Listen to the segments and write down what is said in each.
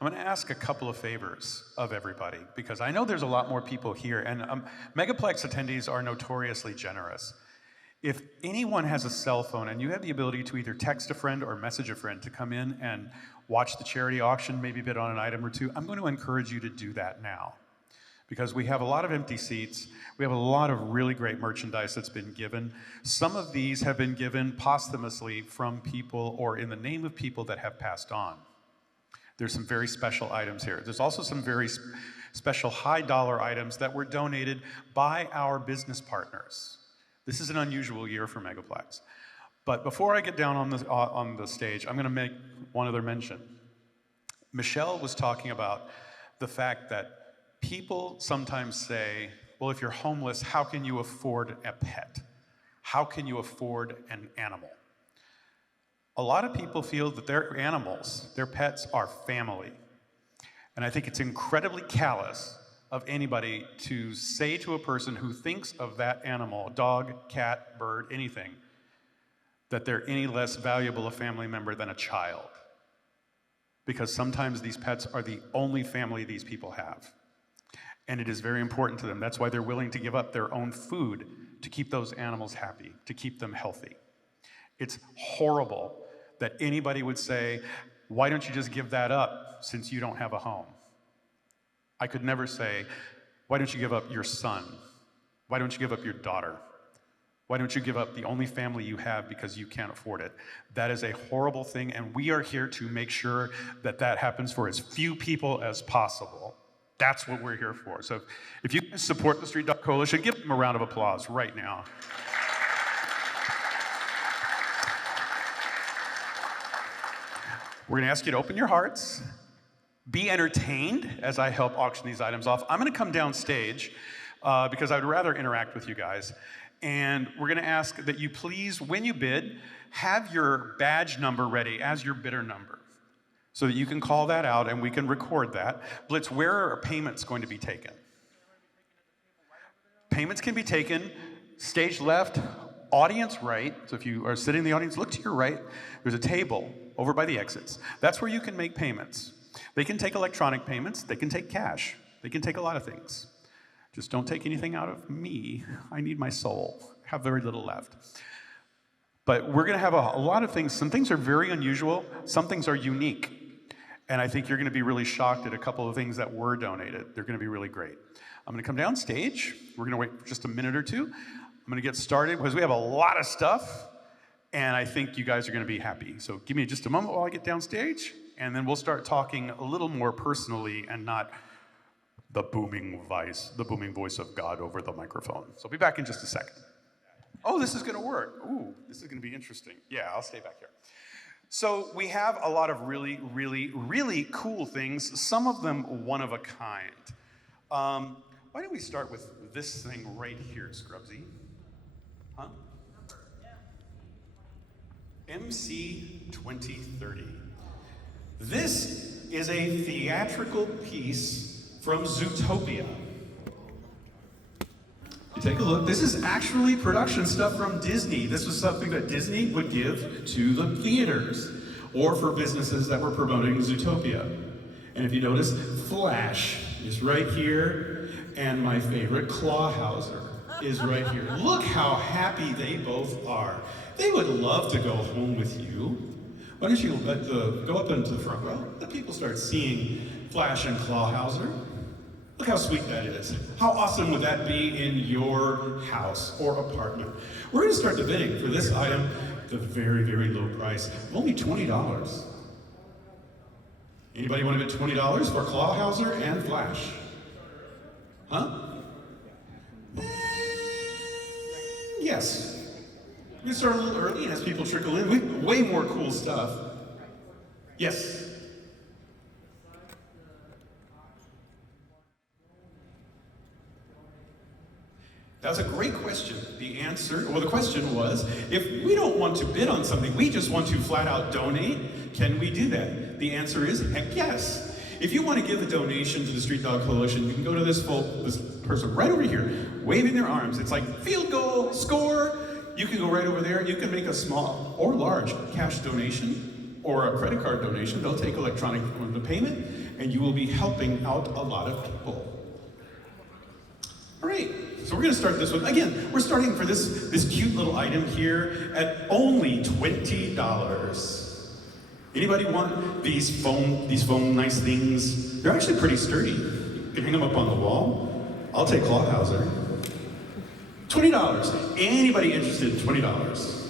I'm going to ask a couple of favors of everybody, because I know there's a lot more people here, and Megaplex attendees are notoriously generous. If anyone has a cell phone and you have the ability to either text a friend or message a friend to come in and watch the charity auction, maybe bid on an item or two, I'm going to encourage you to do that now. Because we have a lot of empty seats, we have a lot of really great merchandise that's been given. Some of these have been given posthumously from people or in the name of people that have passed on. There's some very special items here. There's also some very special high dollar items that were donated by our business partners. This is an unusual year for Megaplex. But before I get down on the stage, I'm gonna make one other mention. Michelle was talking about the fact that people sometimes say, well, if you're homeless, how can you afford a pet? How can you afford an animal? A lot of people feel that their animals, their pets, are family. And I think it's incredibly callous of anybody to say to a person who thinks of that animal, dog, cat, bird, anything, that they're any less valuable a family member than a child. Because sometimes these pets are the only family these people have. And it is very important to them. That's why they're willing to give up their own food to keep those animals happy, to keep them healthy. It's horrible that anybody would say, why don't you just give that up since you don't have a home? I could never say, why don't you give up your son? Why don't you give up your daughter? Why don't you give up the only family you have because you can't afford it? That is a horrible thing, and we are here to make sure that that happens for as few people as possible. That's what we're here for. So if you support the Street Dog Coalition, give them a round of applause right now. We're gonna ask you to open your hearts, be entertained as I help auction these items off. I'm gonna come down stage because I'd rather interact with you guys. And we're gonna ask that you please, when you bid, have your badge number ready as your bidder number so that you can call that out and we can record that. Blitz, where are payments going to be taken? Payments can be taken stage left, audience right. So if you are sitting in the audience, look to your right. There's a table over by the exits. That's where you can make payments. They can take electronic payments, they can take cash, they can take a lot of things. Just don't take anything out of me. I need my soul. I have very little left. But we're gonna have a lot of things. Some things are very unusual, some things are unique. And I think you're gonna be really shocked at a couple of things that were donated. They're gonna be really great. I'm gonna come down stage. We're gonna wait for just a minute or two. I'm gonna get started because we have a lot of stuff and I think you guys are gonna be happy. So give me just a moment while I get down stage and then we'll start talking a little more personally and not the booming voice of God over the microphone. So I'll be back in just a second. Oh, this is gonna work. Ooh, this is gonna be interesting. Yeah, I'll stay back here. So we have a lot of really, really, really cool things, some of them one of a kind. Why don't we start with this thing right here, Scrubsy? Huh? MC 2030. This is a theatrical piece from Zootopia. You take a look. This is actually production stuff from Disney. This was something that Disney would give to the theaters or for businesses that were promoting Zootopia. And if you notice, Flash is right here, and my favorite, Clawhauser, is right here. Look how happy they both are. They would love to go home with you. Why don't you go up into the front row, let people start seeing Flash and Clawhauser. Look how sweet that is. How awesome would that be in your house or apartment? We're gonna start the bidding for this item at a very, very low price, only $20. Anybody want to bid $20 for Clawhauser and Flash? Huh? Yes. We're gonna start a little early and as people trickle in, we have way more cool stuff. Yes. That's a great question. The answer, well, the question was, if we don't want to bid on something, we just want to flat out donate, can we do that? The answer is, heck yes. If you want to give a donation to the Street Dog Coalition, you can go to this person right over here, waving their arms. It's like field goal, score. You can go right over there. You can make a small or large cash donation or a credit card donation. They'll take electronic payment and you will be helping out a lot of people. All right, so we're gonna start this one. Again, we're starting for this cute little item here at only $20. Anybody want these foam nice things? They're actually pretty sturdy. You can hang them up on the wall. I'll take Clawhauser. $20. Anybody interested in $20?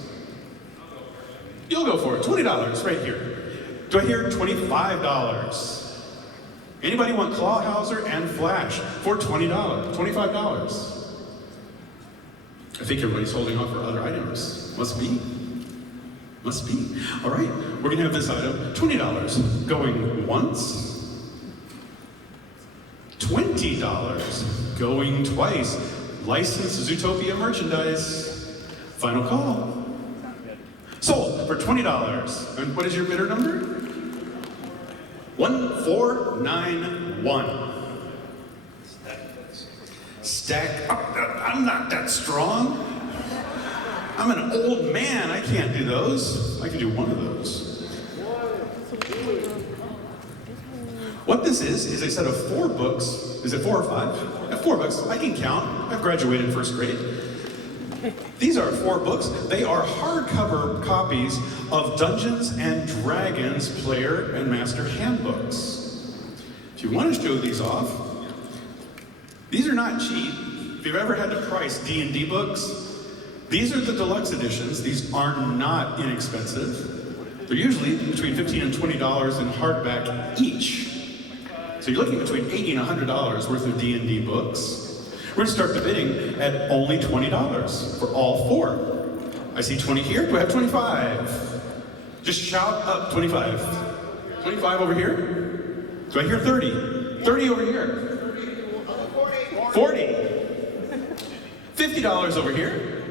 You'll go for it. $20 right here. Do I hear $25? Anybody want Clawhauser and Flash for $20? $25? I think everybody's holding off for other items. Must be. Must be. All right, we're gonna have this item, $20. Going once. $20. Going twice. Licensed Zootopia merchandise. Final call. Sold for $20. And what is your bidder number? 1491. Stack. I'm not that strong. I'm an old man. I can't do those. I can do one of those. What this is a set of 4 books. Is it 4 or 5? 4 books. I can count. I've graduated first grade. These are 4 books. They are hardcover copies of Dungeons and Dragons Player and Master Handbooks. If you want to show these off, these are not cheap. If you've ever had to price D&D books, these are the deluxe editions. These are not inexpensive. They're usually between $15 and $20 in hardback each. So you're looking between $80 and $100 worth of D&D books. We're gonna start the bidding at only $20 for all 4. I see 20 here. Do I have 25? Just shout up, 25. 25 over here. Do I hear 30? 30 over here. 40. $50 over here.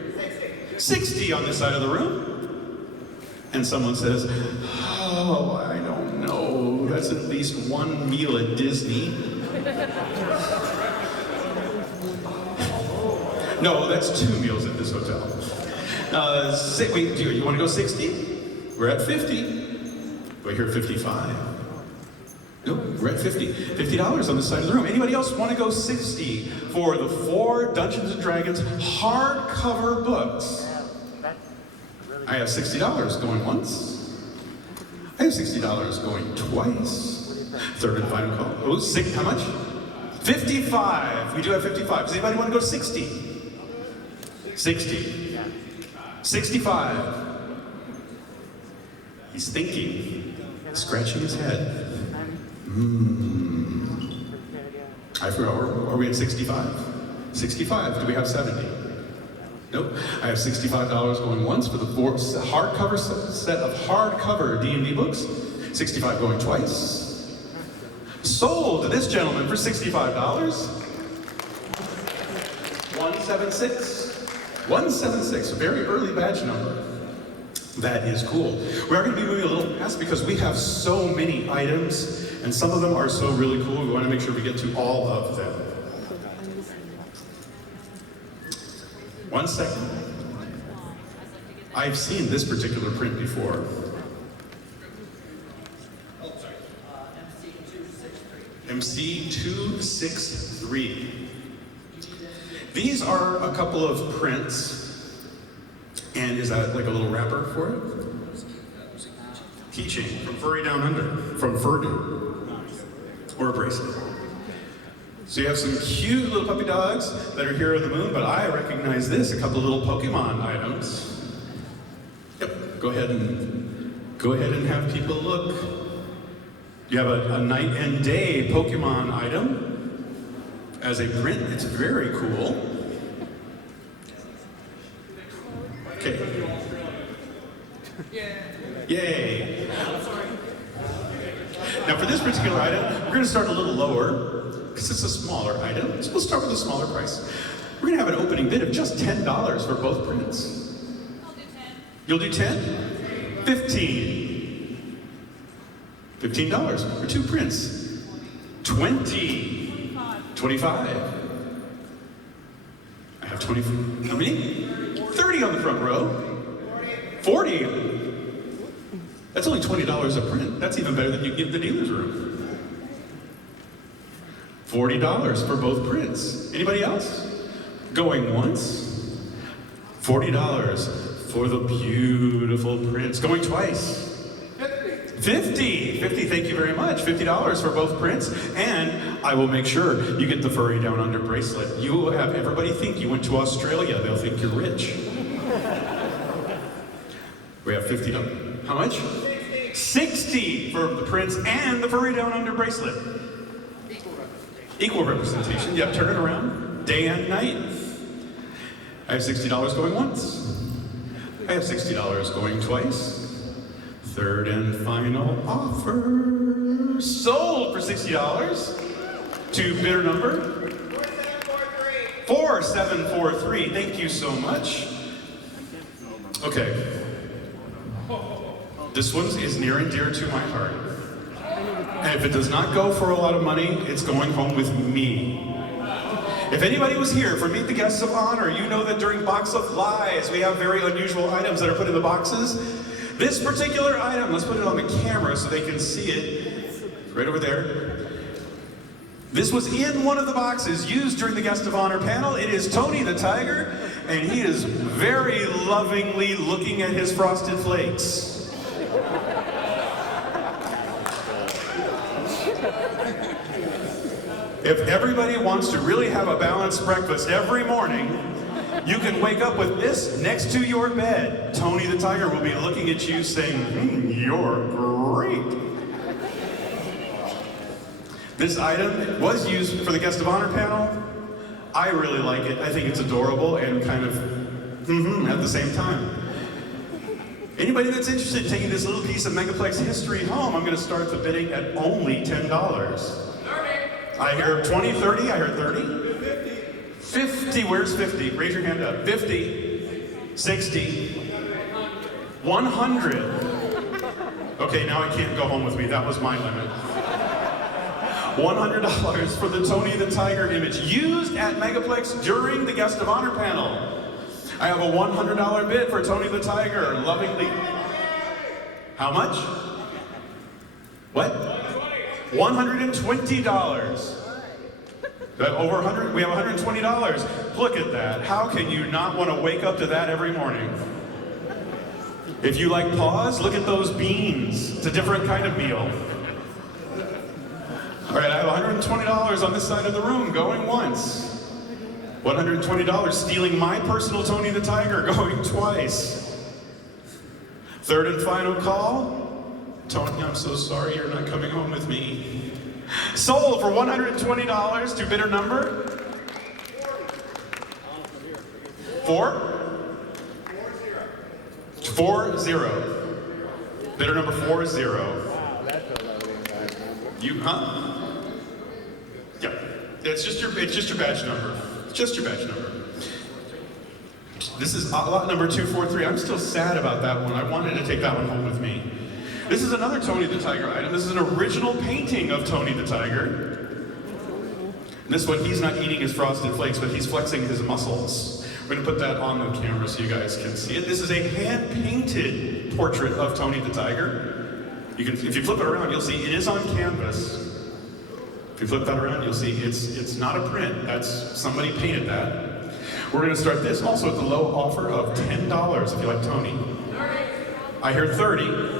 60 on this side of the room. And someone says, oh, I don't know. That's at least one meal at Disney. No, that's 2 meals at this hotel. Wait, do you want to go 60? We're at 50. Do I hear 55? Nope, we're at 50. $50 on this side of the room. Anybody else want to go 60 for the 4 Dungeons and Dragons hardcover books? I have $60 going once. I have $60 going twice. Third and final call. Oh, how much? 55. We do have 55. Does anybody want to go 60? 60. 65. He's thinking, scratching his head. I forgot, are we at 65? 65, do we have 70? Nope, I have $65 going once for the 4 hardcover set of hardcover D&D books. 65 going twice. Sold to this gentleman for $65. 176. 176, a very early badge number. That is cool. We are going to be moving a little fast because we have so many items, and some of them are so really cool. We want to make sure we get to all of them. 1 second. I've seen this particular print before. MC263. These are a couple of prints, and is that like a little wrapper for it? Keychain from Furry Down Under, from Furry, or a bracelet. So you have some cute little puppy dogs that are here on the moon, but I recognize this, a couple of little Pokemon items. Yep, go ahead and have people look. You have a night and day Pokemon item. As a print, it's very cool. Okay. Yay. Now for this particular item, we're going to start a little lower, because it's a smaller item. So we'll start with a smaller price. We're going to have an opening bid of just $10 for both prints. I'll do 10. You'll do 10? 15. $15 for 2 prints. 20. 25. I have 20. How many? 30 on the front row. 40. That's only $20 a print. That's even better than you give the dealer's room. $40 for both prints. Anybody else? Going once? $40 for the beautiful prints. Going twice? 50, thank you very much. $50 for both prints, and I will make sure you get the furry down under bracelet. You will have everybody think you went to Australia. They'll think you're rich. We have $50. How much? 60 for the prints and the furry down under bracelet. Equal representation. Yep, turn it around. Day and night. I have $60 going once. I have $60 going twice. Third and final offer. Sold for $60. To bidder number? 4743. Thank you so much. Okay. This one is near and dear to my heart. And if it does not go for a lot of money, it's going home with me. If anybody was here for Meet the Guests of Honor, you know that during Box of Lies, we have very unusual items that are put in the boxes. This particular item, let's put it on the camera so they can see it. Right over there. This was in one of the boxes used during the Guest of Honor panel. It is Tony the Tiger, and he is very lovingly looking at his frosted flakes. If everybody wants to really have a balanced breakfast every morning, you can wake up with this next to your bed. Tony the Tiger will be looking at you saying, you're great. This item was used for the Guest of Honor panel. I really like it. I think it's adorable and kind of at the same time. Anybody that's interested in taking this little piece of Megaplex history home, I'm going to start the bidding at only $10. 30. I hear 20, 30, I heard 30. 50, where's 50? Raise your hand up. 50, 60, 100. Okay, now I can't go home with me. That was my limit. $100 for the Tony the Tiger image used at Megaplex during the Guest of Honor panel. I have a $100 bid for Tony the Tiger, lovingly. How much? What? $120. Over 100, we have $120. Look at that. How can you not want to wake up to that every morning? If you like paws, look at those beans. It's a different kind of meal. All right, I have $120 on this side of the room, going once. $120 stealing my personal Tony the Tiger, going twice. Third and final call. Tony, I'm so sorry you're not coming home with me. Sold for $120 to bidder number? 40. Bidder number 40. Wow, that's a lovely badge number. You, huh? Yeah. It's just your badge number. It's just your badge number. This is lot number 243. I'm still sad about that one. I wanted to take that one home with me. This is another Tony the Tiger item. This is an original painting of Tony the Tiger. And this one, he's not eating his frosted flakes, but he's flexing his muscles. We're gonna put that on the camera so you guys can see it. This is a hand-painted portrait of Tony the Tiger. You can, if you flip it around, you'll see it is on canvas. If you flip that around, you'll see it's not a print. That's, somebody painted that. We're gonna start this also at the low offer of $10 if you like Tony. 30. I heard 30.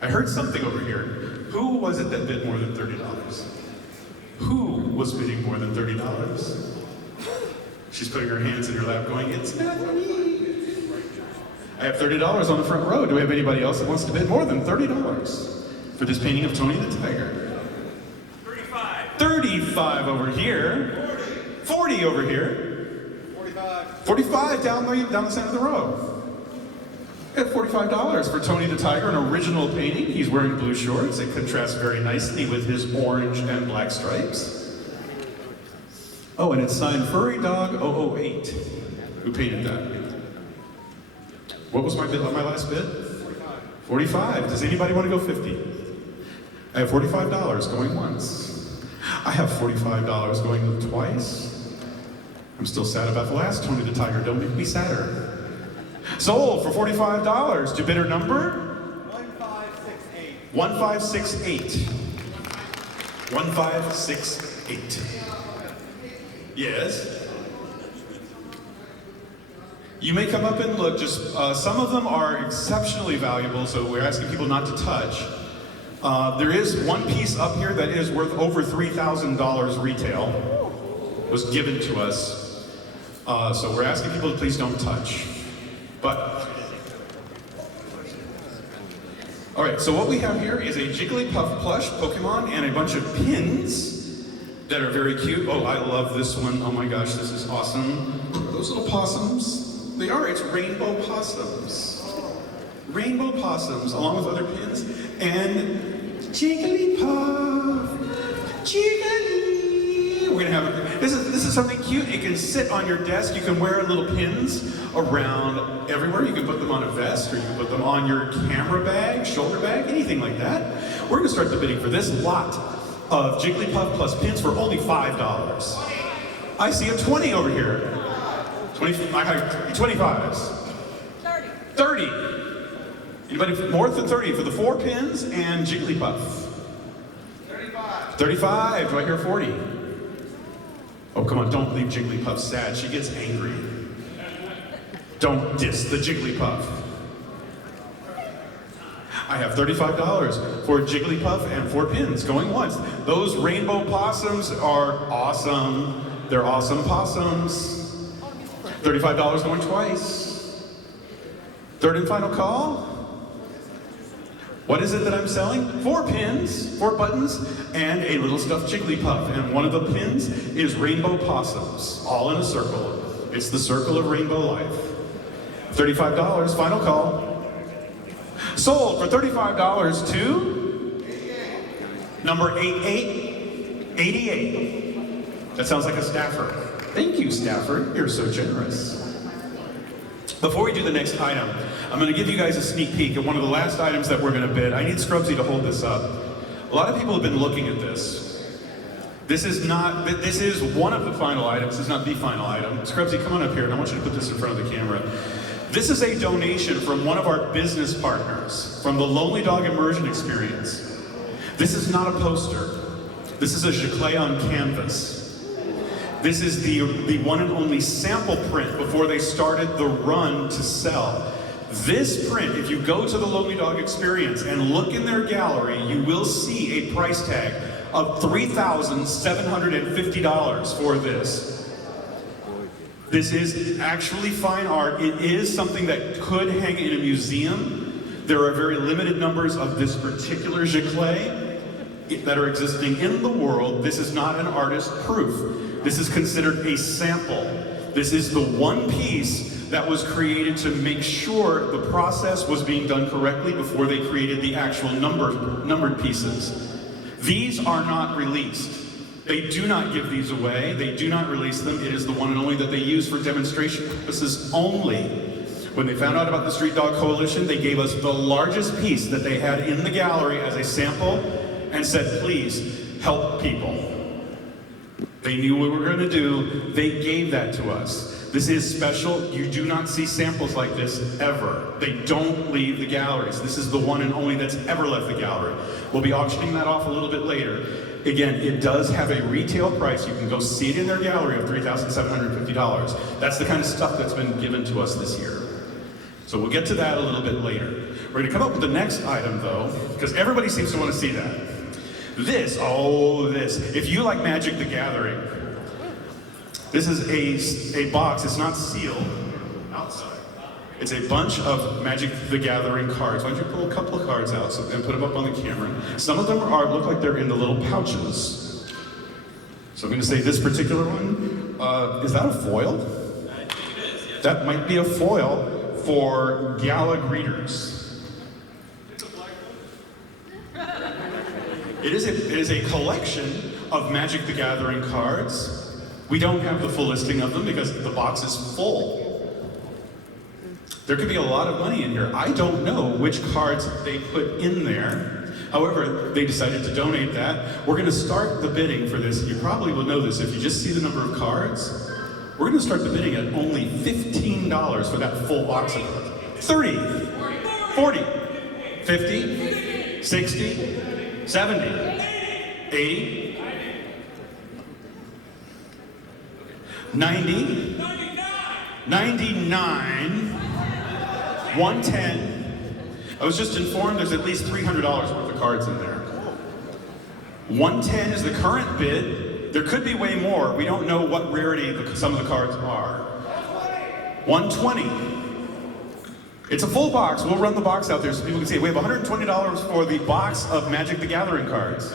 I heard something over here. Who was it that bid more than $30? Who was bidding more than $30? She's putting her hands in her lap going, it's not me. I have $30 on the front row. Do we have anybody else that wants to bid more than $30 for this painting of Tony the Tiger? 35. 35 over here. 40 over here. 45 down the center of the row. I have $45 for Tony the Tiger, an original painting. He's wearing blue shorts. It contrasts very nicely with his orange and black stripes. Oh, and it's signed Furry Dog 008. Who painted that? What was my bid on my last bid? 45. Does anybody want to go 50? I have $45 going once. I have $45 going twice. I'm still sad about the last Tony the Tiger. Don't make me sadder. Sold for $45 to bidder number? 1568. 1568. 1568. Yes? You may come up and look, just some of them are exceptionally valuable, so we're asking people not to touch. There is one piece up here that is worth over $3,000 retail. It was given to us. So we're asking people to please don't touch. But, all right, so what we have here is a Jigglypuff plush Pokemon and a bunch of pins that are very cute. Oh, I love this one. Oh my gosh, this is awesome. Those little possums, they are, it's rainbow possums. Rainbow possums, along with other pins. And Jigglypuff, Jiggly. We're gonna have, this is something cute. It can sit on your desk. You can wear little pins around everywhere. You can put them on a vest, or you can put them on your camera bag, shoulder bag, anything like that. We're gonna start the bidding for this lot of Jigglypuff plus pins for only $5. I see a 20 over here. 20, I have 25s. 30. Anybody more than 30 for the 4 pins and Jigglypuff? 35. 35, do I hear 40? Oh, come on, don't leave Jigglypuff sad. She gets angry. Don't diss the Jigglypuff. I have $35 for Jigglypuff and 4 pins going once. Those rainbow possums are awesome. They're awesome possums. $35 going twice. Third and final call. What is it that I'm selling? 4 pins, 4 buttons, and a little stuffed Jigglypuff. And one of the pins is rainbow possums, all in a circle. It's the circle of rainbow life. $35, final call. Sold for $35 to number 88. That sounds like a staffer. Thank you, staffer. You're so generous. Before we do the next item, I'm going to give you guys a sneak peek at one of the last items that we're going to bid. I need Scrubsy to hold this up. A lot of people have been looking at this. This is one of the final items. This is not the final item. Scrubsy, come on up here, and I want you to put this in front of the camera. This is a donation from one of our business partners, from the Lonely Dog Immersion Experience. This is not a poster. This is a giclée on canvas. This is the one and only sample print before they started the run to sell. This print, if you go to the Lonely Dog Experience and look in their gallery, you will see a price tag of $3,750 for this. This is actually fine art. It is something that could hang in a museum. There are very limited numbers of this particular giclée that are existing in the world. This is not an artist proof. This is considered a sample. This is the one piece that was created to make sure the process was being done correctly before they created the actual numbered pieces. These are not released. They do not give these away. They do not release them. It is the one and only that they use for demonstration purposes only. When they found out about the Street Dog Coalition, they gave us the largest piece that they had in the gallery as a sample and said, please help people. They knew what we were going to do. They gave that to us. This is special. You do not see samples like this ever. They don't leave the galleries. This is the one and only that's ever left the gallery. We'll be auctioning that off a little bit later. Again, it does have a retail price. You can go see it in their gallery of $3,750. That's the kind of stuff that's been given to us this year. So we'll get to that a little bit later. We're going to come up with the next item, though, because everybody seems to want to see that. This. If you like Magic the Gathering, this is a box. It's not sealed outside. It's a bunch of Magic the Gathering cards. Why don't you pull a couple of cards out and put them up on the camera? Some of them look like they're in the little pouches. So I'm going to say this particular one, is that a foil? That might be a foil for gala greeters. It is a collection of Magic the Gathering cards. We don't have the full listing of them because the box is full. There could be a lot of money in here. I don't know which cards they put in there. However, they decided to donate that. We're going to start the bidding for this. You probably will know this if you just see the number of cards. We're going to start the bidding at only $15 for that full box of cards. 30, 40, 50, 60, 70, 80. 90. 99. 110. I was just informed there's at least $300 worth of cards in there. 110 is the current bid. There could be way more. We don't know what rarity some of the cards are. 120. It's a full box. We'll run the box out there so people can see it. We have $120 for the box of Magic the Gathering cards.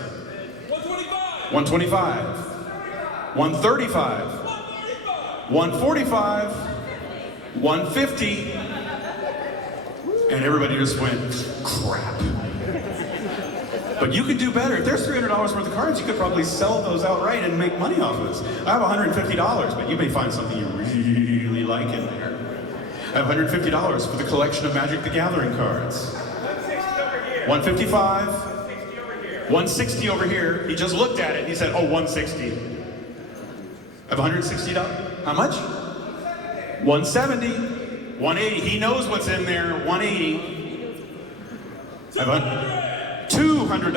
125. 135. 145. 150. And everybody just went, crap. But you could do better. If there's $300 worth of cards, you could probably sell those outright and make money off of this. I have $150, but you may find something you really like in there. I have $150 for the collection of Magic the Gathering cards. 155. 160 over here. He just looked at it. He said, oh, 160. I have $160. How much? 170. 180. He knows what's in there. 180. I have $200.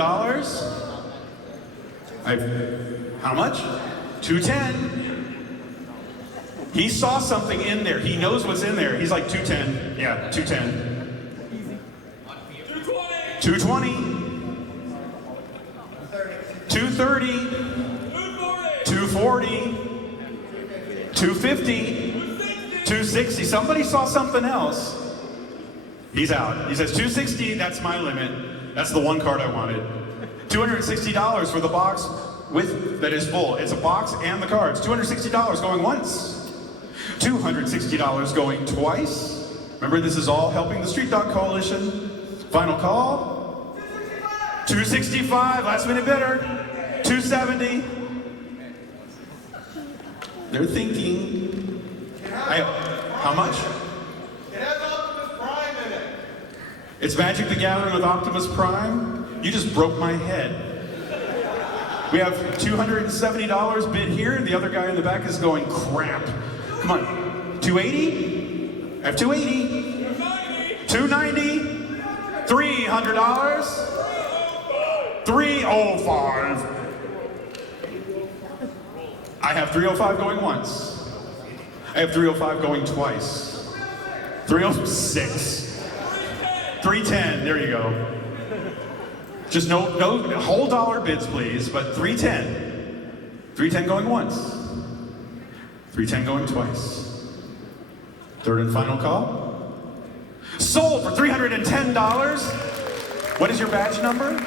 I have, how much? 210. He saw something in there. He knows what's in there. He's like 210. Yeah, 210. 220. 230. 240. 250. 260. Somebody saw something else. He's out. He says 260, that's my limit. That's the one card I wanted. $260 for the box with that is full. It's a box and the cards. $260 going once. $260 going twice. Remember, this is all helping the Street Dog Coalition. Final call. 265, last minute bidder. 270. They're thinking. How much? It has Optimus Prime in it. It's Magic the Gathering with Optimus Prime? You just broke my head. We have $270 bid here, and the other guy in the back is going, crap. Come on. 280? I have 280. 290. $300. 305. I have 305 going once. I have 305 going twice. 306. 310, there you go. Just no whole dollar bids, please, but 310. 310 going once. 310 going twice. Third and final call. Sold for $310. What is your badge number?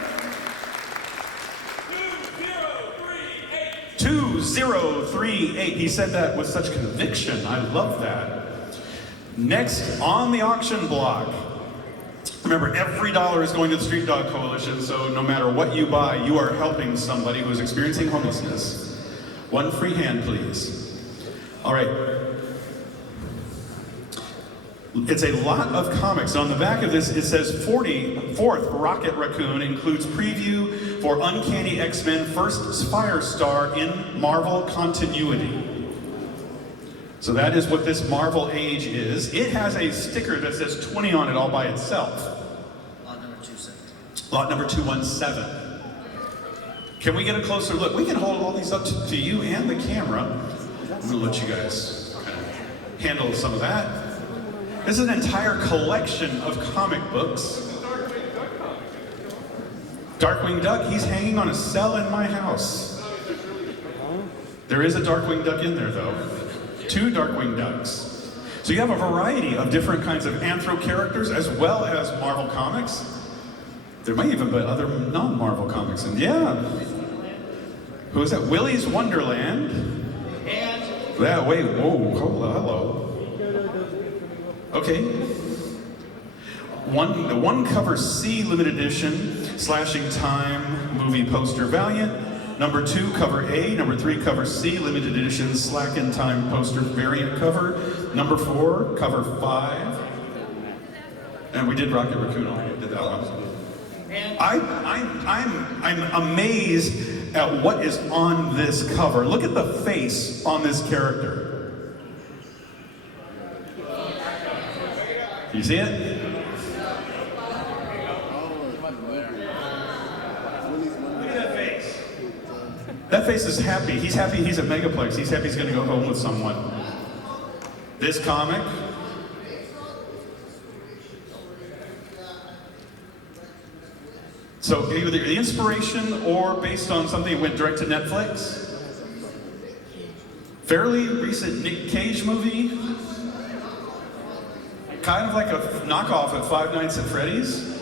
2038. He said that with such conviction. I love that. Next on the auction block. Remember, every dollar is going to the Street Dog Coalition, so no matter what you buy, you are helping somebody who is experiencing homelessness. One free hand, please. All right. It's a lot of comics. On the back of this, it says 44th Rocket Raccoon includes preview for Uncanny X-Men First Firestar in Marvel continuity. So that is what this Marvel Age is. It has a sticker that says 20 on it all by itself. Lot number 217. Lot number 217. Can we get a closer look? We can hold all these up to you and the camera. I'm gonna let you guys kind of handle some of that. This is an entire collection of comic books. Darkwing Duck, he's hanging on a cell in my house. There is a Darkwing Duck in there, though. 2 Darkwing Ducks. So you have a variety of different kinds of Anthro characters as well as Marvel comics. There might even be other non-Marvel comics. And yeah. Who is that? Willy's Wonderland. And Yeah, wait, whoa, hello. Okay. The one cover C limited edition, Slashing Time movie poster Valiant. Number 2 cover A. Number 3 cover C limited edition Slack in Time poster variant cover. Number 4 cover 5. And we did Rocket Raccoon already. Did that one. I'm amazed at what is on this cover. Look at the face on this character. You see it? Look at that face. That face is happy. He's happy he's at Megaplex. He's happy he's gonna go home with someone. This comic. So either the inspiration or based on something that went direct to Netflix. Fairly recent Nick Cage movie. Kind of like a knockoff at Five Nights at Freddy's.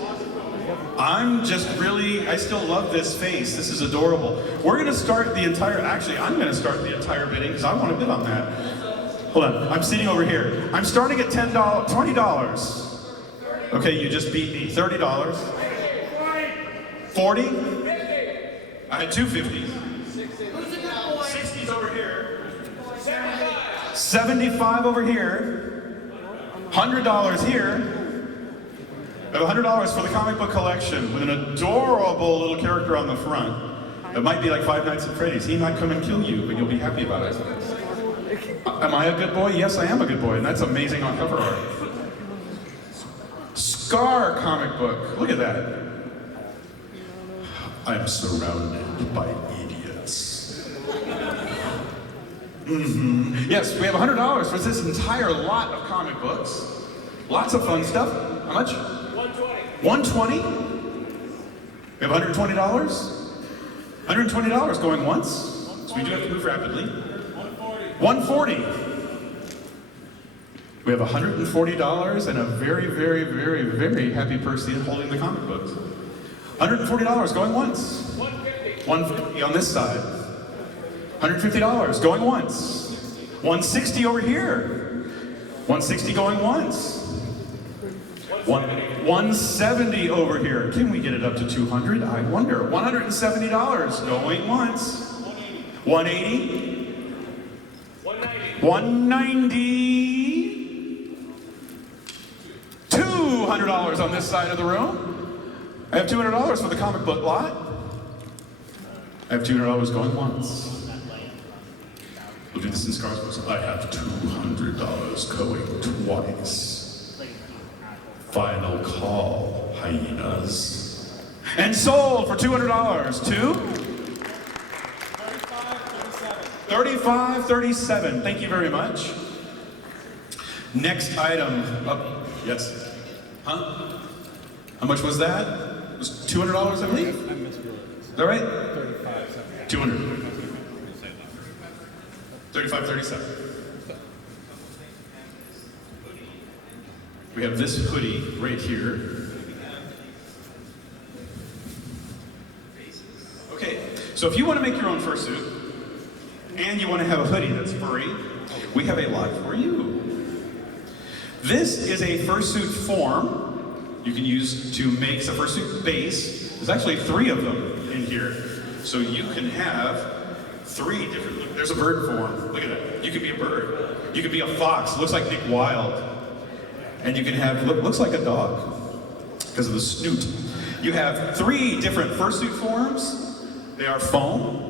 I'm just really, I still love this face. This is adorable. We're gonna start the entire, actually, I'm gonna start the entire bidding because I want to bid on that. Hold on, I'm sitting over here. I'm starting at $10, $20. Okay, you just beat me. $30. 40? I had 250s. 60s over here. 75 over here. $100 here. I have $100 for the comic book collection with an adorable little character on the front. It might be like Five Nights at Freddy's. He might come and kill you, but you'll be happy about it. Am I a good boy? Yes, I am a good boy, and that's amazing on cover art. Scar comic book. Look at that. I'm surrounded by idiots. Yes, we have $100 for this entire lot of comic books. Lots of fun stuff. How much? 120. 120? We have $120? $120 going once. So we do have to move rapidly. 140. We have $140 and a very, very, very, very happy person holding the comic books. $140 going once. 150 on this side. $150 going once. 160 over here. 160 going once. 170 over here. Can we get it up to 200? I wonder. $170 going once. 180. 190. $200 on this side of the room. I have $200 for the comic book lot. I have $200 going once. We'll do this in Scar's books. I have $200 going twice. Final call, hyenas. And sold for $200 to? $35.37. Thank you very much. Next item. Oh, yes. Huh? How much was that? It was $200, I believe? Is that right? 200. 35.37. We have this hoodie right here. Okay, so if you want to make your own fursuit, and you want to have a hoodie that's furry, we have a lot for you. This is a fursuit form you can use to make a fursuit base. There's actually 3 of them in here. So you can have 3 different, there's a bird form, look at that. You could be a bird. You could be a fox, looks like Nick Wilde. And you can have, looks like a dog, because of the snoot. You have 3 different fursuit forms. They are foam.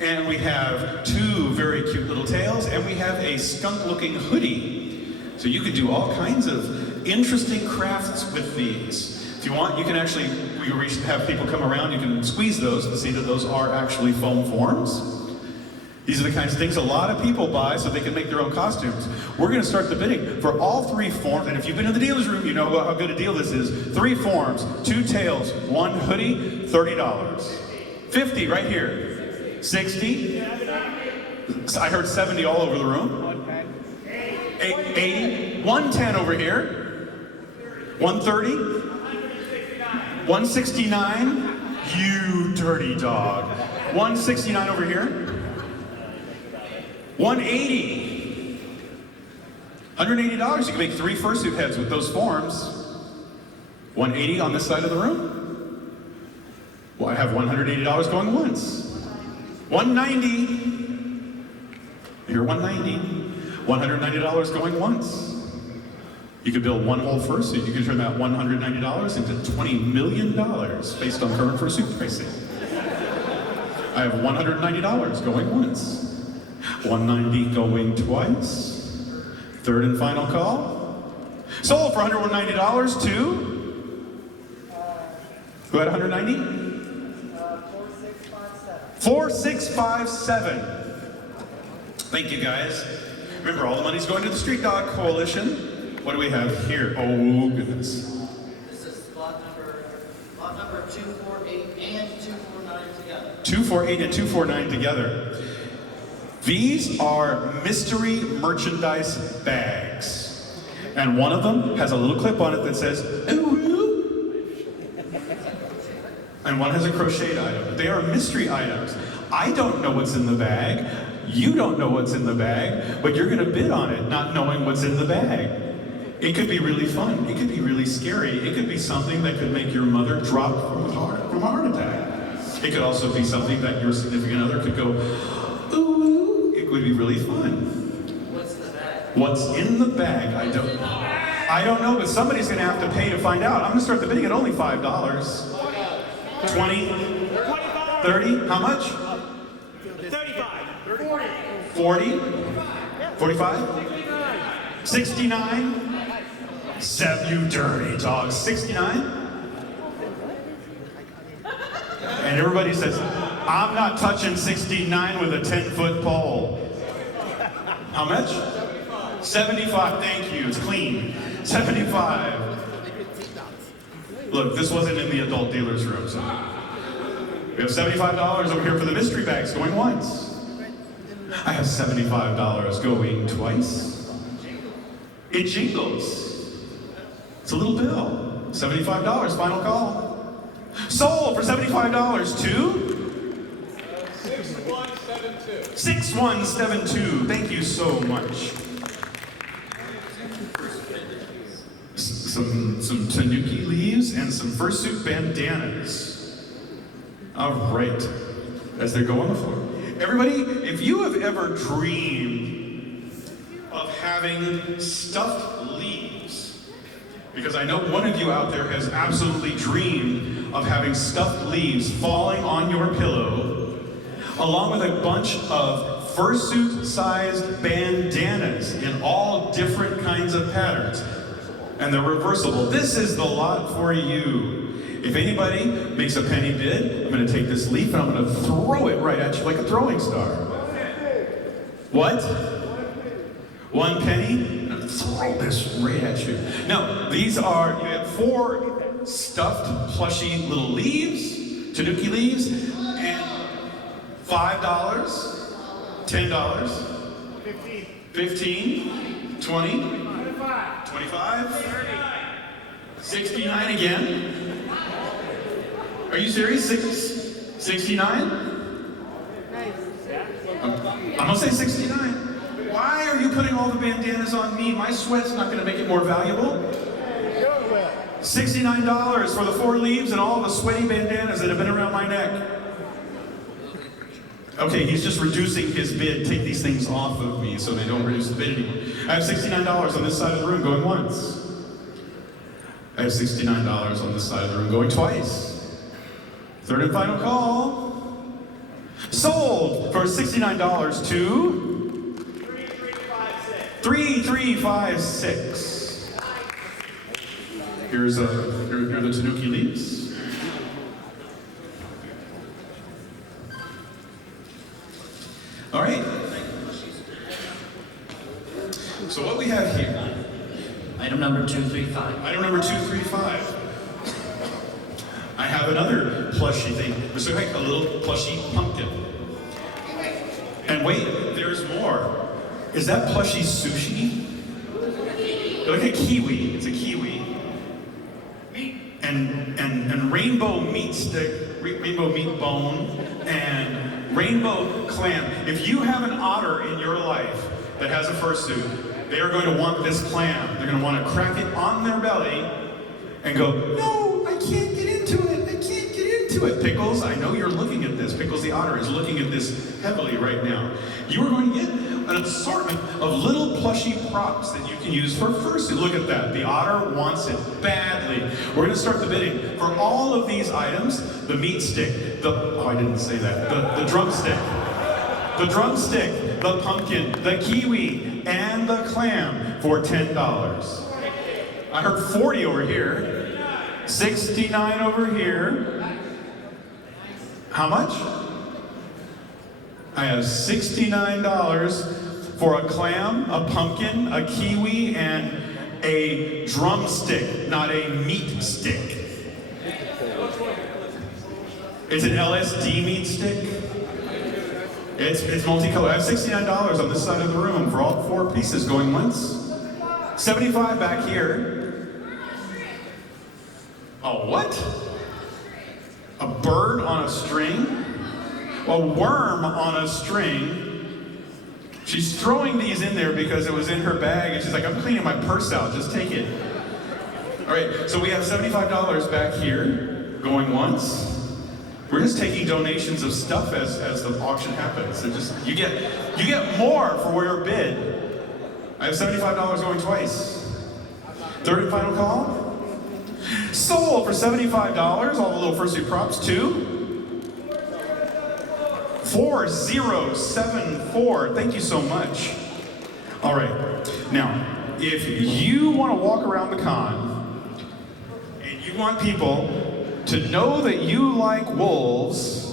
And we have 2 very cute little tails, and we have a skunk-looking hoodie. So you could do all kinds of interesting crafts with these. If you want, you can actually, we have people come around, you can squeeze those and see that those are actually foam forms. These are the kinds of things a lot of people buy so they can make their own costumes. We're going to start the bidding for all 3 forms, and if you've been in the dealer's room, you know how good a deal this is. 3 forms, 2 tails, 1 hoodie, $30. 50 right here. 60. I heard 70 all over the room. 80. 110 over here. 130. 169. You dirty dog. 169 over here. 180. $180. You can make 3 fursuit heads with those forms. 180 on this side of the room. Well, I have $180 going once. 190. You're 190. $190 going once. You could build 1 whole fursuit. You could turn that $190 into $20 million based on current fursuit pricing. I have $190 going once. 190 going twice. 3rd and final call. Sold for $190 to? Who had 190? 4657. 4657. Thank you, guys. Remember, all the money's going to the Street Dog Coalition. What do we have here? Oh, goodness. This is lot number 248 and 249 together. 248 and 249 together. These are mystery merchandise bags. And one of them has a little clip on it that says, ooh. And one has a crocheted item. They are mystery items. I don't know what's in the bag. You don't know what's in the bag, but you're gonna bid on it not knowing what's in the bag. It could be really fun. It could be really scary. It could be something that could make your mother drop from a heart attack. It could also be something that your significant other could go, ooh. It would be really fun. What's the bag? What's in the bag? I don't know, but somebody's gonna have to pay to find out. I'm gonna start the bidding at only $5. 20? 30? How much? 35. 40? 45? 69? 7, you dirty dog. 69? And everybody says, I'm not touching 69 with a 10-foot pole. How much? 75, thank you, it's clean. 75. Look, this wasn't in the adult dealer's room, so. We have $75 over here for the mystery bags going once. I have $75 going twice. It jingles. It's a little bill. $75, final call. Sold for $75 to? 6172. 6172. Thank you so much. Some tanuki leaves and some fursuit bandanas. All right, as they go on the floor. Everybody, if you have ever dreamed of having stuffed leaves, because I know one of you out there has absolutely dreamed of having stuffed leaves falling on your pillow, along with a bunch of fursuit-sized bandanas in all different kinds of patterns. And they're reversible. This is the lot for you. If anybody makes a penny bid, I'm going to take this leaf and I'm going to throw it right at you like a throwing star. What? 1 penny? I'm going to throw this right at you. No, these are, you have 4 stuffed plushy little leaves, tanuki leaves, and $5, $10, 15, 20, 25, 69 again. Are you serious? 69? I'm gonna say 69. Why are you putting all the bandanas on me? My sweat's not gonna make it more valuable. $69 for the 4 leaves and all the sweaty bandanas that have been around my neck. Okay, he's just reducing his bid. Take these things off of me so they don't reduce the bid anymore. I have $69 on this side of the room going once. I have $69 on this side of the room going twice. Third and final call. Sold for $69 to 3356. Here are the tanuki leaves. All right. So what we have here. Item number 235. Item number 235. I have another plushie thing. So like a little plushie pumpkin. And wait, there's more. Is that plushie sushi? Like a kiwi. It's a kiwi. And rainbow meat stick, rainbow meat bone, and rainbow clam. If you have an otter in your life that has a fursuit, they are going to want this clam. They're going to want to crack it on their belly and go, no, I can't get into it. I can't get into it. Pickles, I know you're looking at this. Pickles the otter is looking at this heavily right now. You are going to get an assortment of little plushy props that you can use for fursuit. Look at that. The otter wants it badly. We're going to start the bidding for all of these items. The meat stick, I didn't say that. The drumstick. The drumstick, the pumpkin, the kiwi, and the clam for $10. I heard 40 over here. 69 over here. How much? I have $69 for a clam, a pumpkin, a kiwi, and a drumstick, not a meat stick. It's an LSD meat stick. It's multicolored. I have $69 on this side of the room for all 4 pieces going once. $75 back here. Oh, what? A bird on a string? A worm on a string? She's throwing these in there because it was in her bag, and she's like, I'm cleaning my purse out, just take it. All right, so we have $75 back here, going once. We're just taking donations of stuff as the auction happens. So just you get more for your bid. I have $75 going twice. Third and final call. Sold for $75. All the little fursuit props. 4074. Thank you so much. All right. Now, if you want to walk around the con and you want people to know that you like wolves,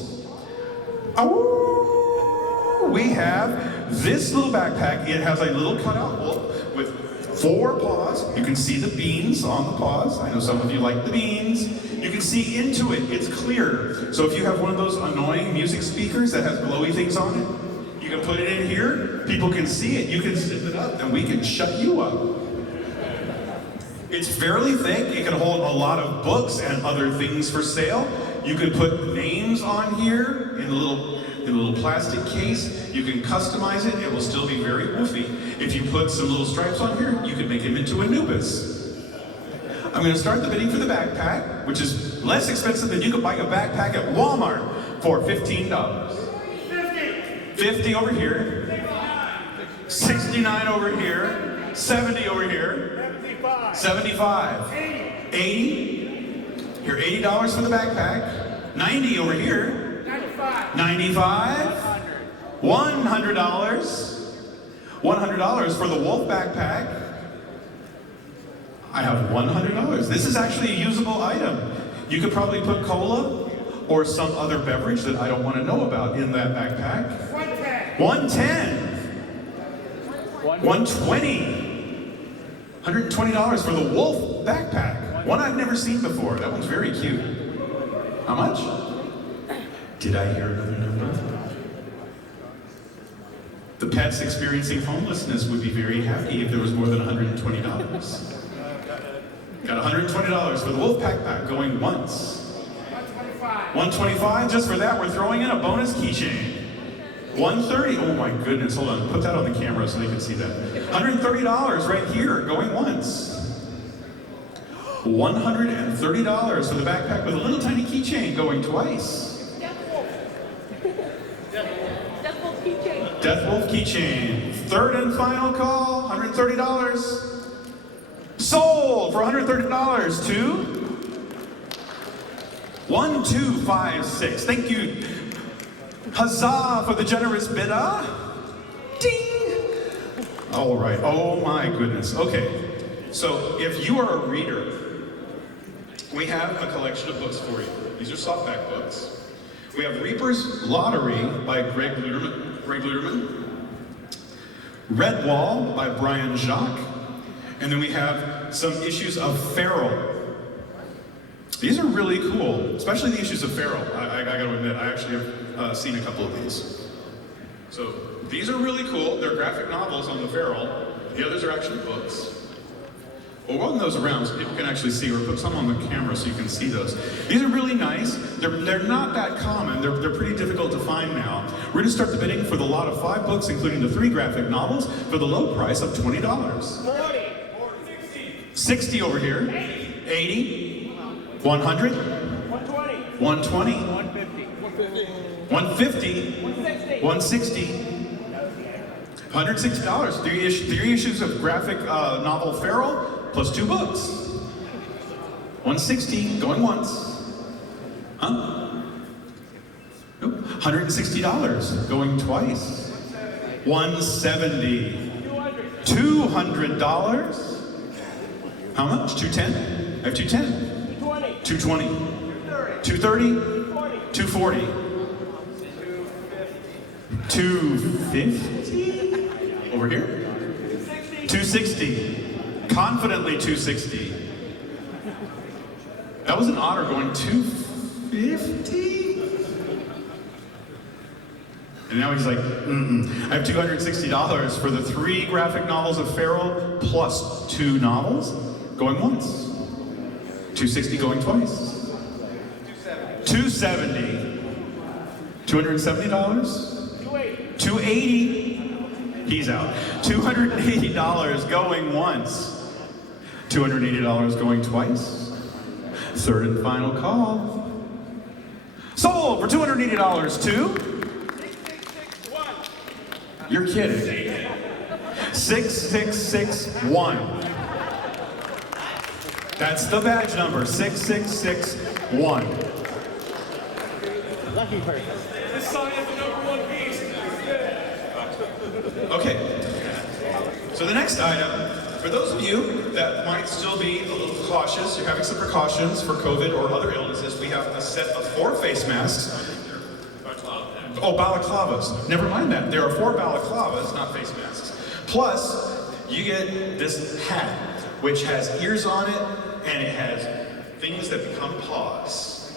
we have this little backpack. It has a little cutout wolf with 4 paws. You can see the beans on the paws. I know some of you like the beans. You can see into it. It's clear. So if you have one of those annoying music speakers that has glowy things on it, you can put it in here. People can see it. You can zip it up, and we can shut you up. It's fairly thick. It can hold a lot of books and other things for sale. You can put names on here in a little plastic case. You can customize it. It will still be very woofy. If you put some little stripes on here, you can make him into Anubis. I'm going to start the bidding for the backpack, which is less expensive than you could buy a backpack at Walmart for $15. 50 over here. 69 over here. 70 over here. 75. 80. Here, $80 for the backpack. 90 over here. 95. $100. $100 for the wolf backpack. I have $100. This is actually a usable item. You could probably put cola or some other beverage that I don't want to know about in that backpack. 110. 120. $120 for the wolf backpack. One I've never seen before. That one's very cute. How much? Did I hear another number? The pets experiencing homelessness would be very happy if there was more than $120. Got $120 for the wolf backpack going once. 125. Just for that, we're throwing in a bonus keychain. 130. Oh my goodness, hold on. Put that on the camera so they can see that. $130 right here, going once. $130 for the backpack with a little tiny keychain going twice. Death Wolf keychain. Death Wolf keychain. Third and final call, $130. Sold for $130 to 1256. Thank you. Huzzah for the generous bidder. Ding. All right. Oh my goodness. Okay. So if you are a reader, we have a collection of books for you. These are softback books. We have Reaper's Lottery by Greg Luderman. Redwall by Brian Jacques. And then we have some issues of Feral. These are really cool, especially the issues of Feral. I gotta admit, I actually have seen a couple of these. So these are really cool. They're graphic novels on the Feral. The others are actually books. We'll run those around so people can actually see, or put some on the camera so you can see those. These are really nice. They're not that common. They're pretty difficult to find now. We're gonna start the bidding for the lot of 5 books, including the 3 graphic novels, for the low price of $20. 60 over here. 80. 100. 120. 150. 160. $160. 3 issues of graphic novel Feral, plus 2 books. 160, going once. Huh? Nope. $160, going twice. 170. $200. How much? 210? I have 210. 220. 230. 240. 250. 250? Over here? 260. Confidently 260. That was an otter going 250? And now he's like, I have $260 for the 3 graphic novels of Feral plus 2 novels. Going once. 260 going twice. 270. $270? 280. He's out. $280 going once. $280 going twice. Third and final call. Sold for $280 to... You're kidding. 6661. That's the badge number, 6661. Lucky person. This song is the #1 beast. Okay. So the next item, for those of you that might still be a little cautious, you're having some precautions for COVID or other illnesses, we have a set of 4 face masks. Oh, balaclavas. Never mind that. There are 4 balaclavas, not face masks. Plus, you get this hat, which has ears on it, and it has things that become paws.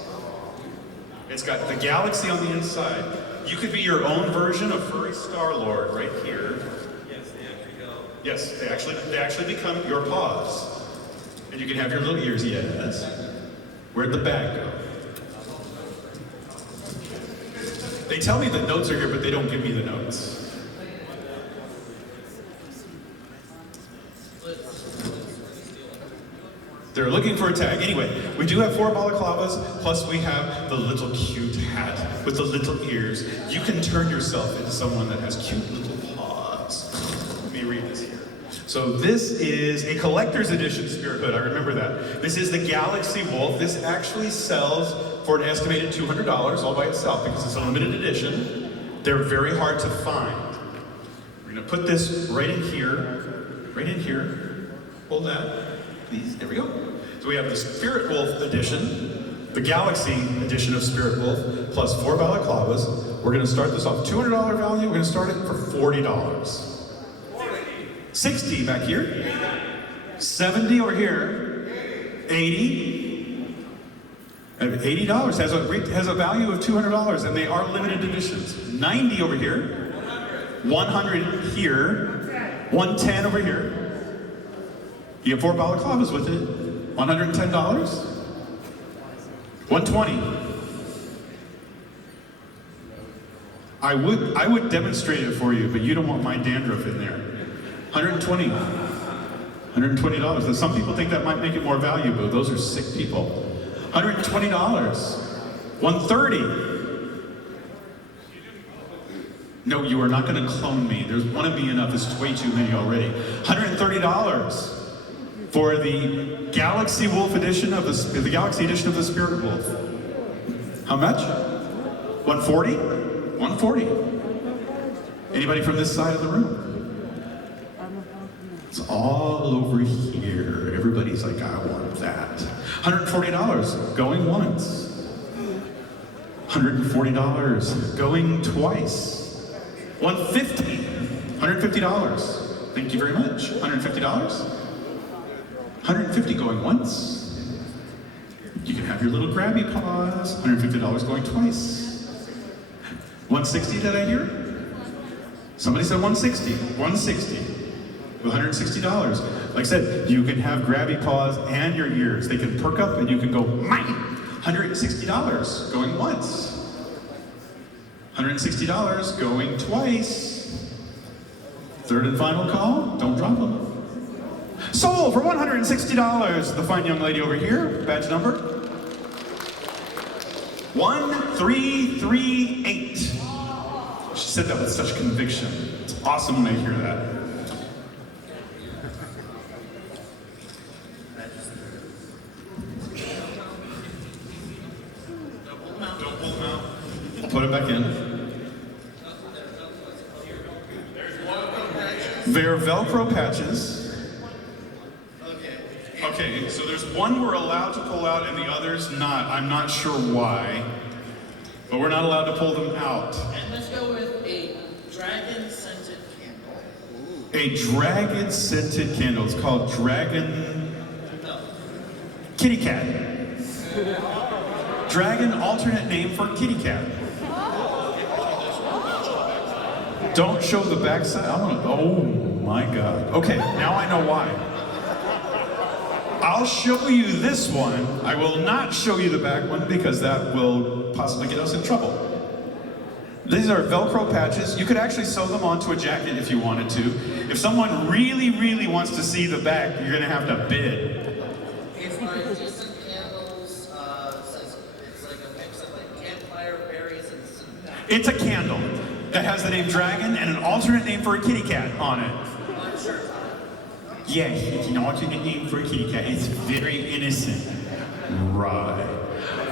It's got the galaxy on the inside. You could be your own version of furry Star-Lord right here. Yes, they actually become your paws. And you can have your little ears, yes. Where'd the bag go? They tell me the notes are here, but they don't give me the notes. They're looking for a tag. Anyway, we do have 4 balaclavas, plus we have the little cute hat with the little ears. You can turn yourself into someone that has cute little paws. Let me read this here. So this is a collector's edition Spirit Hood, I remember that. This is the Galaxy Wolf. This actually sells for an estimated $200 all by itself because it's a limited edition. They're very hard to find. We're gonna put this right in here. Hold that. Please, there we go. So we have the Spirit Wolf edition, the Galaxy edition of Spirit Wolf, plus 4 balaclavas. We're gonna start this off $200 value. We're gonna start it for $40. 60 back here. 70 over here. 80. $80 has a value of $200, and they are limited editions. 90 over here. 100 here. 110 over here. You have 4 balaclavas with it. $110. 120. I would demonstrate it for you, but you don't want my dandruff in there. 120. $120. Now, some people think that might make it more valuable. Those are sick people. $120. 130. No, you are not going to clone me. There's one of me enough. It's way too many already. $130 for the Galaxy Wolf edition of the Galaxy edition of the Spirit Wolf. How much? 140? 140. Anybody from this side of the room? It's all over here. Everybody's like, I want that. $140 going once. $140 going twice. $150. $150. Thank you very much. $150. $150 going once. You can have your little grabby paws. $150 going twice. $160, did I hear? Somebody said $160. $160. $160. Like I said, you can have grabby paws and your ears. They can perk up and you can go, mine! $160 going once. $160 going twice. Third and final call, don't drop them. Sold for $160. The fine young lady over here, badge number 1338. She said that with such conviction. It's awesome when I hear that. Don't pull them out. I'll put it back in. They're Velcro patches. Okay, so there's one we're allowed to pull out and the other's not. I'm not sure why, but we're not allowed to pull them out. And let's go with a a dragon scented candle. It's called Dragon Kitty Cat. Dragon, alternate name for kitty cat. Don't show the backside. I want to. Oh my God. Okay, now I know why. I'll show you this one. I will not show you the back one because that will possibly get us in trouble. These are Velcro patches. You could actually sew them onto a jacket if you wanted to. If someone really, really wants to see the back, you're gonna have to bid. It's like just some candles, it's like a mix of like campfire, berries, and some... It's a candle that has the name Dragon and an alternate name for a kitty cat on it. Yeah, it's an alternate name for a kitty cat. It's very innocent. Right.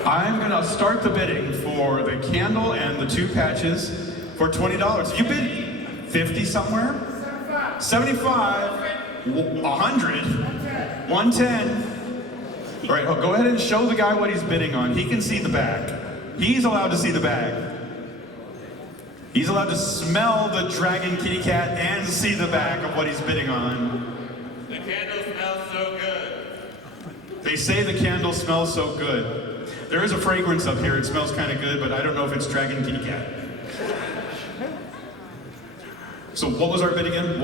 I'm gonna start the bidding for the candle and the 2 patches for $20. You bid 50 somewhere? 75. 100. 110. All right, go ahead and show the guy what he's bidding on. He can see the bag. He's allowed to see the bag. He's allowed to smell the dragon kitty cat and see the back of what he's bidding on. The candle smells so good. They say the candle smells so good. There is a fragrance up here. It smells kind of good, but I don't know if it's dragon kitty cat. So what was our bid again?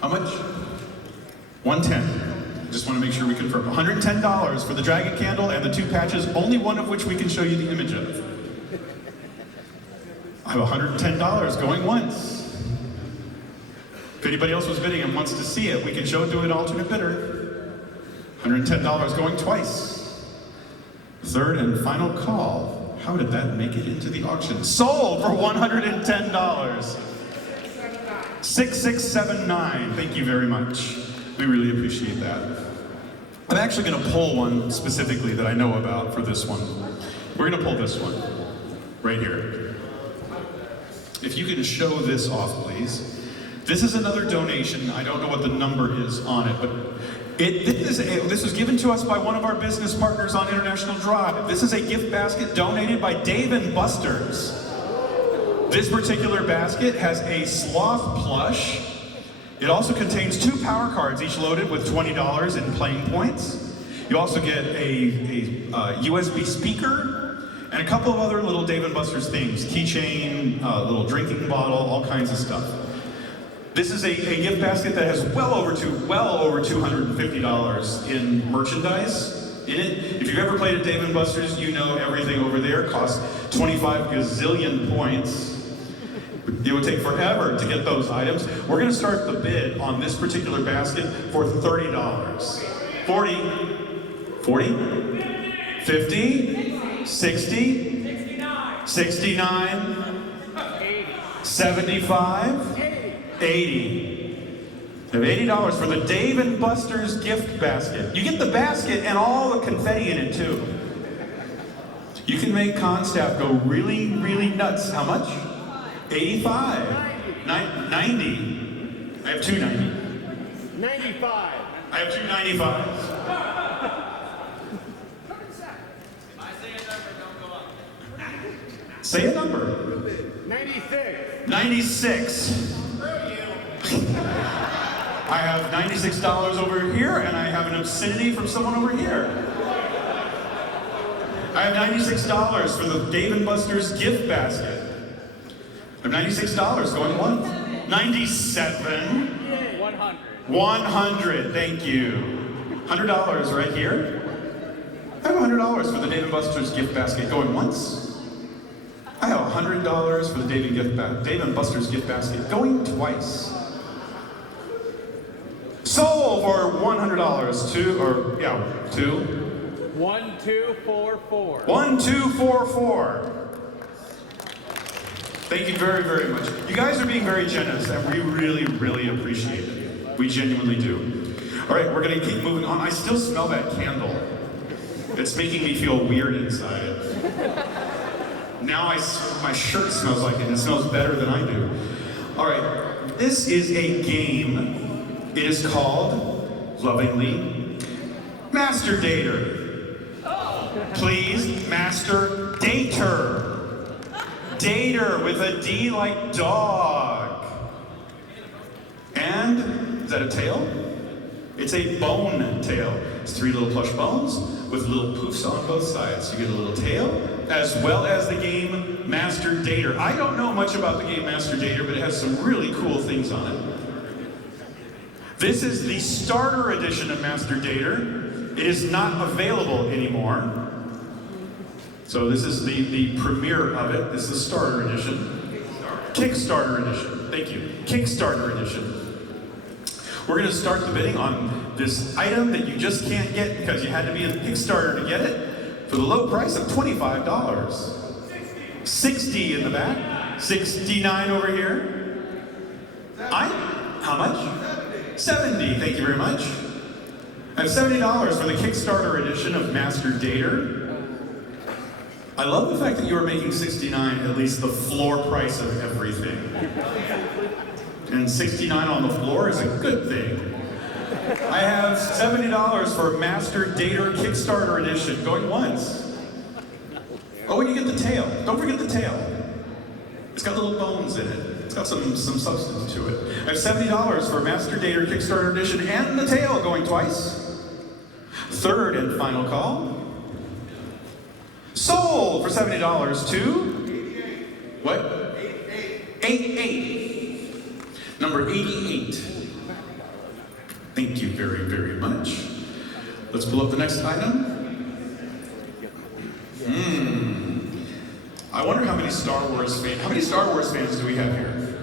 How much? 110. Just want to make sure we confirm. $110 for the dragon candle and the 2 patches, only one of which we can show you the image of. I have $110 going once. If anybody else was bidding and wants to see it, we can show it to an alternate bidder. $110 going twice. Third and final call. How did that make it into the auction? Sold for $110. 6679. Thank you very much. We really appreciate that. I'm actually going to pull one specifically that I know about for this one. We're going to pull this one right here. If you can show this off, please. This is another donation. I don't know what the number is on it, but this was given to us by one of our business partners on International Drive. This is a gift basket donated by Dave & Buster's. This particular basket has a sloth plush. It also contains 2 power cards, each loaded with $20 in playing points. You also get a USB speaker and a couple of other little Dave & Buster's things. Keychain, little drinking bottle, all kinds of stuff. This is a gift basket that has well over $250 in merchandise in it. If you've ever played at Dave & Buster's, you know everything over there costs 25 gazillion points. It would take forever to get those items. We're gonna start the bid on this particular basket for $30. 40, 50, 60, 69, 75, 80. I have $80 for the Dave & Buster's gift basket. You get the basket and all the confetti in it too. You can make Constaff go really, really nuts. How much? 85. 90. I have 290. 95. I have 295. Say a number. 96. 96. I have $96 over here, and I have an obscenity from someone over here. I have $96 for the Dave & Buster's gift basket. I have $96 going once. 97. 100. 100, thank you. $100 right here. I have $100 for the Dave & Buster's gift basket going once. I have $100 for the Dave & Buster's gift basket going twice. Sold for $100. Two. 1244. 1244. Thank you very, very much. You guys are being very generous, and we really, really appreciate it. We genuinely do. All right, we're gonna keep moving on. I still smell that candle. It's making me feel weird inside. Now my shirt smells like it, and it smells better than I do. All right, this is a game. It is called, lovingly, Master Dater. Please, Master Dater. Dater with a D like dog. And is that a tail? It's a bone tail. It's 3 little plush bones with little poofs on both sides. You get a little tail, as well as the game Master Dater. I don't know much about the game Master Dater, but it has some really cool things on it. This is the starter edition of Master Dater. It is not available anymore. So this is the premiere of it. This is the starter edition. Kickstarter edition. Thank you. Kickstarter edition. We're going to start the bidding on this item that you just can't get because you had to be in Kickstarter to get it for the low price of $25. 60 in the back. 69 over here. How much? 70. Thank you very much. I have $70 for the Kickstarter edition of Master Dater. I love the fact that you are making 69 at least the floor price of everything. And 69 on the floor is a good thing. I have $70 for Master Dater Kickstarter edition, going once. Oh, and you get the tail. Don't forget the tail. It's got little bones in it. It's got some substance to it. I have $70 for Master Dater Kickstarter edition and the tail, going twice. Third and final call. Sold for $70 to... 88. What? 88. Number 88. Thank you very, very much. Let's pull up the next item. I wonder how many Star Wars fans do we have here?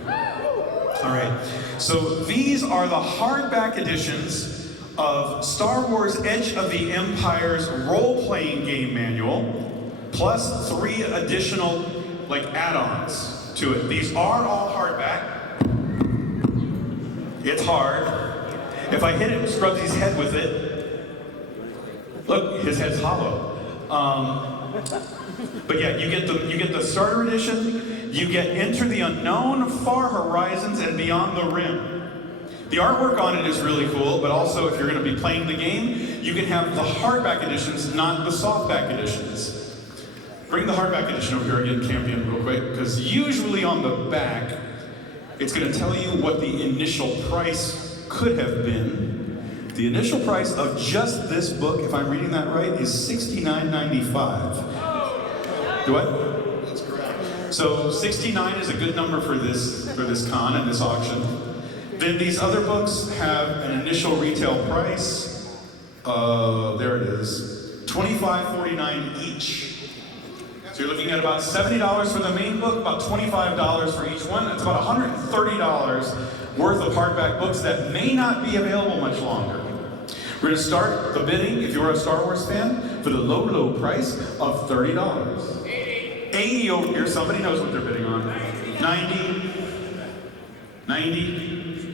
All right. So these are the hardback editions of Star Wars Edge of the Empire's role-playing game manual, plus 3 additional add-ons to it. These are all hardback. It's hard. If I hit it, Scrubsy's head with it. Look, his head's hollow. But yeah, you get the starter edition. You get Enter the Unknown, Far Horizons, and Beyond the Rim. The artwork on it is really cool, but also if you're going to be playing the game, you can have the hardback editions, not the softback editions. Bring the hardback edition over here again, Campion, real quick, because usually on the back, it's going to tell you what the initial price could have been. The initial price of just this book, if I'm reading that right, is $69.95. Do what? That's correct. So 69 is a good number for this con and this auction. Then these other books have an initial retail price. There it is, $25.49 each. So you're looking at about $70 for the main book, about $25 for each one. That's about $130 worth of hardback books that may not be available much longer. We're going to start the bidding, if you're a Star Wars fan, for the low, low price of $30. 80 over here. Somebody knows what they're bidding on. 90. 90.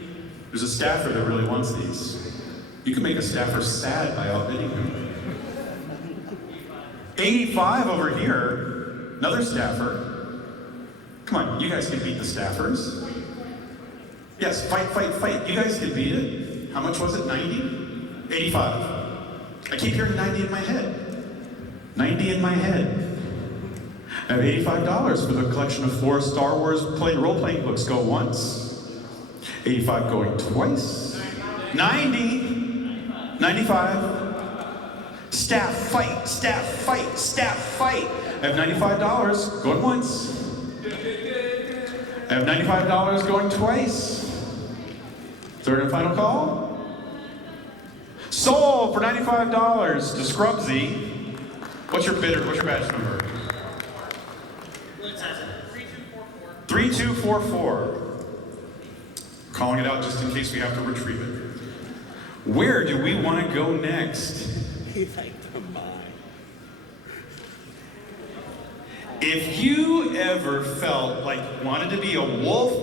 There's a staffer that really wants these. You can make a staffer sad by outbidding him. 85 over here. Another staffer. Come on, you guys can beat the staffers. Yes, fight, fight, fight. You guys can beat it. How much was it? 90? 85. I keep hearing 90 in my head. 90 in my head. I have $85 for the collection of 4 Star Wars role-playing books. Go once. 85 going twice. 90. 95. Staff fight, staff fight, staff fight. I have $95 going once. I have $95 going twice. Third and final call. Sold for $95 to Scrubsy. What's your bidder? What's your badge number? 3244. Calling it out just in case we have to retrieve it. Where do we want to go next? If you ever felt like wanted to be a wolf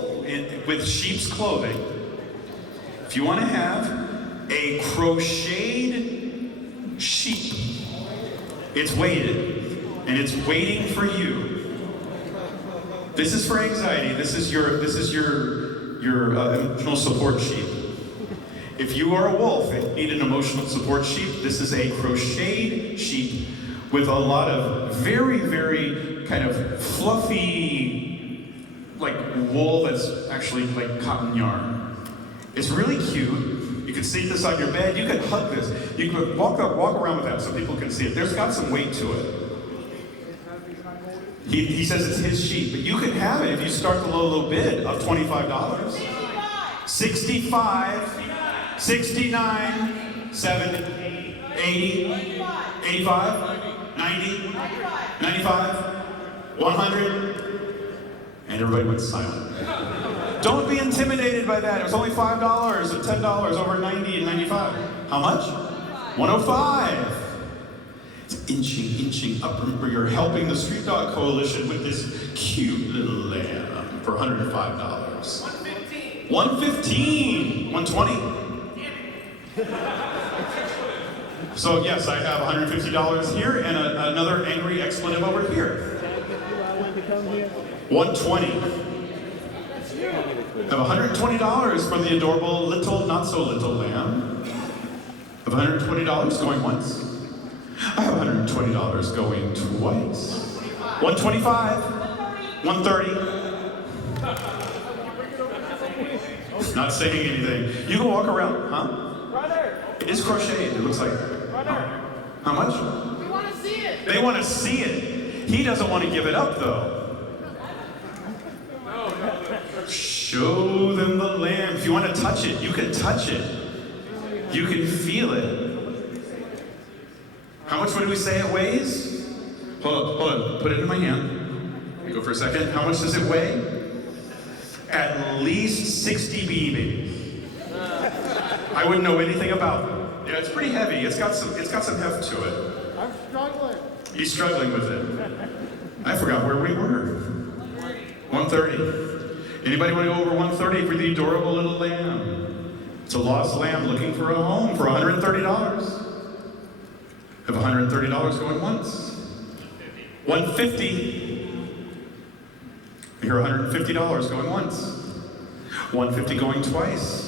with sheep's clothing, if you want to have a crocheted sheep, it's weighted and it's waiting for you. This is for anxiety. This is your emotional support sheep. If you are a wolf and need an emotional support sheep, this is a crocheted sheep with a lot of very, very kind of fluffy, wool that's actually like cotton yarn. It's really cute. You can seat this on your bed. You can hug this. You can walk around with that so people can see it. There's got some weight to it. He says it's his sheep, but you can have it if you start the low bid of $25. 65, 69, 70, 80, 85, 90, 95, 100, and everybody went silent. Don't be intimidated by that. It was only $5 and $10 over 90 and 95. How much? 105. It's inching up. Remember, you're helping the Street Dog Coalition with this cute little lamb for $105. 115. 115. 120. So yes, I have $150 here and another angry expletive over here. 120. I have $120 for the adorable little, not so little lamb. I have $120 going once. I have $120 going twice. 125. 130. Not saying anything. You can walk around, huh? It is crocheted, it looks like. How much? We want to see it. They want to see it. He doesn't want to give it up, though. Show them the lamb. If you want to touch it, you can touch it. You can feel it. How much would we say it weighs? Hold on. Put it in my hand. Let me go for a second. How much does it weigh? At least 60 BB. I wouldn't know anything about them. Yeah, it's pretty heavy. It's got some heft to it. I'm struggling. He's struggling with it. I forgot where we were. 130. Anybody want to go over 130 for the adorable little lamb? It's a lost lamb looking for a home for $130. Have $130 going once. 150. I hear $150 going once. 150 going twice.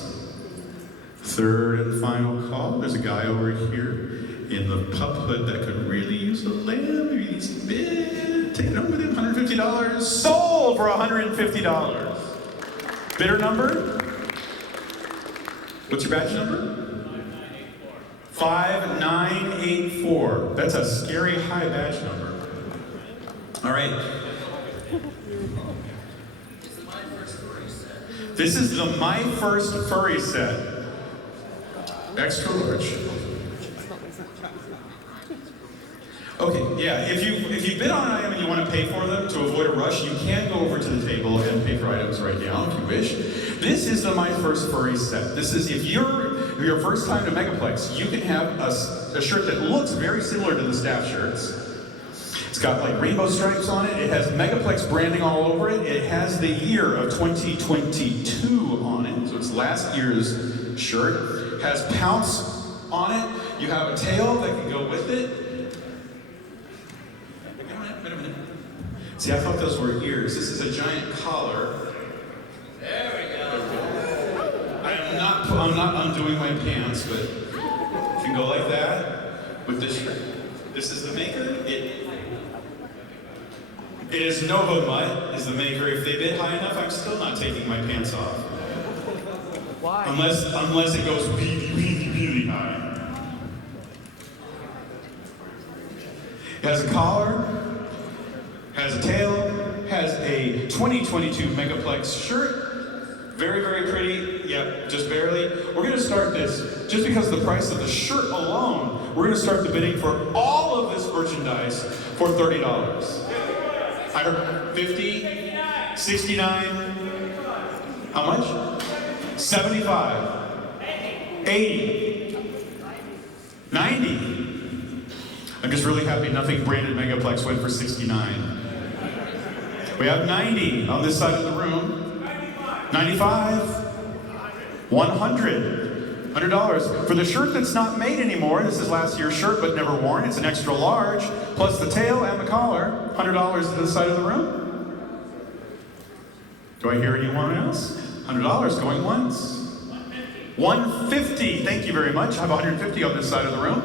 Third and final call. There's a guy over here in the pup hood that could really use a lamb. He needs a bid. Take it home with him. $150. Sold for $150. Bidder number? What's your badge number? 5984. That's a scary high badge number. All right. This is the My First Furry set. Extra large. Okay, yeah, if you bid on an item and you want to pay for them to avoid a rush, you can go over to the table and pay for items right now if you wish. This is the My First Furry set. This is, if you're your first time to Megaplex, you can have a shirt that looks very similar to the staff shirts. It's got like rainbow stripes on it. It has Megaplex branding all over it. It has the year of 2022 on it, so it's last year's shirt. It has pounce on it. You have a tail that can go with it. Wait a minute. See, I thought those were ears. This is a giant collar. There we go. I'm not undoing my pants, but it can go like that with this shirt. This is the maker. It is Nova Mutt is the maker. If they bid high enough, I'm still not taking my pants off. Why? Unless it goes really, really, really high. It has a collar, has a tail, has a 2022 Megaplex shirt. Very, very pretty. Yep, just barely. We're going to start this, just because of the price of the shirt alone, we're going to start the bidding for all of this merchandise for $30. I heard 50, 69, how much? 75, 80, 90. I'm just really happy nothing branded Megaplex went for 69. We have 90 on this side of the room. 95, 100, $100. For the shirt that's not made anymore, this is last year's shirt but never worn, it's an extra large, plus the tail and the collar, $100 to this side of the room. Do I hear anyone else? $100 going once. 150, thank you very much. I have 150 on this side of the room.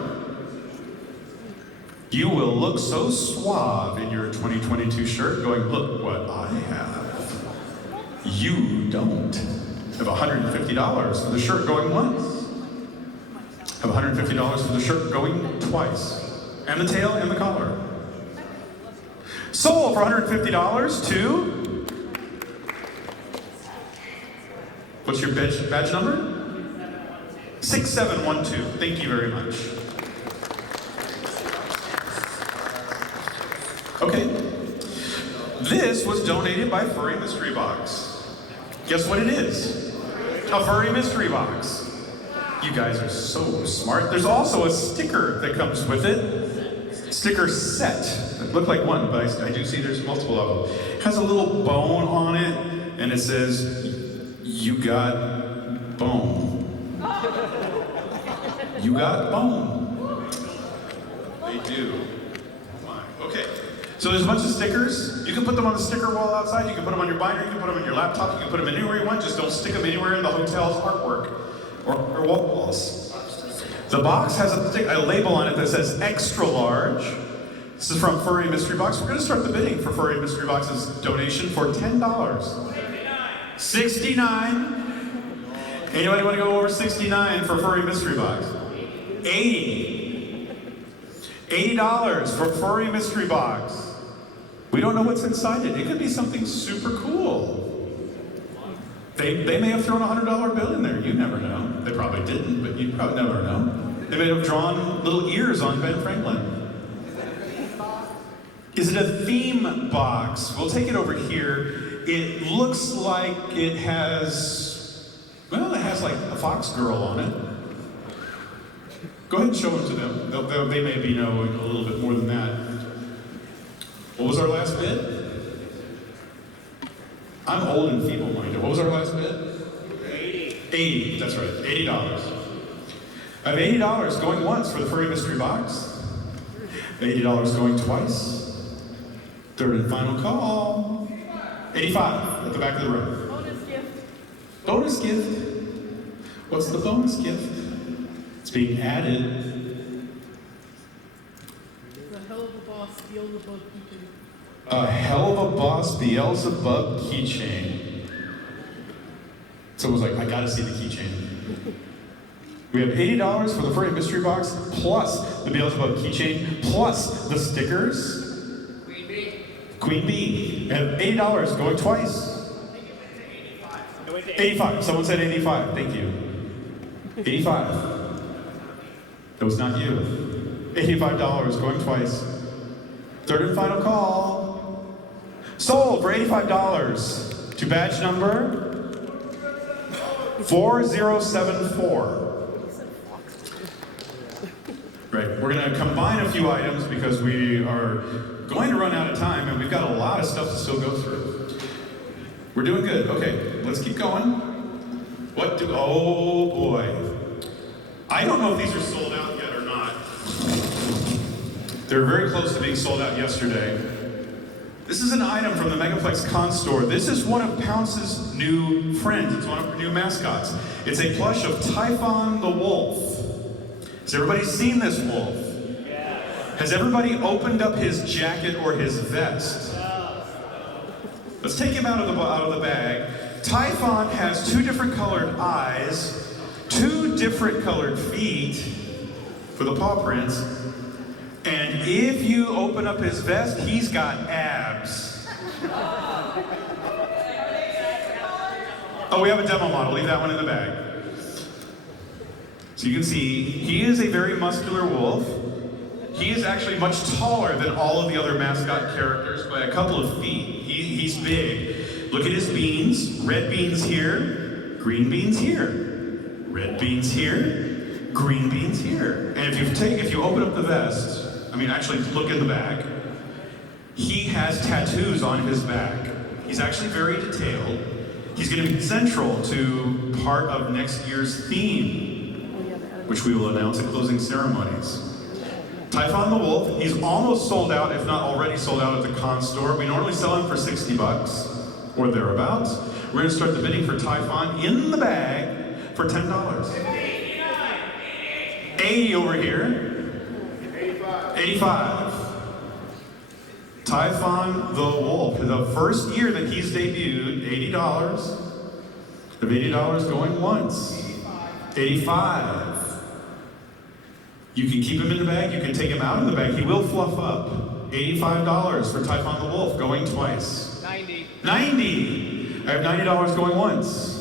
You will look so suave in your 2022 shirt going, look what I have. You don't. Have $150 for the shirt going once. Have $150 for the shirt going twice. And the tail and the collar. Sold for $150 to... What's your badge number? 6712. Thank you very much. Okay. This was donated by Furry Mystery Box. Guess what it is? A furry mystery box. You guys are so smart. There's also a sticker that comes with it. Sticker set. It looked like one, but I do see there's multiple of them. It has a little bone on it, and it says, "You got bone." You got bone. They do. Oh my. Okay. So there's a bunch of stickers. You can put them on the sticker wall outside. You can put them on your binder. You can put them on your laptop. You can put them anywhere you want. Just don't stick them anywhere in the hotel's artwork or walls. The box has a label on it that says extra large. This is from Furry Mystery Box. We're going to start the bidding for Furry Mystery Box's donation for $10. 69. Anybody want to go over 69 for Furry Mystery Box? 80. $80 for Furry Mystery Box. We don't know what's inside it. It could be something super cool. They may have thrown a $100 bill in there. You never know. They probably didn't, but you probably never know. They may have drawn little ears on Ben Franklin. Is it a theme box? We'll take it over here. It looks like it has, well, it has like a fox girl on it. Go ahead and show them to them. They may be knowing a little bit more than that. What was our last bid? I'm old and feeble-minded. What was our last bid? 80. 80, that's right, $80. I have $80 going once for the Furry Mystery Box. $80 going twice. Third and final call. 85 at the back of the room. Bonus gift. Bonus gift. What's the bonus gift? It's being added. The hell of a boss, Beelzebub keychain. A hell of a boss Beelzebub keychain. So it was like, I gotta see the keychain. We have $80 for the Furry Mystery Box, plus the Beelzebub keychain, plus the stickers. Queen Bee. And $80 going twice. 85. Someone said 85. Thank you. 85. That was not you. $85 going twice. Third and final call. Sold for $85 to badge number 4074. Right, we're going to combine a few items because we are going to run out of time and we've got a lot of stuff to still go through. We're doing good. Okay, let's keep going. Oh boy. I don't know if these are sold out yet or not. They were very close to being sold out yesterday. This is an item from the Megaplex Con store. This is one of Pounce's new friends. It's one of her new mascots. It's a plush of Typhon the Wolf. Has everybody seen this wolf? Yeah. Has everybody opened up his jacket or his vest? Let's take him out of the bag. Typhon has 2 different colored eyes, 2 different colored feet for the paw prints, and if you open up his vest, he's got abs. Oh, we have a demo model. Leave that one in the bag. So you can see, he is a very muscular wolf. He is actually much taller than all of the other mascot characters by a couple of feet. He's big. Look at his beans. Red beans here, green beans here. Red beans here, green beans here. And if you open up the vest, actually look in the back, he has tattoos on his back. He's actually very detailed. He's going to be central to part of next year's theme, which we will announce at closing ceremonies. Typhon the Wolf, he's almost sold out, if not already sold out at the con store. We normally sell him for $60 or thereabouts. We're going to start the bidding for Typhon in the bag for $10. 80 over here. 85. Typhon the Wolf. The first year that he's debuted, $80. have $80 going once. 85. You can keep him in the bag, you can take him out of the bag. He will fluff up. $85 for Typhon the Wolf, going twice. 90. 90. I have $90 going once.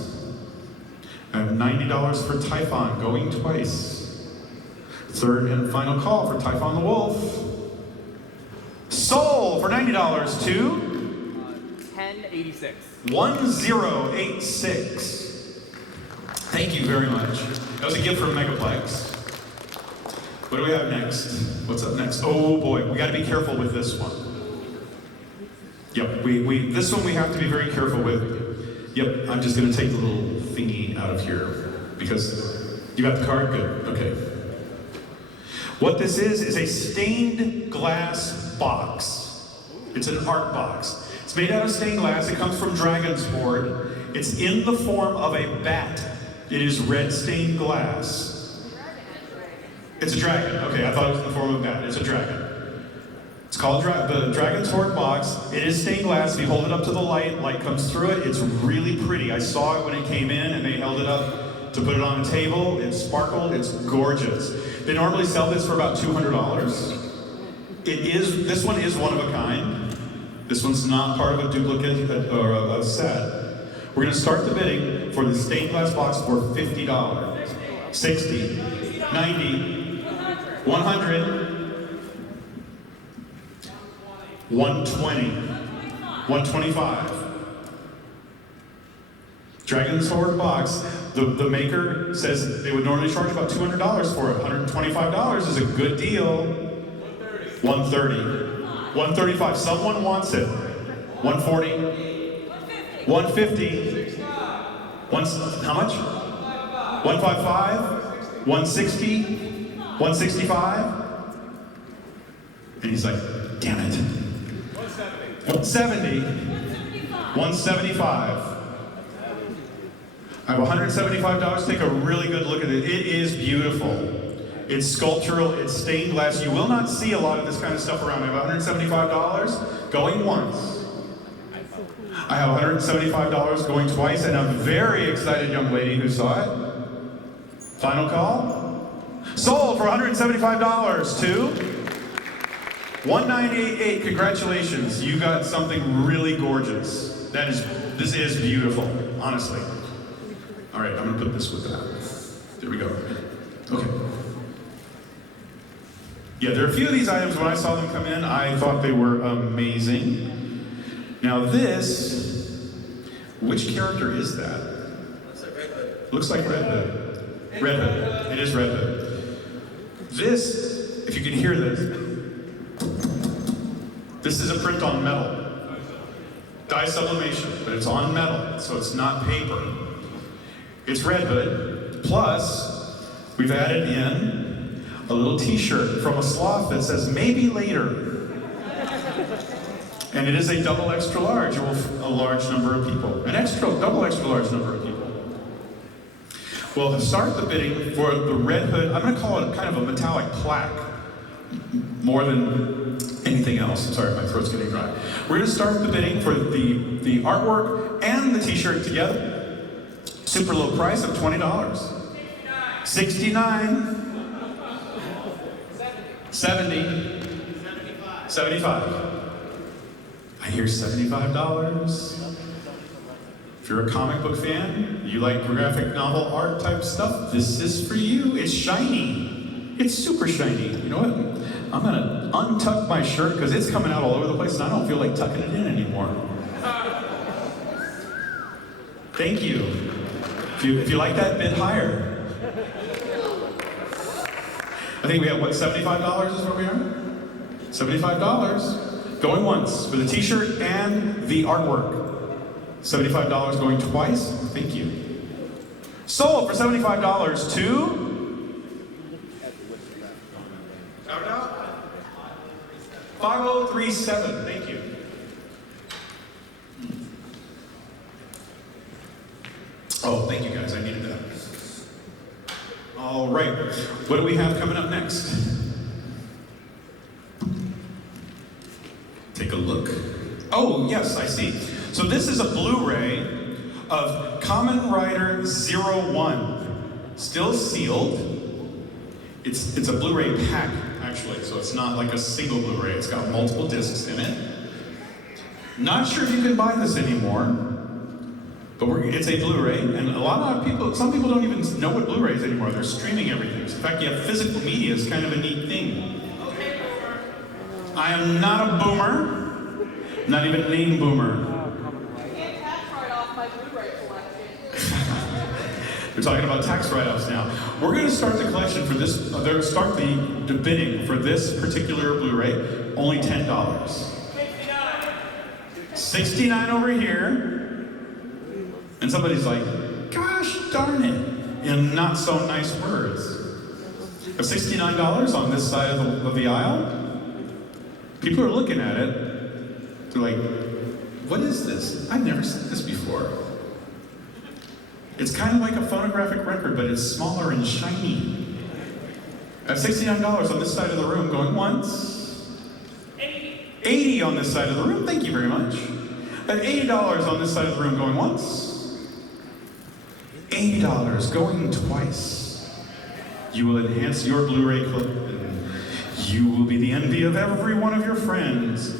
I have $90 for Typhon, going twice. Third and final call for Typhon the Wolf. Sold for $90 to 1086. 1086. Thank you very much. That was a gift from Megaplex. What do we have next? What's up next? Oh boy, we got to be careful with this one. Yep, this one we have to be very careful with. Yep, I'm just going to take the little thingy out of here because you got the card? Good, okay. What this is a stained glass box. It's an art box. It's made out of stained glass. It comes from Dragon's Hoard. It's in the form of a bat. It is red stained glass. It's a dragon. Okay, I thought it was in the form of a bat. It's a dragon. It's called the Dragon's Hoard box. It is stained glass. If you hold it up to the light comes through it. It's really pretty. I saw it when it came in and they held it up to put it on a table. It sparkled. It's gorgeous. They normally sell this for about $200. This one is one of a kind. This one's not part of a duplicate or a set. We're going to start the bidding for the stained glass box for $50. 60, 90, 100, 120, 125. Dragon's Hoard box, the maker says they would normally charge about $200 for it. $125 is a good deal. 130, 135, someone wants it. 140, 150, how much? 155, 160, 165. And he's like, damn it. 170, 175. I have $175. Take a really good look at it. It is beautiful. It's sculptural, it's stained glass. You will not see a lot of this kind of stuff around. I have $175 going once. I have $175 going twice, and a very excited young lady who saw it. Final call. Sold for $175 to 1988. Congratulations, you got something really gorgeous. This is beautiful, honestly. All right, I'm gonna put this with that. There we go. Okay. Yeah, there are a few of these items, when I saw them come in, I thought they were amazing. Now this, which character is that? Looks like Red Hood. Red Hood. It is Red Hood. This, if you can hear this is a print on metal. Dye sublimation, but it's on metal, so it's not paper. It's Red Hood, plus we've added in a little t-shirt from a sloth that says, maybe later. And it is a double extra large, a large number of people. Double extra large number of people. We'll start the bidding for the Red Hood. I'm gonna call it kind of a metallic plaque, more than anything else. Sorry, my throat's getting dry. We're gonna start the bidding for the artwork and the t-shirt together. Super low price of $20. 69. 70. 75. I hear $75. If you're a comic book fan, you like graphic novel art type stuff, this is for you. It's shiny. It's super shiny. You know what? I'm gonna untuck my shirt because it's coming out all over the place and I don't feel like tucking it in anymore. Thank you. If you like that, bid higher. I think we have, what, $75 is where we are? $75. Going once for the t-shirt and the artwork. $75 going twice. Thank you. Sold for $75 to... Shout it out. 5037. Thank you. Oh, thank you guys. I needed that. All right. What do we have coming up next? Take a look. Oh, yes, I see. So this is a Blu-ray of Kamen Rider 01. Still sealed. It's a Blu-ray pack, actually, so it's not like a single Blu-ray. It's got multiple discs in it. Not sure if you can buy this anymore, but it's a Blu-ray, and a lot of people, some people don't even know what Blu-ray is anymore. They're streaming everything. In fact, you have physical media is kind of a neat thing. I am not a boomer, not even a name boomer. I can't tax write off my Blu-ray collection. We're talking about tax write-offs now. We're going to start the collection for this, they're going to start the bidding for this particular Blu-ray, only $10. 69 over here. And somebody's like, gosh darn it, in not so nice words. Of $69 on this side of the aisle, people are looking at it, they're like, what is this? I've never seen this before. It's kind of like a phonographic record, but it's smaller and shiny. At $69 on this side of the room, going once. 80 on this side of the room, thank you very much. At $80 on this side of the room, going once. $80 going twice. You will enhance your Blu-ray club, and you will be the envy of every one of your friends.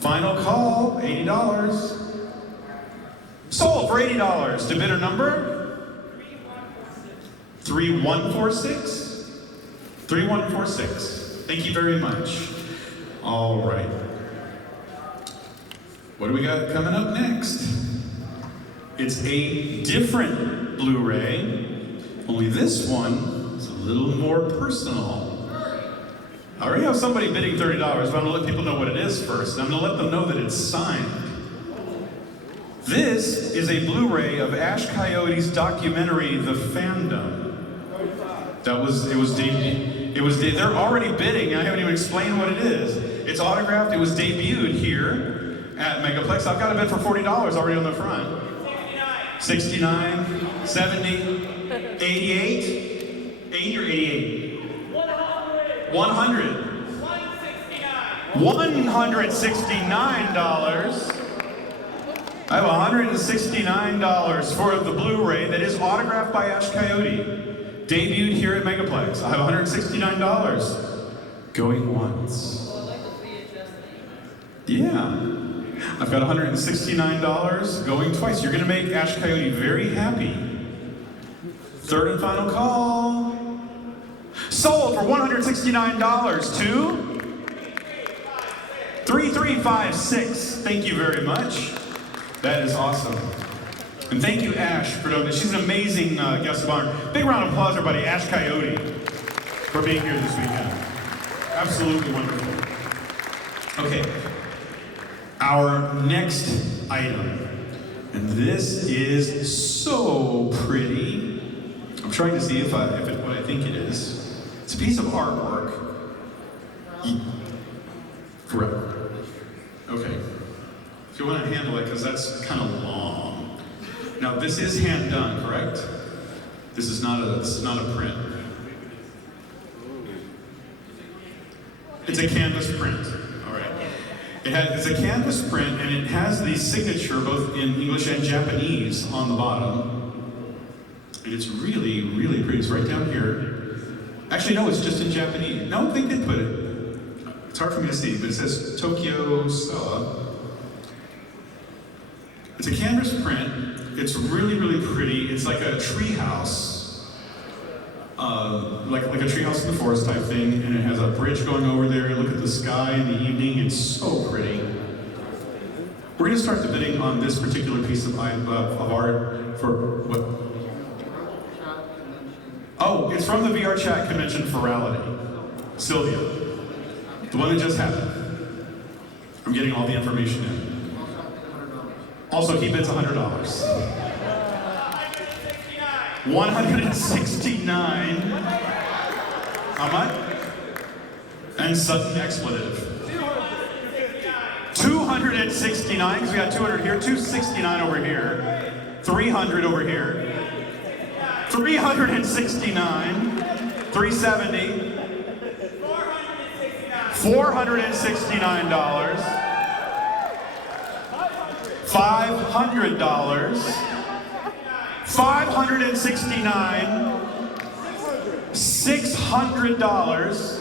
Final call, $80. Sold for $80. To bidder number? 3146? 3146. Thank you very much. All right. What do we got coming up next? It's a different Blu-ray, only this one is a little more personal. I already have somebody bidding $30, but I'm gonna let people know what it is first. I'm gonna let them know that it's signed. This is a Blu-ray of Ash Coyote's documentary, The Fandom. They're already bidding. I haven't even explained what it is. It's autographed. It was debuted here at Megaplex. I've got a bid for $40 already on the front. 69, 70, 88, 80 or 88? 100. $169. I have $169 for the Blu-ray that is autographed by Ash Coyote. Debuted here at Megaplex. I have $169. Going once. Yeah. I've got $169 going twice. You're going to make Ash Coyote very happy. Third and final call. Sold for $169 to 3356. Thank you very much. That is awesome. And thank you, Ash, for doing this. She's an amazing guest of honor. Big round of applause, everybody. Ash Coyote for being here this weekend. Absolutely wonderful. Okay. Our next item, and this is so pretty. I'm trying to see if it's what I think it is. It's a piece of artwork. Correct. Okay. If you want to handle it, because that's kind of long. Now this is hand done, correct? This is not a print. It's a canvas print. It's a canvas print, and it has the signature both in English and Japanese on the bottom. And it's really, really pretty. It's right down here. Actually, no, it's just in Japanese. No, they did put it. It's hard for me to see, but it says Tokyo Sylva. It's a canvas print. It's really, really pretty. It's like a tree house. Like a treehouse in the forest type thing, and it has a bridge going over there. Look at the sky in the evening. It's so pretty. We're going to start the bidding on this particular piece of art for what? Oh, it's from the VR Chat Convention Ferality. Sylvia. The one that just happened. I'm getting all the information in. Also, he bids $100. 169. How much? And sudden expletive. 269, because we got 200 here, 269 over here, 300 over here, 369, 370, $469, $500, $569, $600.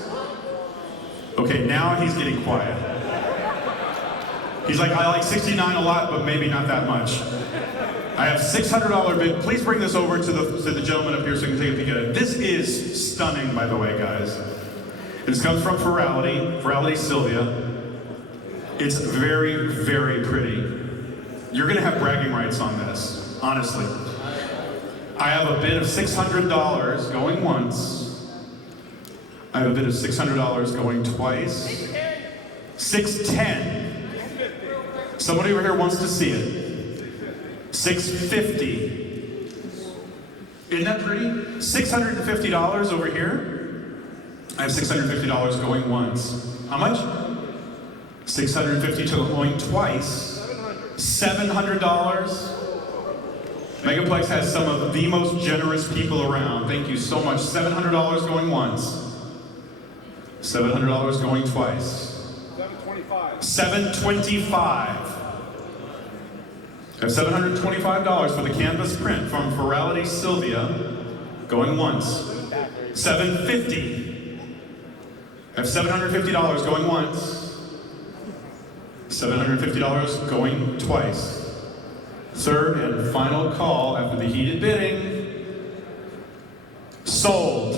Okay, now he's getting quiet. He's like, I like 69 a lot, but maybe not that much. I have $600 bid. Please bring this over to the gentleman up here so we can take a peek at it. This is stunning, by the way, guys. This comes from Furry Sylva. It's very, very pretty. You're gonna have bragging rights on this, honestly. I have a bid of $600 going once. I have a bid of $600 going twice. $610. Somebody over here wants to see it. $650. Isn't that pretty? $650 over here. I have $650 going once. How much? $650 going twice. $700. Megaplex has some of the most generous people around. Thank you so much. $700 going once. $700 going twice. $725. I have $725 for the canvas print from Furry Sylva going once. $750. I have $750 going once. $750 going twice. Third and final call after the heated bidding. Sold.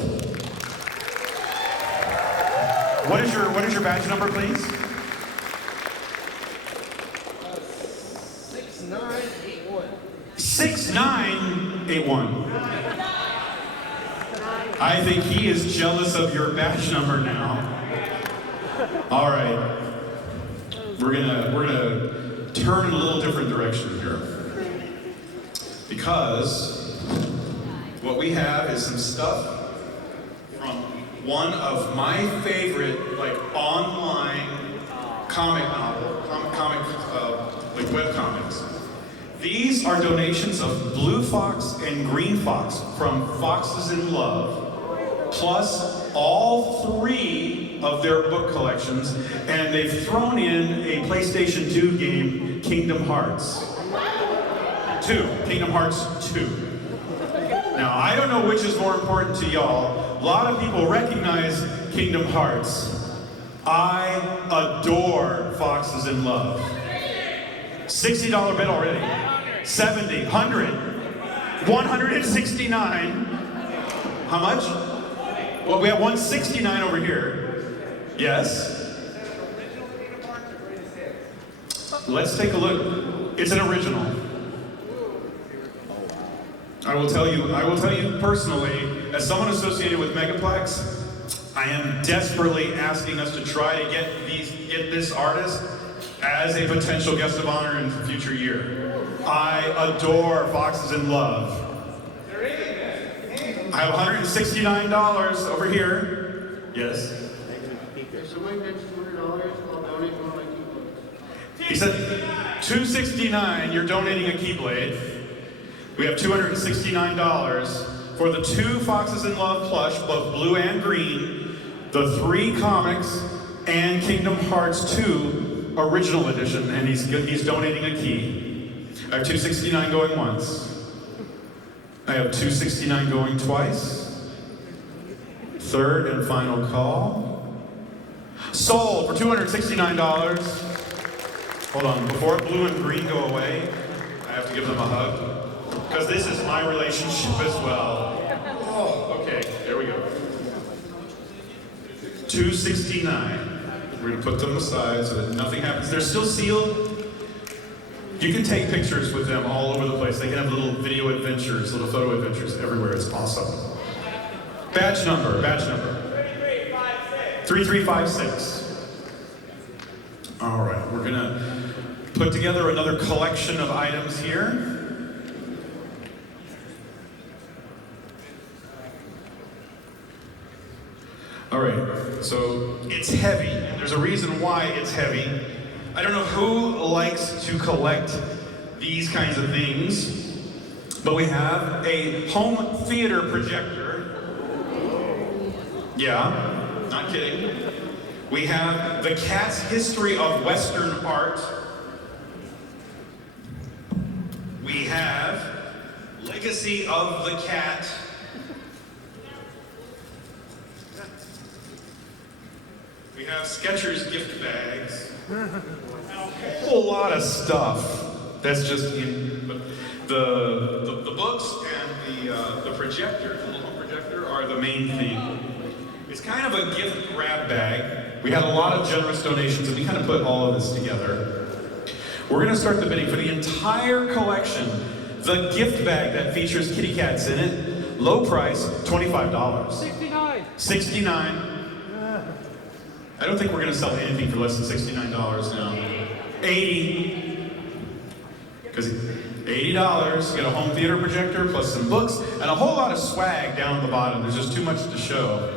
What is your badge number, please? 6981. I think he is jealous of your badge number now. All right. We're gonna turn in a little different direction here. Because what we have is some stuff from one of my favorite online comic web comics. These are donations of Blue Fox and Green Fox from Foxes in Love, plus all 3 of their book collections, and they've thrown in a PlayStation 2 game, Kingdom Hearts 2. Kingdom Hearts 2. Now, I don't know which is more important to y'all. A lot of people recognize Kingdom Hearts. I adore Foxes in Love. $60 bid already. 70, 100, 169. How much? Well, we have 169 over here. Yes. Let's take a look. It's an original. I will tell you personally, as someone associated with Megaplex, I am desperately asking us to try to get this artist as a potential guest of honor in the future year. I adore Foxes in Love. I have $169 over here. Yes. If somebody bids $200, I'll donate one of my keyblades. He said $269, you're donating a Keyblade. We have $269 for the 2 Foxes in Love plush, both blue and green, the 3 comics, and Kingdom Hearts 2 original edition, and he's donating a key. I have $269 going once. I have $269 going twice. Third and final call. Sold for $269. Hold on, before blue and green go away, I have to give them a hug. Because this is my relationship as well. Oh, okay, there we go. $269. We're gonna put them aside so that nothing happens. They're still sealed. You can take pictures with them all over the place. They can have little video adventures, little photo adventures everywhere. It's awesome. Badge number. 3356. All right, we're gonna put together another collection of items here. All right, so it's heavy, and there's a reason why it's heavy. I don't know who likes to collect these kinds of things, but we have a home theater projector. Yeah, not kidding. We have the Cat's History of Western Art. We have efficacy of the cat. We have Skechers gift bags. A whole lot of stuff. That's just in the books and the projector, the little projector, are the main thing. It's kind of a gift grab bag. We had a lot of generous donations, and we kind of put all of this together. We're going to start the bidding for the entire collection. The gift bag that features kitty cats in it, low price, $25. $69. $69. I don't think we're going to sell anything for less than $69 now. $80. Because $80, get a home theater projector plus some books and a whole lot of swag down at the bottom. There's just too much to show.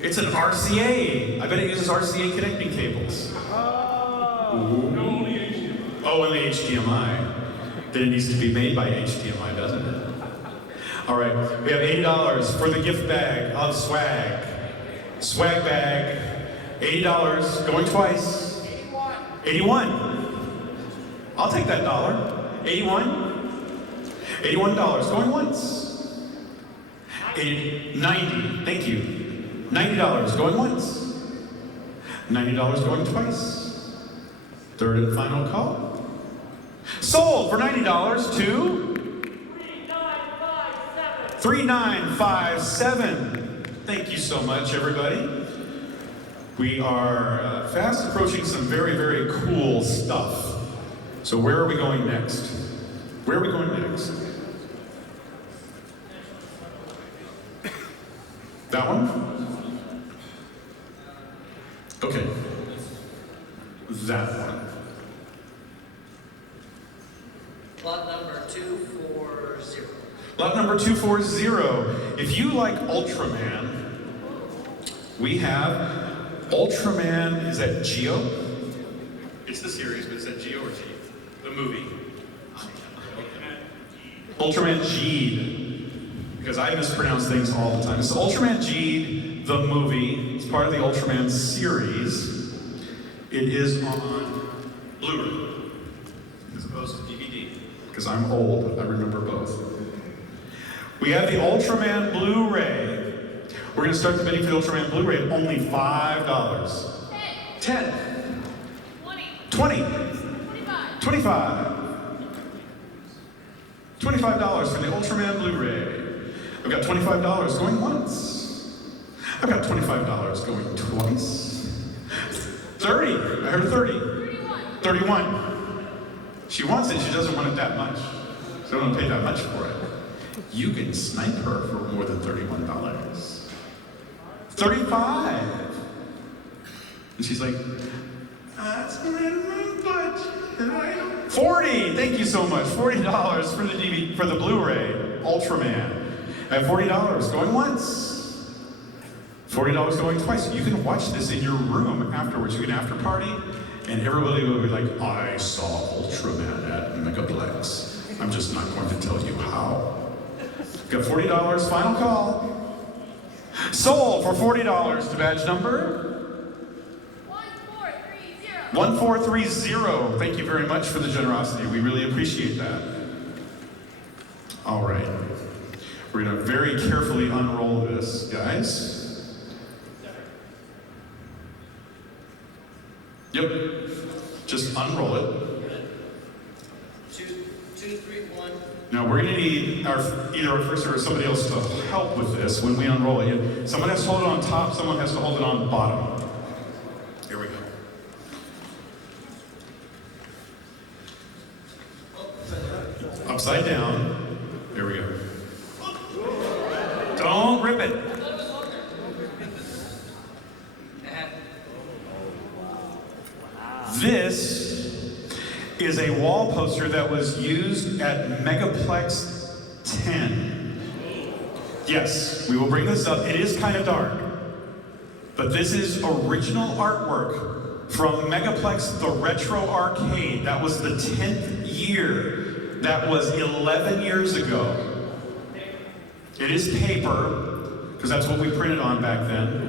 It's an RCA. I bet it uses RCA connecting cables. Oh, and the HDMI. Then it needs to be made by HDMI, doesn't it? All right, we have $80 for the gift bag of swag. Swag bag, $80, going twice. 81. I'll take that dollar. 81. $81, going once. 90, thank you. $90, going once. $90, going twice. Third and final call. Sold for $90 to 3957. Thank you so much, everybody. We are fast approaching some very, very cool stuff. So where are we going next? Where are we going next? That one? Okay. That one. Lot number 240. Lot number 240. If you like Ultraman, we have Ultraman, is that Geo? It's the series, but is that Geo or G? The movie. Ultraman G, because I mispronounce things all the time. It's Ultraman G, the movie. It's part of the Ultraman series. It is on Blu-ray, as opposed to DVD, because I'm old, I remember both. We have the Ultraman Blu-ray. We're going to start the bidding for the Ultraman Blu-ray at only $5. 10. 20. 25. $25 for the Ultraman Blu-ray. I've got $25 going once. I've got $25 going twice. 30. I heard 30. 31. She wants it. She doesn't want it that much. She doesn't want to pay that much for it. You can snipe her for more than $31. 35. And she's like, that's my budget. 40. Thank you so much. $40 for the DVD, for the Blu-ray Ultraman. I have $40 going once. $40 going twice. You can watch this in your room afterwards. You can after party, and everybody will be like, I saw Ultraman at Megaplex. I'm just not going to tell you how. Got $40, final call. Sold for $40 to badge number 1430. Thank you very much for the generosity. We really appreciate that. All right. We're going to very carefully unroll this, guys. Yep. Just unroll it. 2, 3, 1. Now we're going to need either our first or somebody else to help with this when we unroll it. Someone has to hold it on top, someone has to hold it on bottom. Here we go. Upside down. Here we go. Don't rip it. This is a wall poster that was used at Megaplex 10. Yes, we will bring this up. It is kind of dark, but this is original artwork from Megaplex, the Retro Arcade. That was the 10th year. That was 11 years ago. It is paper, because that's what we printed on back then.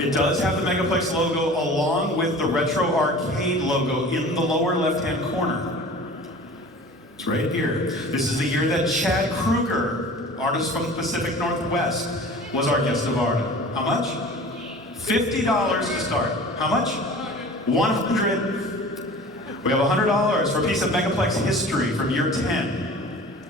It does have the Megaplex logo along with the Retro Arcade logo in the lower left-hand corner. It's right here. This is the year that Chad Kruger, artist from the Pacific Northwest, was our guest of honor. How much? $50 to start. How much? $100. We have $100 for a piece of Megaplex history from year 10.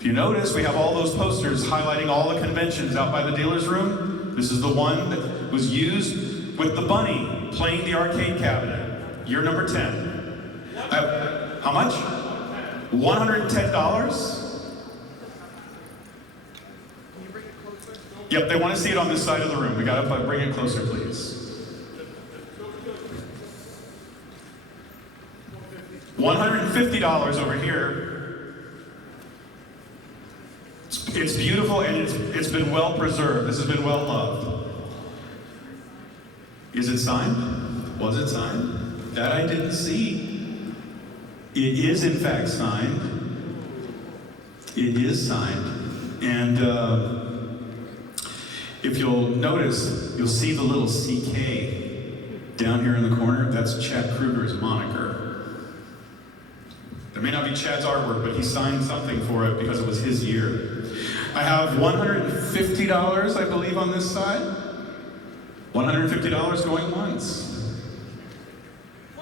If you notice, we have all those posters highlighting all the conventions out by the dealer's room. This is the one that was used with the bunny playing the arcade cabinet. Year number 10. How much? $110? Yep, they want to see it on this side of the room. We gotta bring it closer, please. $150 over here. It's beautiful and it's been well preserved. This has been well loved. Is it signed? Was it signed? That I didn't see. It is in fact signed. It is signed. And if you'll notice, you'll see the little CK down here in the corner. That's Chad Kruger's moniker. It may not be Chad's artwork, but he signed something for it because it was his year. I have $150, I believe, on this side. $150 going once.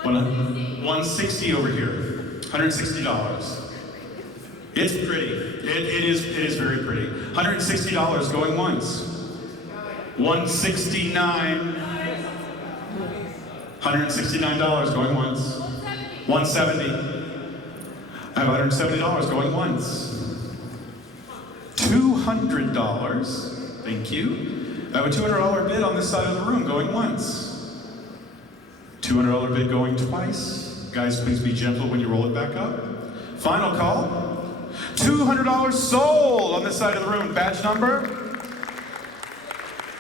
$160 over here. $160. It's pretty. It is very pretty. $160 going once. $169. $169 going once. $170. I have $170 going once. $200. Thank you. I have a $200 bid on this side of the room going once. $200 bid going twice. Guys, please be gentle when you roll it back up. Final call. $200 sold on this side of the room. Badge number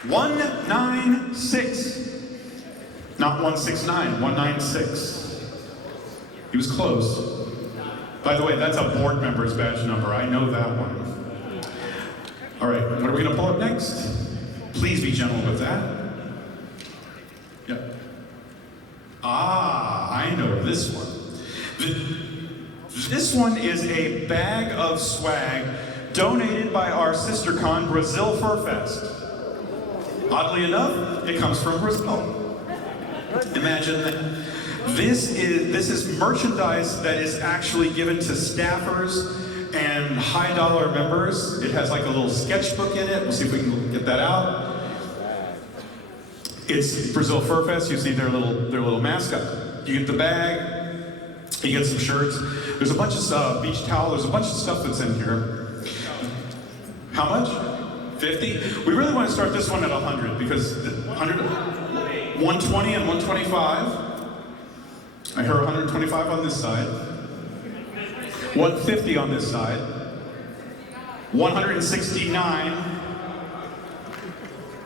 196. Not 169, 196. He was close. By the way, that's a board member's badge number. I know that one. All right, what are we going to pull up next? Please be gentle with that. Yep. Ah, I know this one. This one is a bag of swag donated by our sister con, Brazil Fur Fest. Oddly enough, it comes from Brazil. Imagine that. This is merchandise that is actually given to staffers and high dollar members. It has like a little sketchbook in it. We'll see if we can get that out. It's Brazil Fur Fest. You see their little mascot. You get the bag. You get some shirts. There's a bunch of beach towel. There's a bunch of stuff that's in here. How much? 50? We really want to start this one at 100 because 100, 120 and 125. I heard 125 on this side. 150 on this side. 169.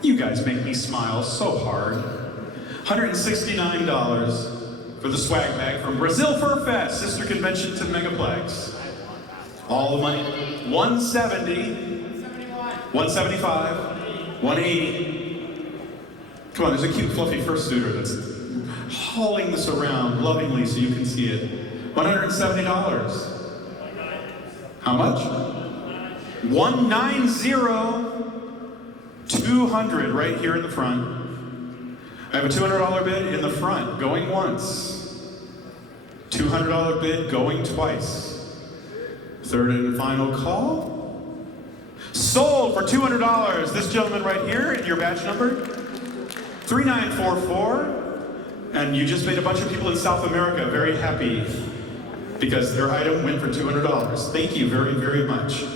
You guys make me smile so hard. $169 for the swag bag from Brazil Fur Fest, sister convention to Megaplex. All the money. 170. 175. 180. Come on, there's a cute fluffy fursuiter that's hauling this around lovingly so you can see it. $170. How much? 190. 200 right here in the front. I have a $200 bid in the front, going once. $200 bid going twice. Third and final call. Sold for $200. This gentleman right here, your badge number, 3944. And you just made a bunch of people in South America very happy because their item went for $200. Thank you very, very much.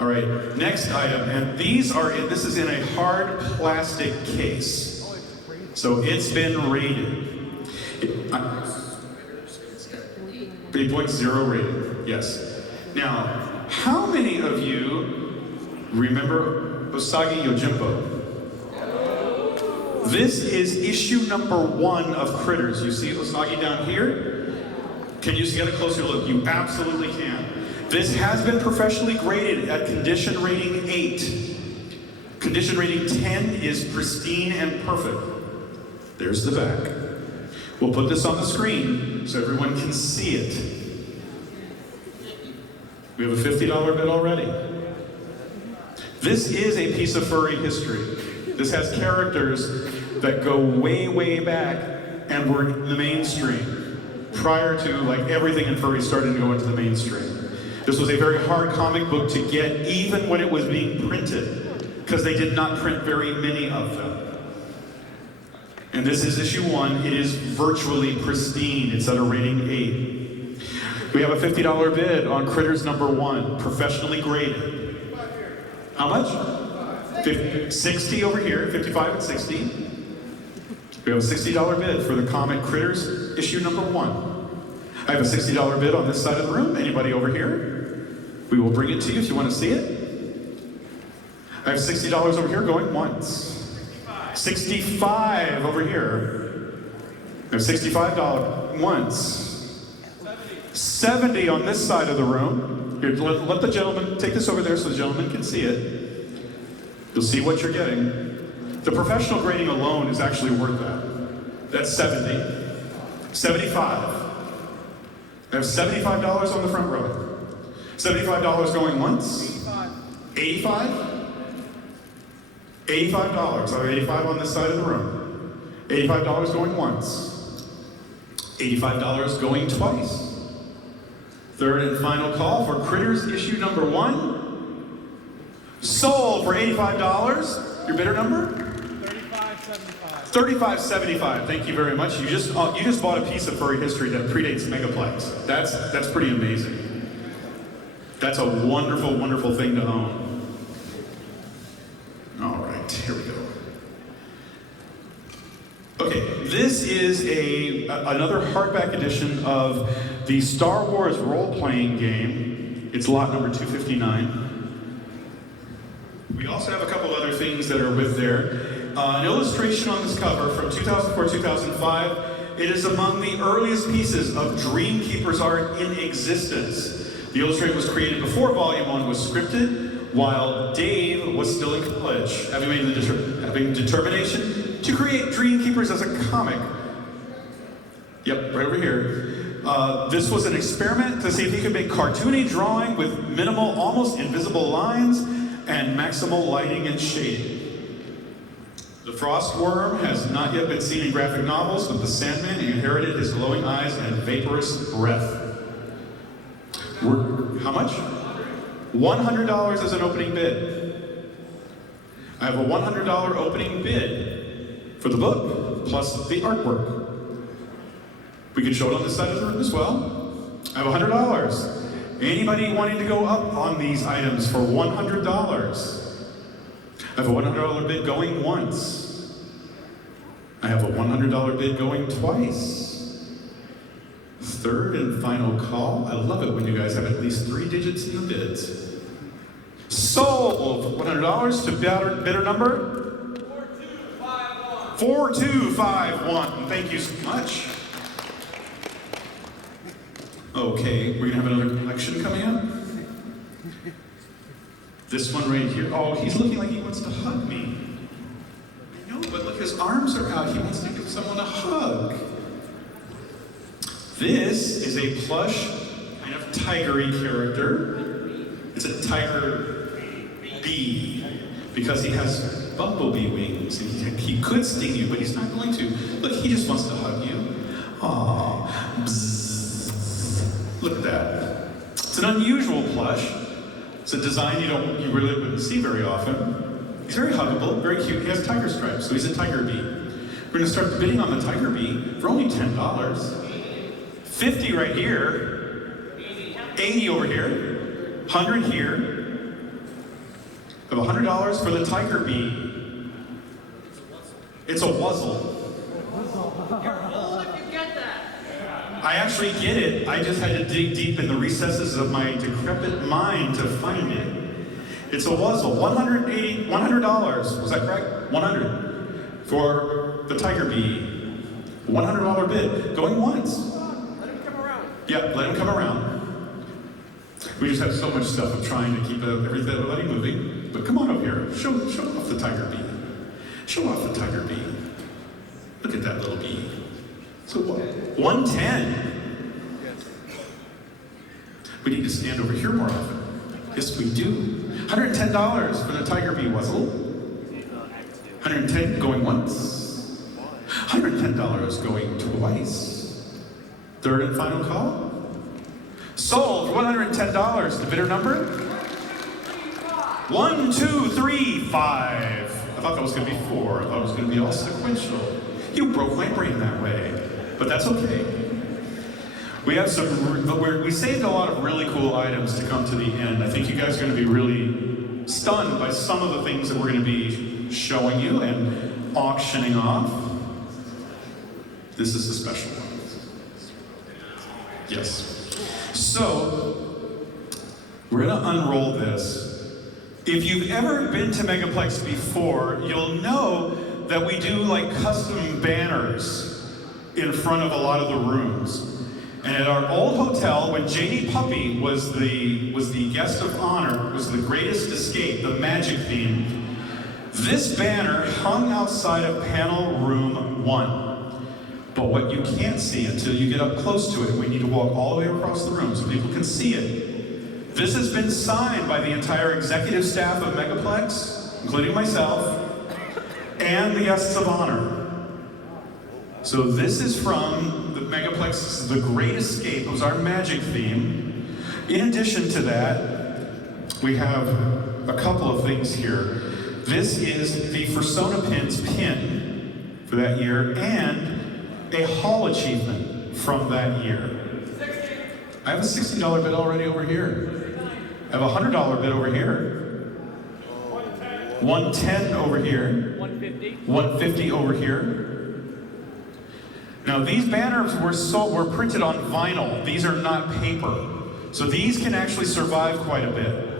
All right, next item, and this is in a hard plastic case. So it's been rated. 8.0 rated, yes. Now, how many of you remember Usagi Yojimbo? This is issue number 1 of Critters. You see Usagi down here? Can you get a closer look? You absolutely can. This has been professionally graded at condition rating 8. Condition rating 10 is pristine and perfect. There's the back. We'll put this on the screen so everyone can see it. We have a $50 bid already. This is a piece of furry history. This has characters that go way, way back and were in the mainstream prior to like everything in furry starting to go into the mainstream. This was a very hard comic book to get even when it was being printed, because they did not print very many of them. And this is issue 1. It is virtually pristine. It's at a rating 8. We have a $50 bid on Critters #1, professionally graded. How much? 60 over here, 55 and 60. We have a $60 bid for the comic Critters issue #1. I have a $60 bid on this side of the room. Anybody over here? We will bring it to you if you want to see it. I have $60 over here going once. 65 over here. I have $65 once. 70 on this side of the room. Here, let the gentleman take this over there so the gentleman can see it. You'll see what you're getting. The professional grading alone is actually worth that. That's 70. 75. I have $75 on the front row. $75 going once. 85. $85. I have 85 on this side of the room. $85 going once. $85 going twice. Third and final call for Critters issue #1. Sold for $85. Your bidder number? $35.75. $35.75. Thank you very much. You just bought a piece of furry history that predates Megaplex. That's pretty amazing. That's a wonderful, wonderful thing to own. All right, here we go. Okay, this is another hardback edition of the Star Wars role-playing game. It's lot number 259. We also have a couple other things that are with there. An illustration on this cover from 2004-2005. It is among the earliest pieces of Dreamkeeper's art in existence. The illustration was created before Volume 1 was scripted, while Dave was still in college, having determination to create Dreamkeepers as a comic. Yep, right over here. This was an experiment to see if he could make cartoony drawing with minimal, almost invisible lines and maximal lighting and shading. The Frostworm has not yet been seen in graphic novels, but the Sandman inherited his glowing eyes and vaporous breath. How much? $100 as an opening bid. I have a $100 opening bid for the book, plus the artwork. We can show it on this side of the room as well. I have $100. Anybody wanting to go up on these items for $100? I have a $100 bid going once. I have a $100 bid going twice. Third and final call. I love it when you guys have at least 3 digits in the bids. Sold $100 to bidder number 4251. 4251. Thank you so much. Okay, we're gonna have another collection coming up. This one right here. Oh, he's looking like he wants to hug me. I know, but look, his arms are out. He wants to give someone a hug. This is a plush, kind of tigery character. It's a tiger bee, because he has bumblebee wings. And he could sting you, but he's not going to. Look, he just wants to hug you. Aww. Bzzz. Look at that. It's an unusual plush. It's a design you really wouldn't see very often. He's very huggable, very cute. He has tiger stripes, so he's a tiger bee. We're gonna start bidding on the tiger bee for only $10. 50 right here. 80 over here. 100 here. I have $100 for the tiger bee. It's a Wuzzle. You're old if you get that. I actually get it. I just had to dig deep in the recesses of my decrepit mind to find it. It's a Wuzzle. $100. Was that correct? 100 for the tiger bee. $100 bid. Going once. Let him come around. Yep, let him come around. We just have so much stuff of trying to keep everybody moving. But come on over here. Show off the tiger bee. Show off the tiger bee. Look at that little bee. So what? 110? We need to stand over here more often. Yes, we do. $110 for the Tiger Bee Wuzzle. 110 going once. $110 going twice. Third and final call. Sold for $110. The bidder number? 1, 2, 3, 5. I thought that was going to be 4. I thought it was going to be all sequential. You broke my brain that way, but that's okay. We have we saved a lot of really cool items to come to the end. I think you guys are going to be really stunned by some of the things that we're going to be showing you and auctioning off. This is the special one. Yes. So, we're going to unroll this. If you've ever been to Megaplex before, you'll know that we do like custom banners in front of a lot of the rooms. And at our old hotel, when JD Puppy was the guest of honor, was the greatest escape, the magic theme, this banner hung outside of panel room 1. But what you can't see until you get up close to it, we need to walk all the way across the room so people can see it. This has been signed by the entire executive staff of Megaplex, including myself, and the guests of honor. So this is from the Megaplex's The Great Escape. It was our magic theme. In addition to that, we have a couple of things here. This is the Fursona Pins pin for that year and a Hall achievement from that year. I have a $60 bid already over here. I have a $100 bid over here. 110 over here. 150 over here. Now these banners were printed on vinyl. These are not paper. So these can actually survive quite a bit.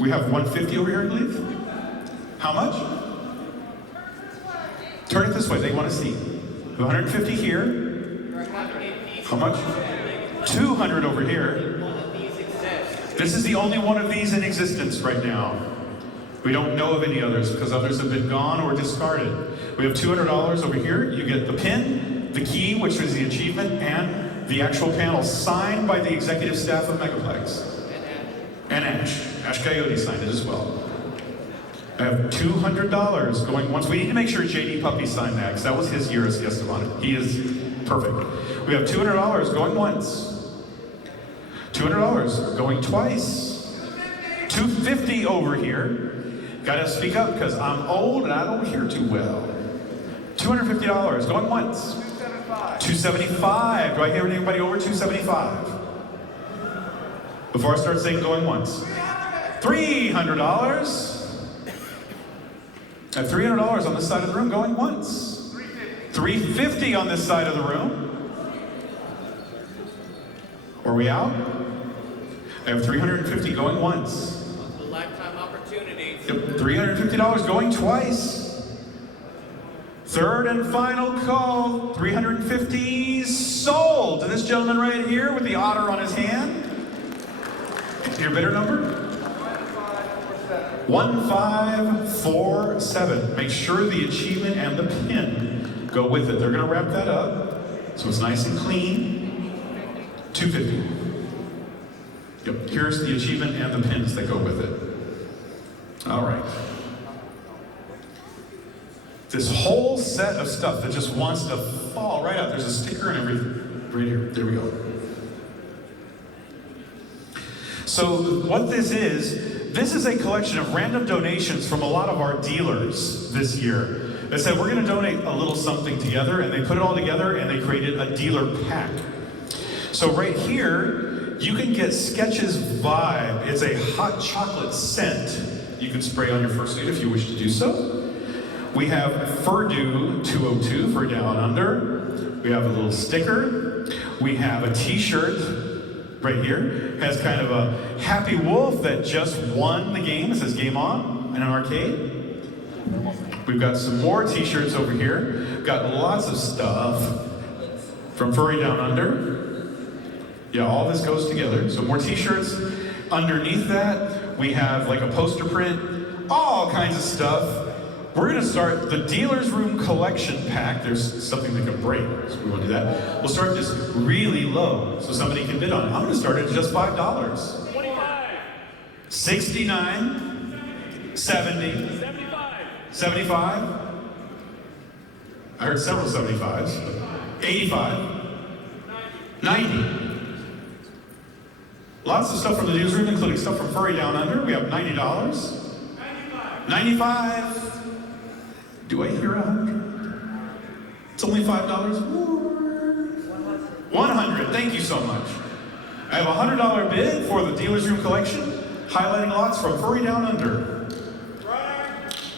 We have 150 over here, I believe. How much? Turn it this way, they want to see. 150 here. How much? 200 over here. This is the only one of these in existence right now. We don't know of any others because others have been gone or discarded. We have $200 over here. You get the pin, the key, which is the achievement, and the actual panel signed by the executive staff of Megaplex. And Ash. Ash Coyote signed it as well. I have $200 going once. We need to make sure JD Puppy signed that because that was his year as guest of honor. He is perfect. We have $200 going once. $200 going twice. $250 over here. Gotta speak up because I'm old and I don't hear too well. $250 going once. $275. Do I hear anybody over $275? Before I start saying going once. $300. I have $300 on this side of the room going once. $350 on this side of the room. Are we out? I have $350 going once. A lifetime opportunity. Yep, $350 going twice. Third and final call, $350 sold to this gentleman right here with the otter on his hand. Your bidder number? 1547. Make sure the achievement and the pin go with it. They're going to wrap that up so it's nice and clean. 250. Yep, here's the achievement and the pins that go with it. All right. This whole set of stuff that just wants to fall right out. There's a sticker and everything. Right here. There we go. So what this is a collection of random donations from a lot of our dealers this year. They said, we're going to donate a little something together, and they put it all together, and they created a dealer pack. So right here, you can get Sketch's Vibe. It's a hot chocolate scent you can spray on your fursuit if you wish to do so. We have Furdew 202 for Down Under. We have a little sticker. We have a t-shirt right here. Has kind of a happy wolf that just won the game. It says Game On in an arcade. We've got some more t-shirts over here. Got lots of stuff from Furry Down Under. Yeah, all this goes together. So more t-shirts. Underneath that, we have like a poster print, all kinds of stuff. We're going to start the Dealer's Room Collection Pack. There's something that can break, so we want to do that. We'll start this really low so somebody can bid on it. I'm going to start it at just $5. 25. 69, 70, 75. I heard several 75s. 85, 90. Lots of stuff from the newsroom, including stuff from Furry Down Under. We have $90. 95. Do I hear 100? It's only $5 more. 100. Thank you so much. I have a $100 bid for the Dealer's Room Collection, highlighting lots from Furry Down Under.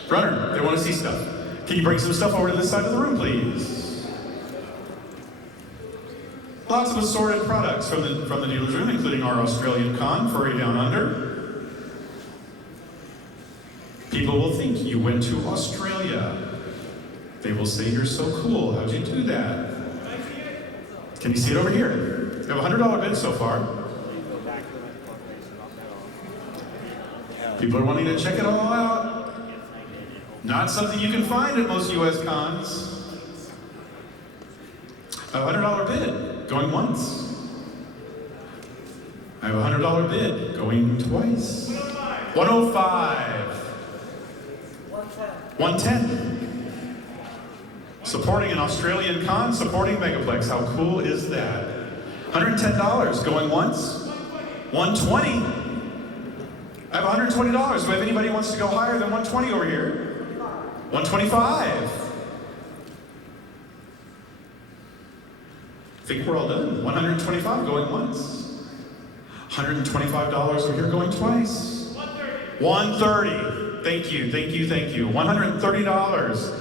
Runner, they want to see stuff. Can you bring some stuff over to this side of the room, please? Lots of assorted products from the Dealer's Room, including our Australian con, Furry Down Under. People will think you went to Australia. They will say you're so cool. How'd you do that? Can you see it over here? We have a $100 bid so far. People are wanting to check it all out. Not something you can find at most US cons. A $100 bid, going once. I have a $100 bid, going twice. 105. 110. Supporting an Australian con, supporting Megaplex. How cool is that? $110, going once. 120. I have $120. Do I have anybody who wants to go higher than 120 over here? 125. I think we're all done. 125 going once. $125 over here going twice. 130. Thank you, thank you, thank you. $130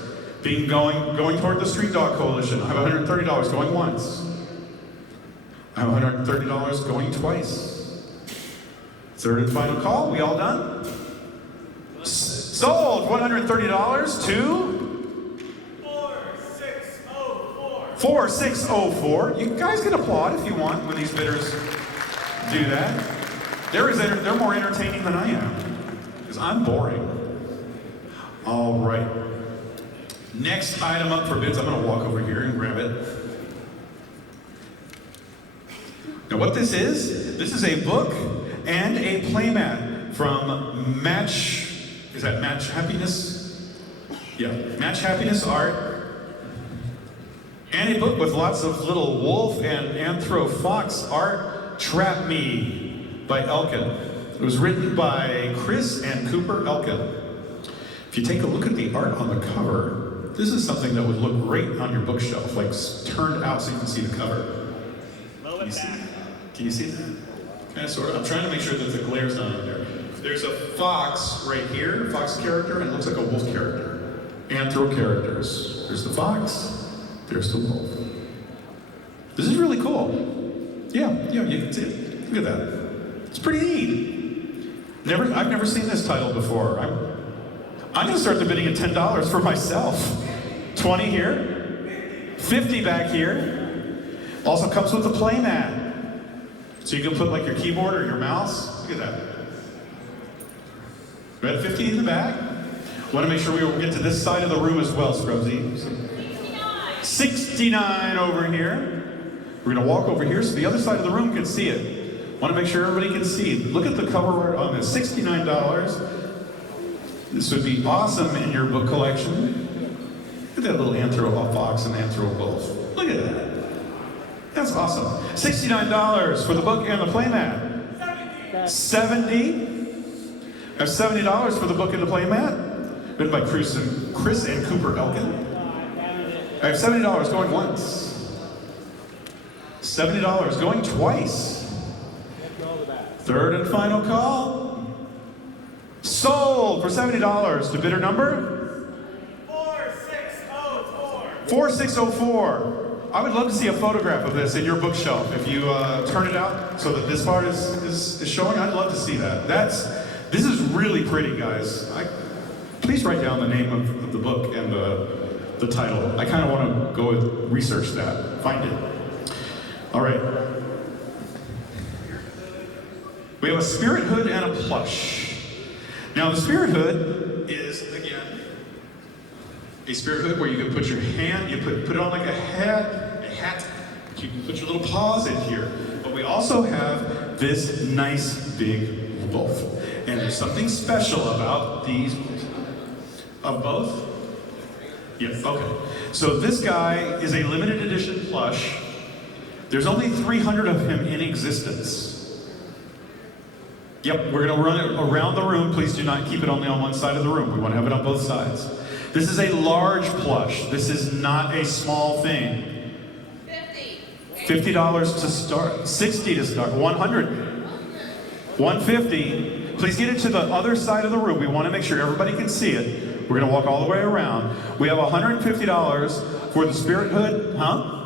being going toward the Street Dog Coalition. I have $130 going once. I have $130 going twice. Third and final call. We all done? Sold. $130 to 4604. 4604. You guys can applaud if you want when these bidders do that. They're more entertaining than I am, because I'm boring. All right. Next item up for bids. I'm going to walk over here and grab it. Now, what this is a book and a playmat from Match. Is that Match Happiness? Yeah, Match Happiness Art. And a book with lots of little wolf and anthro fox art. Trap Me by Elkin. It was written by Chris and Cooper Elkin. If you take a look at the art on the cover, this is something that would look great on your bookshelf, like turned out so you can see the cover. Can you see that? Can you see that? Kind of, sort of. I'm trying to make sure that the glare's not on there. There's a fox right here, fox character, and it looks like a wolf character. Anthro characters. There's the fox, there's the wolf. This is really cool. Yeah, you can see it. Look at that. It's pretty neat. I've never seen this title before. I'm gonna start the bidding at $10 for myself. 20 here, 50 back here. Also comes with a playmat. So you can put like your keyboard or your mouse. Look at that. We had 50 in the back. Want to make sure we get to this side of the room as well, Scrubsy. 69 over here. We're gonna walk over here so the other side of the room can see it. Want to make sure everybody can see. Look at the cover art on this, $69. This would be awesome in your book collection. Look at that little anthro fox and anthro wolf. Look at that. That's awesome. $69 for the book and the playmat. 70. I have $70 for the book and the playmat. Written by Chris and Cooper Elkin. I have $70 going once. $70 going twice. Third and final call. Sold for $70 to bidder number 4604. 4604. I would love to see a photograph of this in your bookshelf. If you turn it out so that this part is showing, I'd love to see that. This is really pretty, guys. Please write down the name of the book and the title. I kind of want to go and research that, find it. All right. We have a spirit hood and a plush. Now the spirit hood is, again, a spirit hood where you can put your hand, you put it on like a hat. You can put your little paws in here. But we also have this nice big wolf. And there's something special about these, of both? Yes, okay. So this guy is a limited edition plush. There's only 300 of him in existence. Yep, we're gonna run it around the room. Please do not keep it only on one side of the room. We wanna have it on both sides. This is a large plush. This is not a small thing. $50 to start, $60 to start, $100, $150. Please get it to the other side of the room. We want to make sure everybody can see it. We're going to walk all the way around. We have $150 for the spirit hood, huh?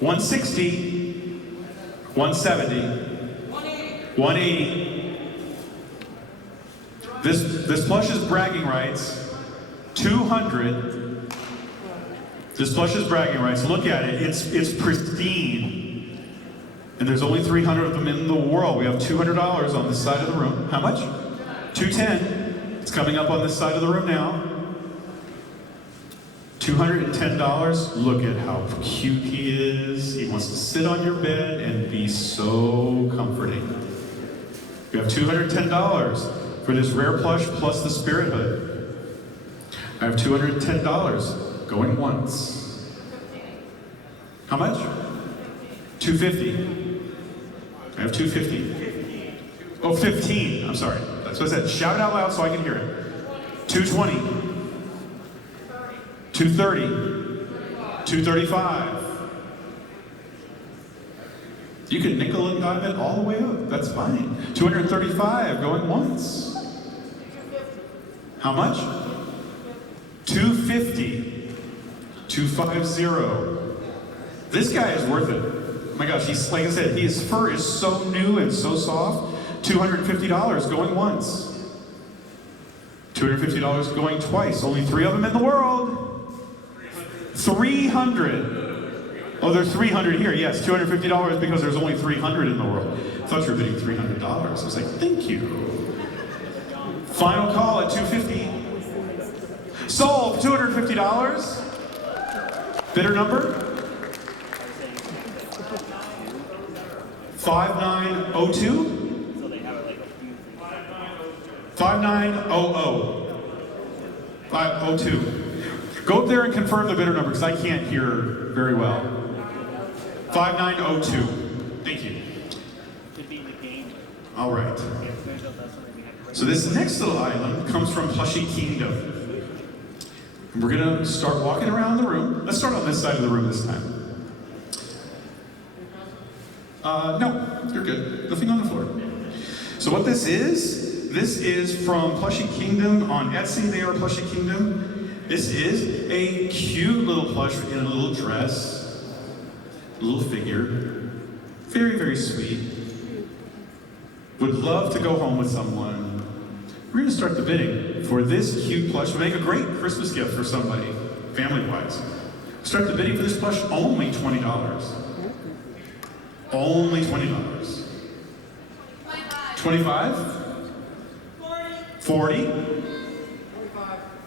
$160, $170, $180. This plush is bragging rights. $200. This plush is bragging rights. Look at it. It's pristine. And there's only 300 of them in the world. We have $200 on this side of the room. How much? $210. It's coming up on this side of the room now. $210. Look at how cute he is. He wants to sit on your bed and be so comforting. We have $210 for this rare plush plus the spirit hood. I have $210. Going once. How much? $250. I have $250. Oh, 15. I'm sorry. That's what I said. Shout it out loud so I can hear it. $220. $230. $235. You can nickel and dime it all the way up. That's fine. $235. Going once. How much? $250. $250. This guy is worth it. Oh my gosh, he's, like I said, his fur is so new and so soft. $250 going once. $250 going twice. Only 3 of them in the world. 300. Oh, there's 300 here. Yes, $250 because there's only 300 in the world. I thought you were bidding $300. I was like, thank you. Final call at $250. Sold for $250. Bidder number? 5902? 5900. 502. Go up there and confirm the bidder number because I can't hear very well. 5902. Thank you. All right. So this next little island comes from Plushie Kingdom. And we're gonna start walking around the room. Let's start on this side of the room this time. No, you're good. Nothing on the floor. So what this is from Plushie Kingdom on Etsy. They are Plushie Kingdom. This is a cute little plush in a little dress, a little figure. Very, very sweet. Would love to go home with someone. We're gonna start the bidding for this cute plush. Make a great Christmas gift for somebody, family-wise. Start the bidding for this plush, only $20. Only $20. 25? 40?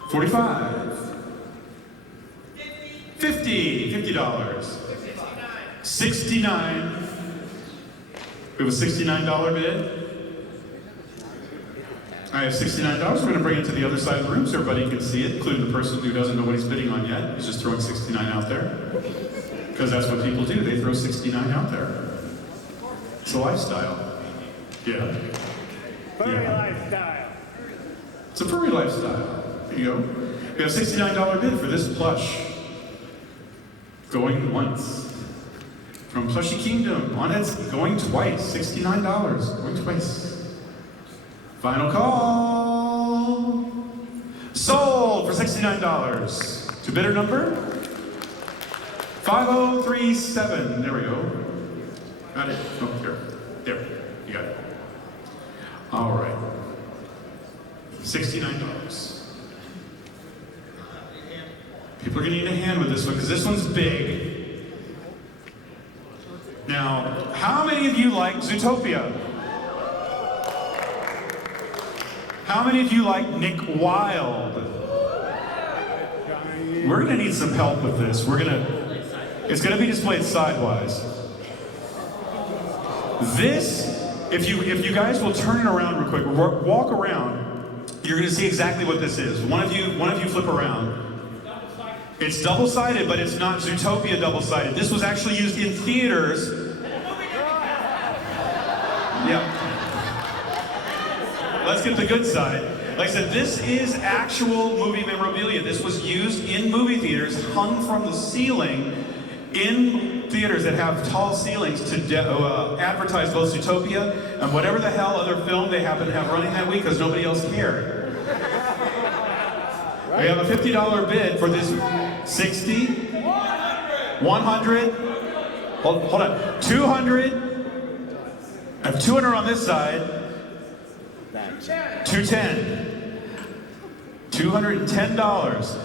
45? 50? $50. 69. We have a $69 bid. I have $69. We're going to bring it to the other side of the room so everybody can see it, including the person who doesn't know what he's bidding on yet. He's just throwing $69 out there. Because that's what people do. They throw $69 out there. It's a lifestyle. Yeah. Furry lifestyle. It's a furry lifestyle. There you go. We have a $69 bid for this plush. Going once. From Plushie Kingdom on Etsy. Going twice. $69. Going twice. Final call. Sold for $69. To bidder number 5037. There we go. Got it. Oh, here. There. You got it. All right. $69. People are going to need a hand with this one because this one's big. Now, how many of you like Zootopia? How many of you like Nick Wilde? we're gonna need some help with this. It's gonna be displayed sidewise. This, if you guys will turn it around real quick, walk around, you're gonna see exactly what this is. One of you flip around. It's double-sided, but it's not Zootopia double-sided. This was actually used in theaters. Yeah. Let's get the good side. Like I said, this is actual movie memorabilia. This was used in movie theaters, hung from the ceiling in theaters that have tall ceilings to advertise both Zootopia and whatever the hell other film they happen to have running that week because nobody else cared. We have a $50 bid for this 60, 100, hold on, 200, I have 200 on this side, 210, $210.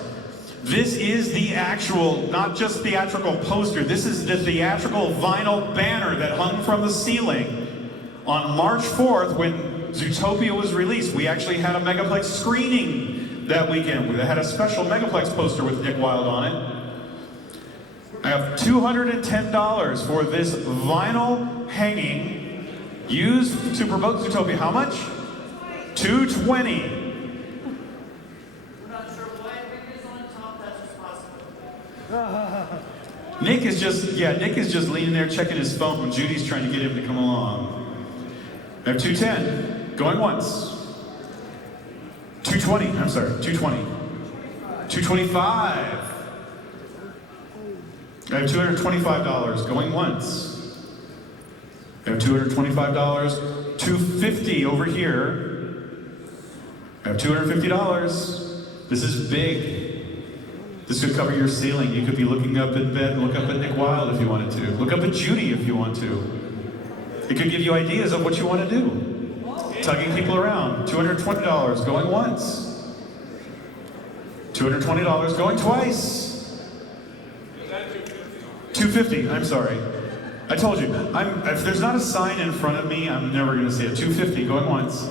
This is the actual, not just theatrical poster, this is the theatrical vinyl banner that hung from the ceiling on March 4th when Zootopia was released. We actually had a Megaplex screening that weekend. We had a special Megaplex poster with Nick Wilde on it. I have $210 for this vinyl hanging used to promote Zootopia. How much? $220. Nick is just leaning there checking his phone when Judy's trying to get him to come along. I have 210, going once. 220, I'm sorry, 220. 225. I have $225, going once. I have $225, 250 over here. I have $250. This is big. This could cover your ceiling. You could be looking up in bed and look up at Nick Wilde if you wanted to. Look up at Judy if you want to. It could give you ideas of what you want to do. Tugging people around. $220, going once. $220, going twice. $250, I'm sorry. I told you, if there's not a sign in front of me, I'm never going to see it. $250, going once.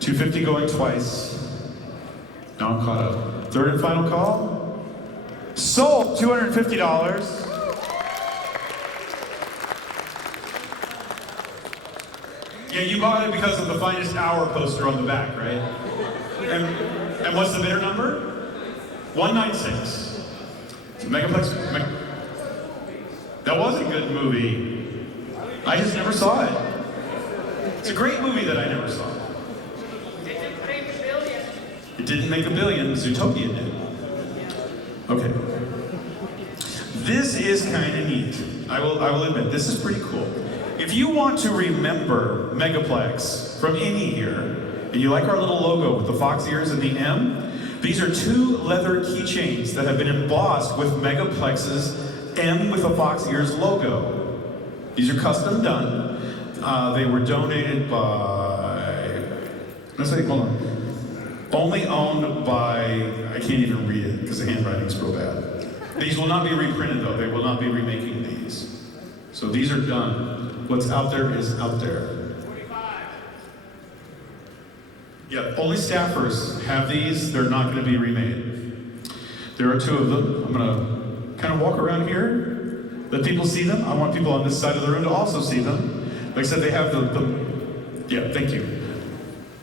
$250, going twice. Now I'm caught up. Third and final call. Sold, $250. Yeah, you bought it because of the finest hour poster on the back, right? And what's the bidder number? 196. Megaplex. That was a good movie. I just never saw it. It's a great movie that I never saw. It didn't make a billion. Zootopia did. Okay. This is kind of neat. I will admit, this is pretty cool. If you want to remember Megaplex from any year, and you like our little logo with the fox ears and the M, these are 2 leather keychains that have been embossed with Megaplex's M with the fox ears logo. These are custom done. They were donated by, let's say, hold on. Only owned by, I can't even read it because the handwriting's real bad. These will not be reprinted though, they will not be remaking these. So these are done. What's out there is out there. Yeah, only staffers have these, they're not going to be remade. There are 2 of them. I'm going to kind of walk around here, let people see them. I want people on this side of the room to also see them. Like I said, they have yeah, thank you.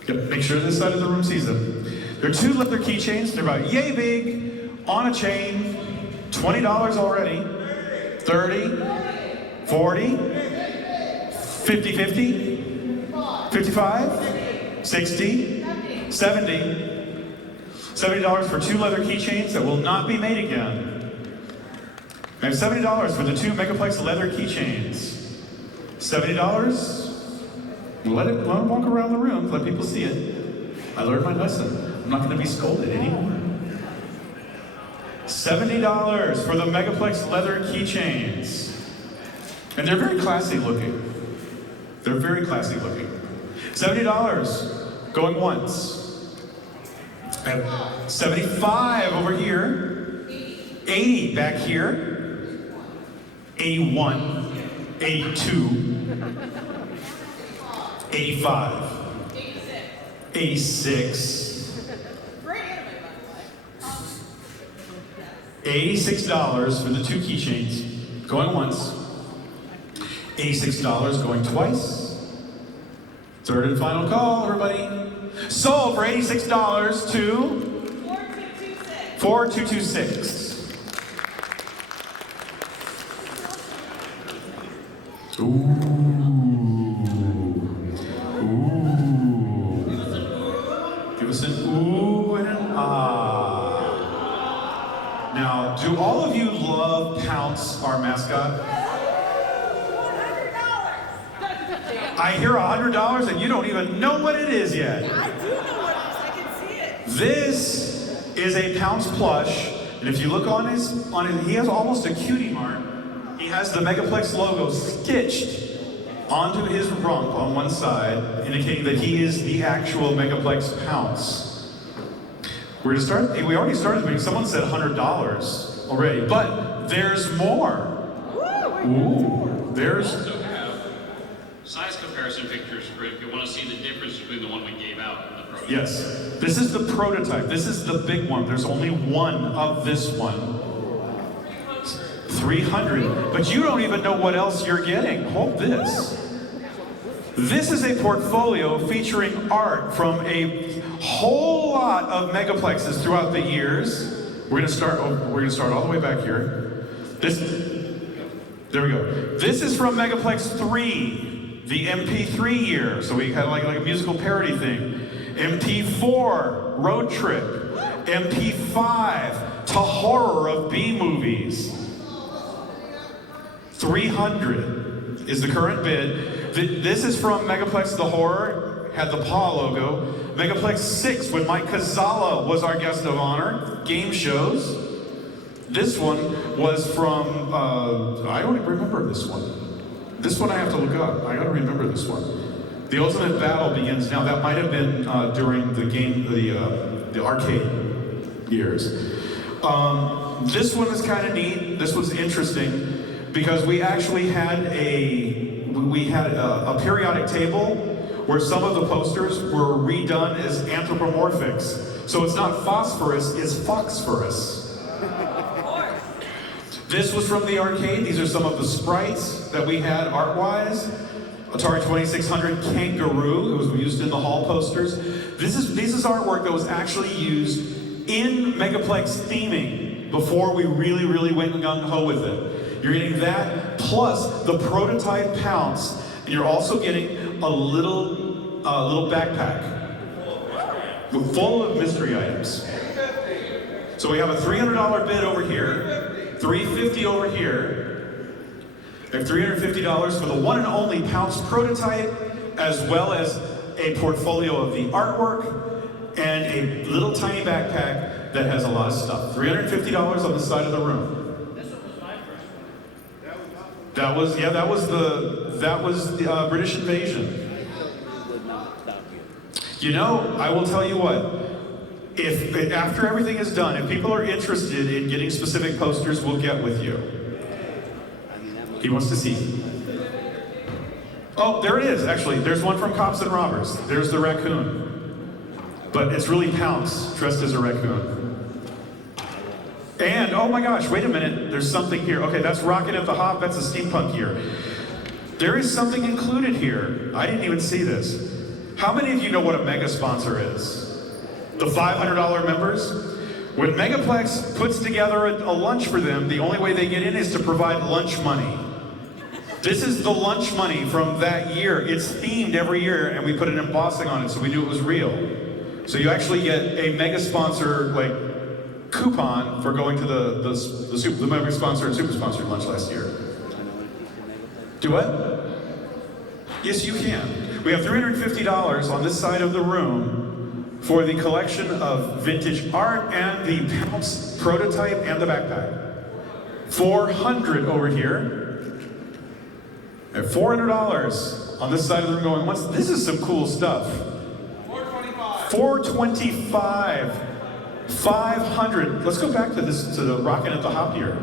Yep, make sure this side of the room sees them. They're 2 leather keychains. They're about yay big, on a chain, $20 already, 30, 40, 50, 55, 60, 70. $70 for 2 leather keychains that will not be made again. I have $70 for the 2 Megaplex leather keychains. $70. Let them walk around the room, let people see it. I learned my lesson. I'm not going to be scolded anymore. $70 for the Megaplex leather keychains. And they're very classy looking. They're very classy looking. $70, going once. I have 75 over here. 80 back here. 81. 82. 85. 86. Great anime, by the way. $86 for the 2 keychains. Going once. $86 going twice. Third and final call, everybody. Sold for $86 to 4226. Ooh. Give us an ooh and an ah. Now, do all of you love Pounce, our mascot? I hear $100 and you don't even know what it is yet. I do know what it is. I can see it. This is a Pounce plush, and if you look on his, he has almost a cutie mark. He has the Megaplex logo stitched onto his rump on one side, indicating that he is the actual Megaplex Pounce. We're gonna start. We already started because someone said $100 already, but there's more. Ooh, there's. Also have size comparison pictures for if you want to see the difference between the one we gave out and the prototype. Yes, this is the prototype. This is the big one. There's only one of this one. 300, but you don't even know what else you're getting. Hold this. This is a portfolio featuring art from a whole lot of Megaplexes throughout the years. We're gonna start all the way back here. There we go. This is from Megaplex 3, the MP3 year. So we had like a musical parody thing. MP4, Road Trip. MP5, to Horror of B-movies. 300 is the current bid. This is from Megaplex The Horror, had the paw logo. Megaplex 6, when Mike Kazala was our guest of honor, game shows. This one was from, I don't even remember this one. This one I have to look up. I gotta remember this one. The Ultimate Battle Begins Now. That might have been during the game, the arcade years. This one is kind of neat. This was interesting because we actually had a periodic table where some of the posters were redone as anthropomorphics. So it's not phosphorus, it's foxphorus. This was from the arcade. These are some of the sprites that we had art-wise. Atari 2600 Kangaroo, it was used in the hall posters. This is artwork that was actually used in Megaplex theming before we really went gung-ho with it. You're getting that plus the prototype Pounce, and you're also getting a little backpack full of mystery items. So we have a $300 bid over here, $350 over here. We have $350 for the one and only Pounce prototype, as well as a portfolio of the artwork and a little tiny backpack that has a lot of stuff. $350 on the side of the room. That was the British invasion. You know, I will tell you what. If after everything is done, if people are interested in getting specific posters, we'll get with you. He wants to see. Oh, there it is. Actually, there's one from Cops and Robbers. There's the raccoon, but it's really Pounce dressed as a raccoon. And, oh my gosh, wait a minute, there's something here. Okay, that's Rockin' at the Hop, that's a steampunk year. There is something included here. I didn't even see this. How many of you know what a mega sponsor is? The $500 members? When Megaplex puts together a lunch for them, the only way they get in is to provide lunch money. This is the lunch money from that year. It's themed every year, and we put an embossing on it so we knew it was real. So you actually get a mega sponsor, like, coupon for going to the mega sponsor and super sponsored lunch last year. Do what? Yes, you can. We have $350 on this side of the room for the collection of vintage art and the Pounce prototype and the backpack. $400 over here. And $400 on this side of the room going once. This is some cool stuff. $425. $500. Let's go back to the Rockin' at the Hop here.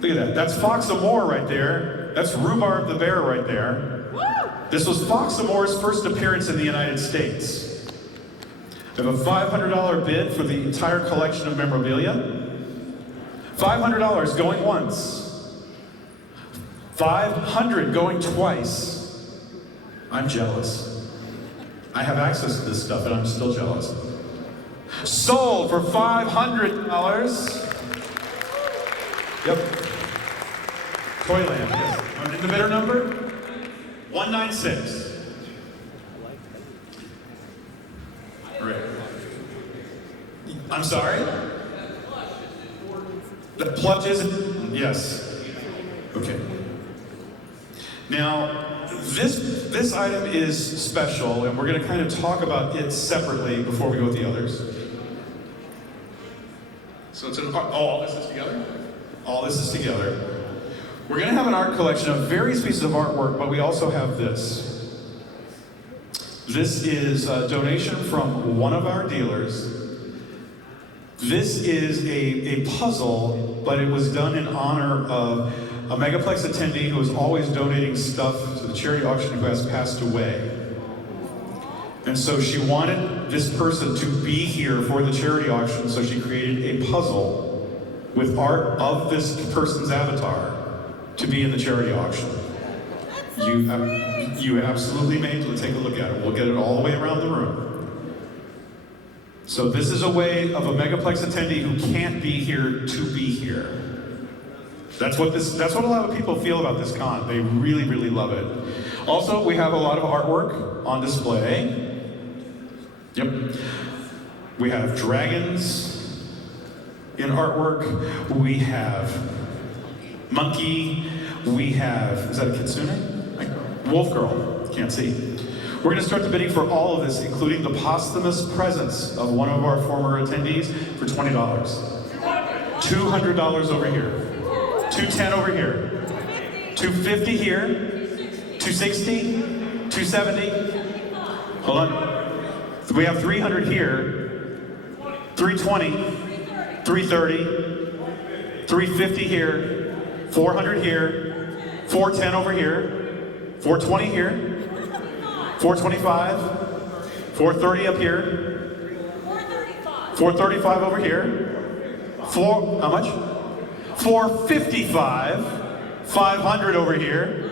Look at that. That's Fox Amore right there. That's Rhubarb the Bear right there. This was Fox Amore's first appearance in the United States. We have a $500 bid for the entire collection of memorabilia. $500 going once. $500 going twice. I'm jealous. I have access to this stuff and I'm still jealous. Sold for $500. Yep. Toyland, yes. And the bidder number? 196. Right. I'm sorry? The plush is, yes. Okay. Now, this item is special, and we're going to kind of talk about it separately before we go with the others. So it's an art, all this is together? All this is together. We're going to have an art collection of various pieces of artwork, but we also have this. This is a donation from one of our dealers. This is a puzzle, but it was done in honor of a Megaplex attendee who was always donating stuff to the charity auction who has passed away. And so she wanted this person to be here for the charity auction, so she created a puzzle with art of this person's avatar to be in the charity auction. You absolutely made to take a look at it. We'll get it all the way around the room. So this is a way of a Megaplex attendee who can't be here to be here. That's what a lot of people feel about this con. They really, really love it. Also, we have a lot of artwork on display. Yep. We have dragons in artwork. We have monkey. We have, is that a kitsune? Wolf girl, can't see. We're gonna start the bidding for all of this, including the posthumous presence of one of our former attendees for $20. $200 over here. $210 over here. $250 here. $260. $270. Hold on. We have $300 here. $320. $330. $350 here. $400 here. $410 over here. $420 here. $425. $430 up here. $435 over here. How much? $455. $500 over here.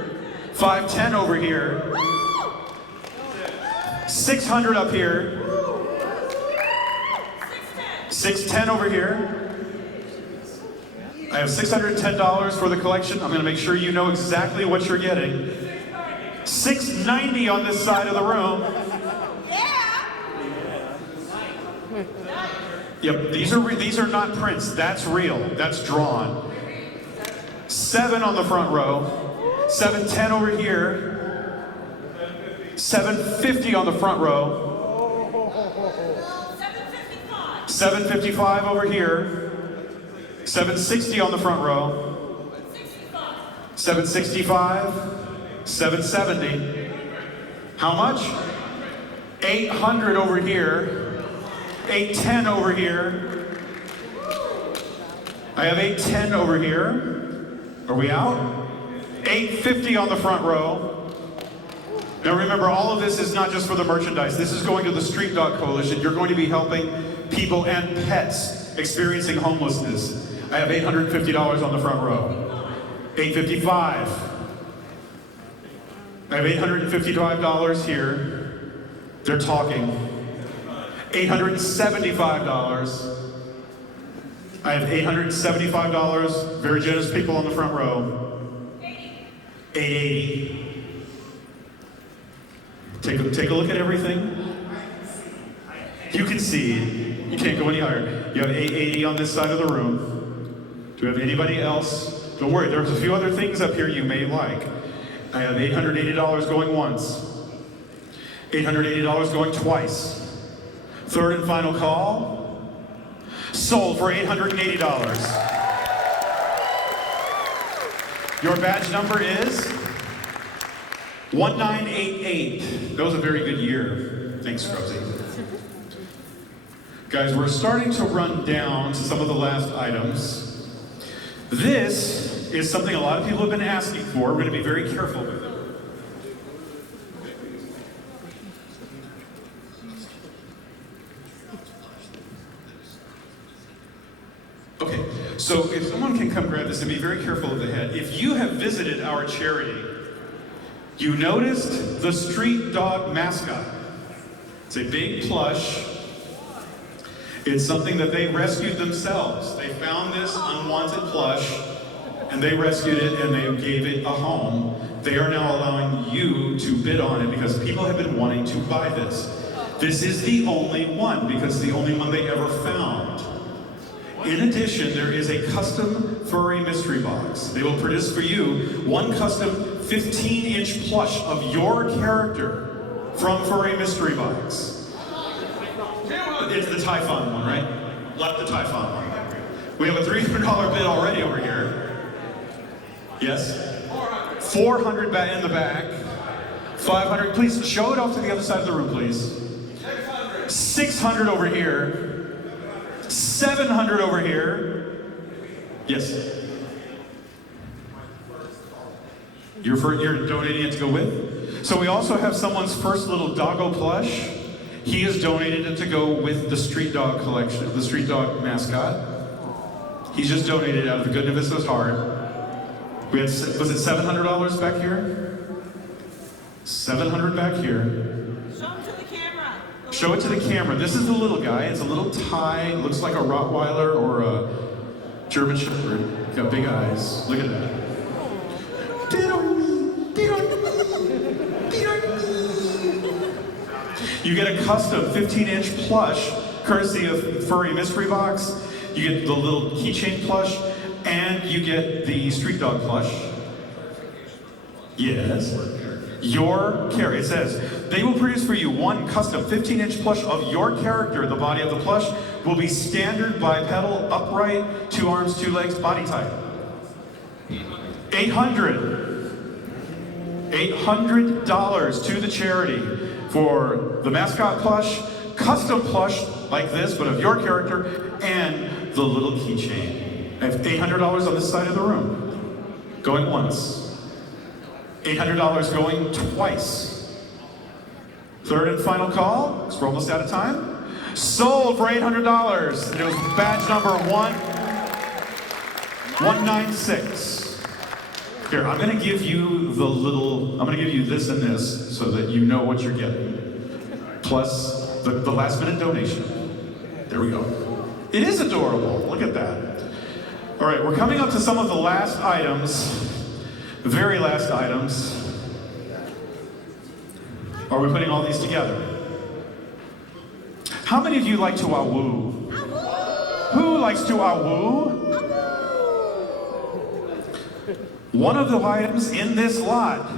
$510 over here. $600 up here. $610 over here. I have $610 for the collection. I'm going to make sure you know exactly what you're getting. $690 on this side of the room. Yep, these are not prints. That's real. That's drawn. $7 on the front row. $710 over here. $750 on the front row. $755 over here. $760 on the front row. $765. $770. How much? $800 over here. $810 over here. I have $810 over here. Are we out? $850 on the front row. Now remember, all of this is not just for the merchandise. This is going to the Street Dog Coalition. You're going to be helping people and pets experiencing homelessness. I have $850 on the front row. $855. I have $855 here. They're talking. $875. I have $875. Very generous people on the front row. $880. Take a look at everything. You can see. You can't go any higher. You have $880 on this side of the room. Do we have anybody else? Don't worry, there's a few other things up here you may like. I have $880 going once. $880 going twice. Third and final call. Sold for $880. Your badge number is 1988. That was a very good year. Thanks, Rosie. Guys, we're starting to run down to some of the last items. This is something a lot of people have been asking for. We're going to be very careful with it. Okay, So if someone can come grab this and be very careful of the head. If you have visited our charity, you noticed the street dog mascot. It's a big plush. It's something that they rescued themselves. They found this unwanted plush and they rescued it and they gave it a home. They are now allowing you to bid on it because people have been wanting to buy this. This is the only one because it's the only one they ever found. In addition, there is a custom furry mystery box. They will produce for you one custom 15-inch plush of your character from Furry Mystery Box. It's the Typhon one, right? Left the Typhon one. We have a $300 bid already over here. Yes? 400 in the back. 500. Please show it off to the other side of the room, please. 600 over here. 700 over here. Yes. You're donating it to go with? So we also have someone's first little doggo plush. He has donated it to go with the street dog collection, the street dog mascot. He's just donated it out of the goodness of his heart. We had, was it $700 back here? 700 back here. Show it to the camera. Show it to the camera. This is the little guy. It's a little Thai, looks like a Rottweiler or a German Shepherd. He's got big eyes. Look at that. You get a custom 15-inch plush, courtesy of Furry Mystery Box. You get the little keychain plush, and you get the street dog plush. Yes. Your character. It says, they will produce for you one custom 15-inch plush of your character. The body of the plush will be standard bipedal, upright, 2 arms, 2 legs, body type. 800. $800 to the charity for the mascot plush, custom plush like this, but of your character, and the little keychain. I have $800 on this side of the room. Going once. $800 going twice. Third and final call, because we're almost out of time. Sold for $800. It was badge number 196. Here, I'm gonna give you I'm gonna give you this and this so that you know what you're getting. Plus the last minute donation. There we go. It is adorable, look at that. All right, we're coming up to some of the last items, very last items. Are we putting all these together? How many of you like to awoo? Who likes to awoo? One of the items in this lot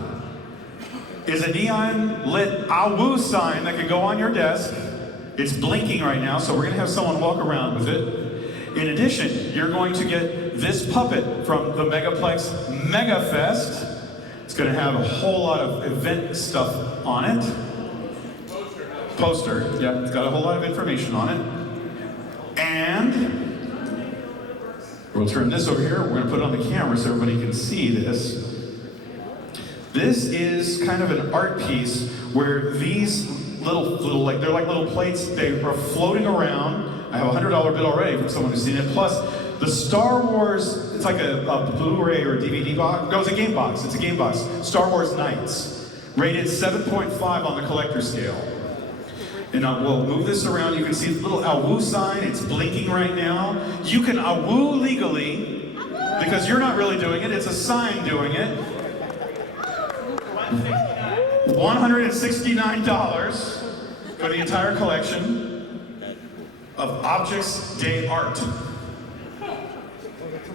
is a neon lit awoo sign that can go on your desk. It's blinking right now, so we're gonna have someone walk around with it. In addition, you're going to get this puppet from the Megaplex Megafest. It's gonna have a whole lot of event stuff on it. Poster, yeah, it's got a whole lot of information on it. And we'll turn this over here. We're gonna put it on the camera so everybody can see this. This is kind of an art piece where these little they're like little plates. They are floating around. I have a $100 bill already from someone who's seen it. Plus, the Star Wars, it's like a Blu-ray or a DVD box. No, it's a game box. It's a game box. Star Wars Knights, rated 7.5 on the collector scale. And we'll move this around. You can see the little awoo sign. It's blinking right now. You can awoo legally because you're not really doing it. It's a sign doing it. $169 for the entire collection of Objects Day Art.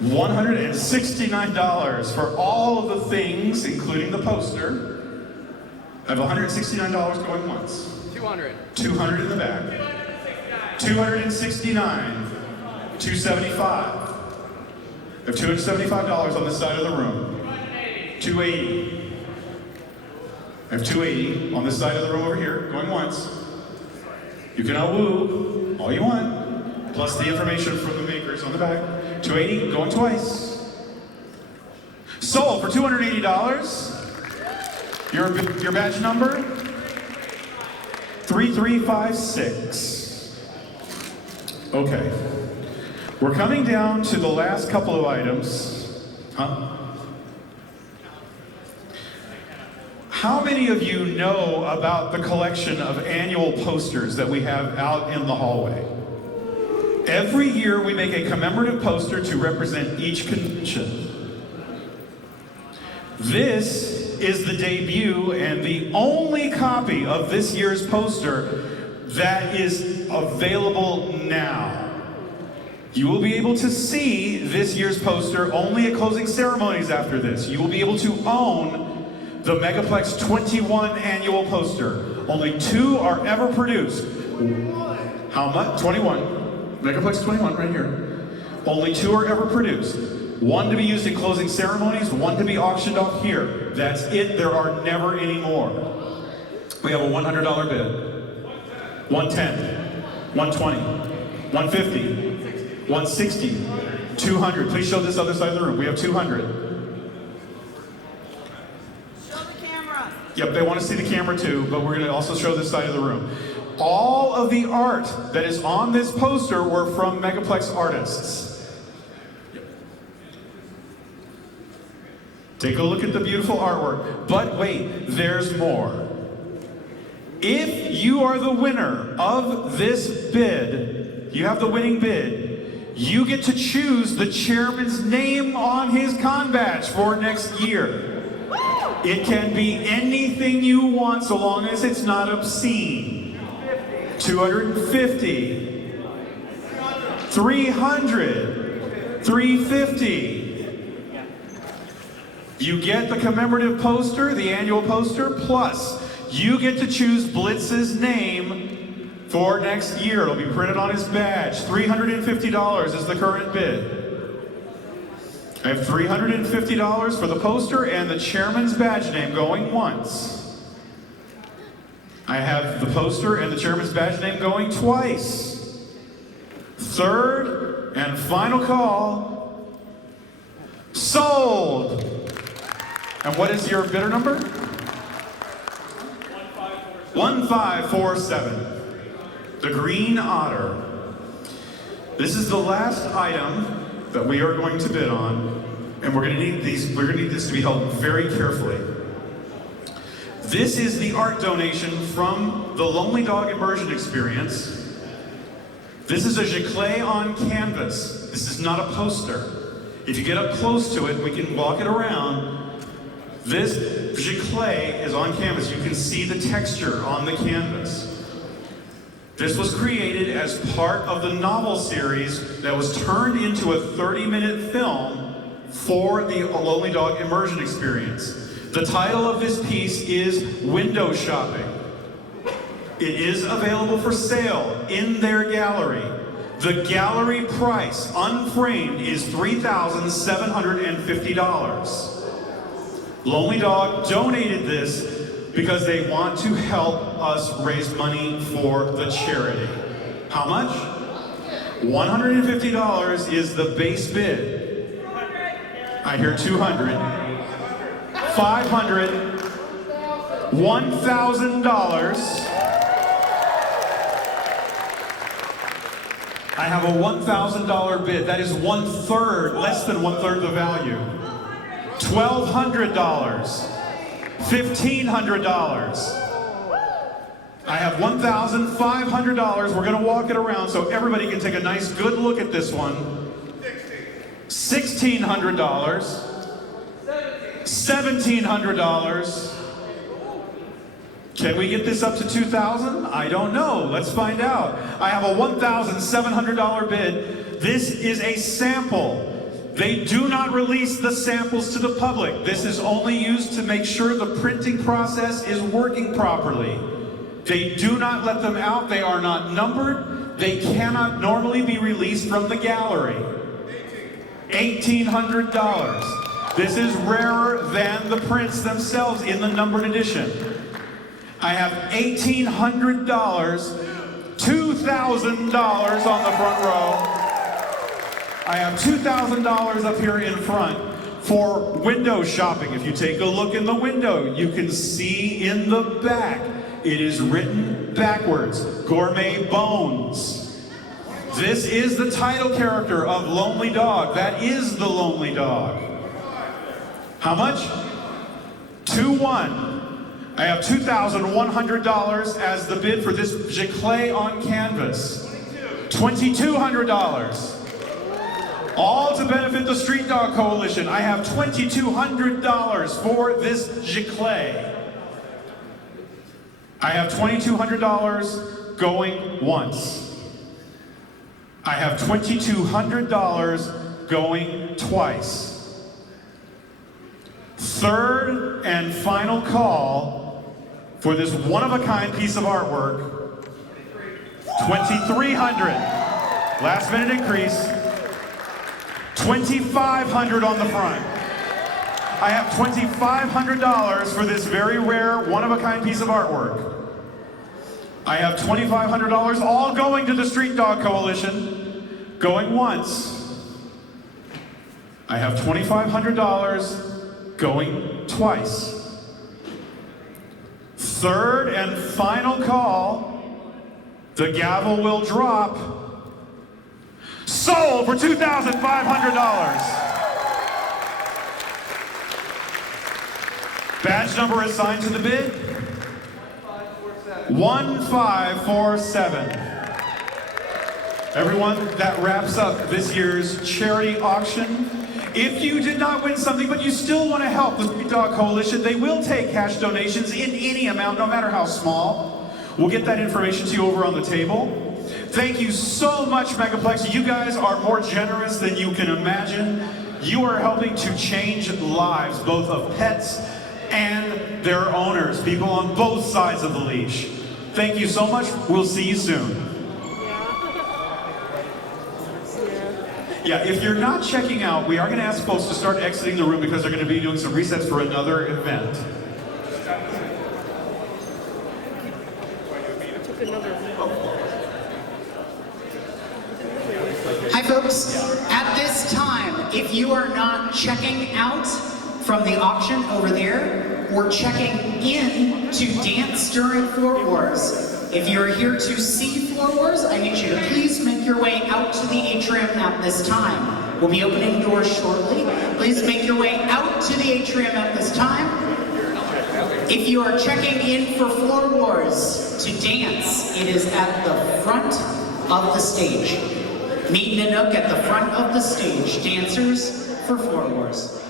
$169 for all of the things, including the poster. I have $169 going once. 200 in the back. 269. 275. I have $275 on this side of the room. 280. I have 280 on this side of the room over here, going once. You can awoo all you want, plus the information from the makers on the back. 280, going twice. Sold for $280. Your badge number? 3356. Okay. We're coming down to the last couple of items. Huh? How many of you know about the collection of annual posters that we have out in the hallway? Every year we make a commemorative poster to represent each convention. This is the debut and the only copy of this year's poster that is available now. You will be able to see this year's poster only at closing ceremonies after this. You will be able to own the Megaplex 21 annual poster. Only 2 are ever produced. How much? 21. Megaplex 21 right here. Only 2 are ever produced. 1 to be used in closing ceremonies, 1 to be auctioned off here. That's it. There are never any more. We have a $100 bid. 110, 120, 150. 160, 200. Please show this other side of the room. We have 200. Show the camera. Yep, they want to see the camera too, but we're going to also show this side of the room. All of the art that is on this poster were from Megaplex artists. Take a look at the beautiful artwork. But wait, there's more. If you are the winner of this bid, you have the winning bid, you get to choose the chairman's name on his con badge for next year. It can be anything you want so long as it's not obscene. 250, 300, 350. You get the commemorative poster, the annual poster, plus you get to choose Blitz's name for next year. It'll be printed on his badge. $350 is the current bid. I have $350 for the poster and the chairman's badge name going once. I have the poster and the chairman's badge name going twice. Third and final call. Sold! And what is your bidder number? 1547. The Green Otter. This is the last item that we are going to bid on, and we're going to need this to be held very carefully. This is the art donation from the Lonely Dog Immersion Experience. This is a giclée on canvas. This is not a poster. If you get up close to it, we can walk it around. This giclée is on canvas. You can see the texture on the canvas. This was created as part of the novel series that was turned into a 30-minute film for the Lonely Dog Immersion Experience. The title of this piece is Window Shopping. It is available for sale in their gallery. The gallery price, unframed, is $3,750. Lonely Dog donated this because they want to help us raise money for the charity. How much? $150 is the base bid. I hear 200. 500. $1,000. I have a $1,000 bid. That is 1/3, less than 1/3 the value. $1,200. $1,500. I have $1,500. We're going to walk it around so everybody can take a nice good look at this one. $1,600. $1,700. Can we get this up to $2,000? I don't know. Let's find out. I have a $1,700 bid. This is a sample. They do not release the samples to the public. This is only used to make sure the printing process is working properly. They do not let them out. They are not numbered. They cannot normally be released from the gallery. $1,800. This is rarer than the prints themselves in the numbered edition. I have $1,800, $2,000 on the front row. I have $2,000 up here in front for window shopping. If you take a look in the window, you can see in the back, it is written backwards, Gourmet Bones. This is the title character of Lonely Dog. That is the Lonely Dog. How much? 2-1. I have $2,100 as the bid for this giclée on canvas. $2,200. All to benefit the Street Dog Coalition. I have $2,200 for this giclée. I have $2,200 going once. I have $2,200 going twice. Third and final call for this one-of-a-kind piece of artwork. $2,300. Last minute increase. $2,500 on the front. I have $2,500 for this very rare, one-of-a-kind piece of artwork. I have $2,500 all going to the Street Dog Coalition, going once. I have $2,500 going twice. Third and final call, the gavel will drop. Sold for $2,500. Badge number assigned to the bid. 1547. Everyone, that wraps up this year's charity auction. If you did not win something, but you still want to help the Street Dog Coalition, they will take cash donations in any amount, no matter how small. We'll get that information to you over on the table. Thank you so much, Megaplex. You guys are more generous than you can imagine. You are helping to change lives, both of pets and their owners, people on both sides of the leash. Thank you so much. We'll see you soon. Yeah, if you're not checking out, we are going to ask folks to start exiting the room because they're going to be doing some resets for another event. Hi folks, at this time, if you are not checking out from the auction over there, or checking in to dance during Floor Wars, if you're here to see Floor Wars, I need you to please make your way out to the atrium at this time. We'll be opening doors shortly. Please make your way out to the atrium at this time. If you are checking in for Floor Wars to dance, it is at the front of the stage. Meet in a nook at the front of the stage, dancers for Floor Wars.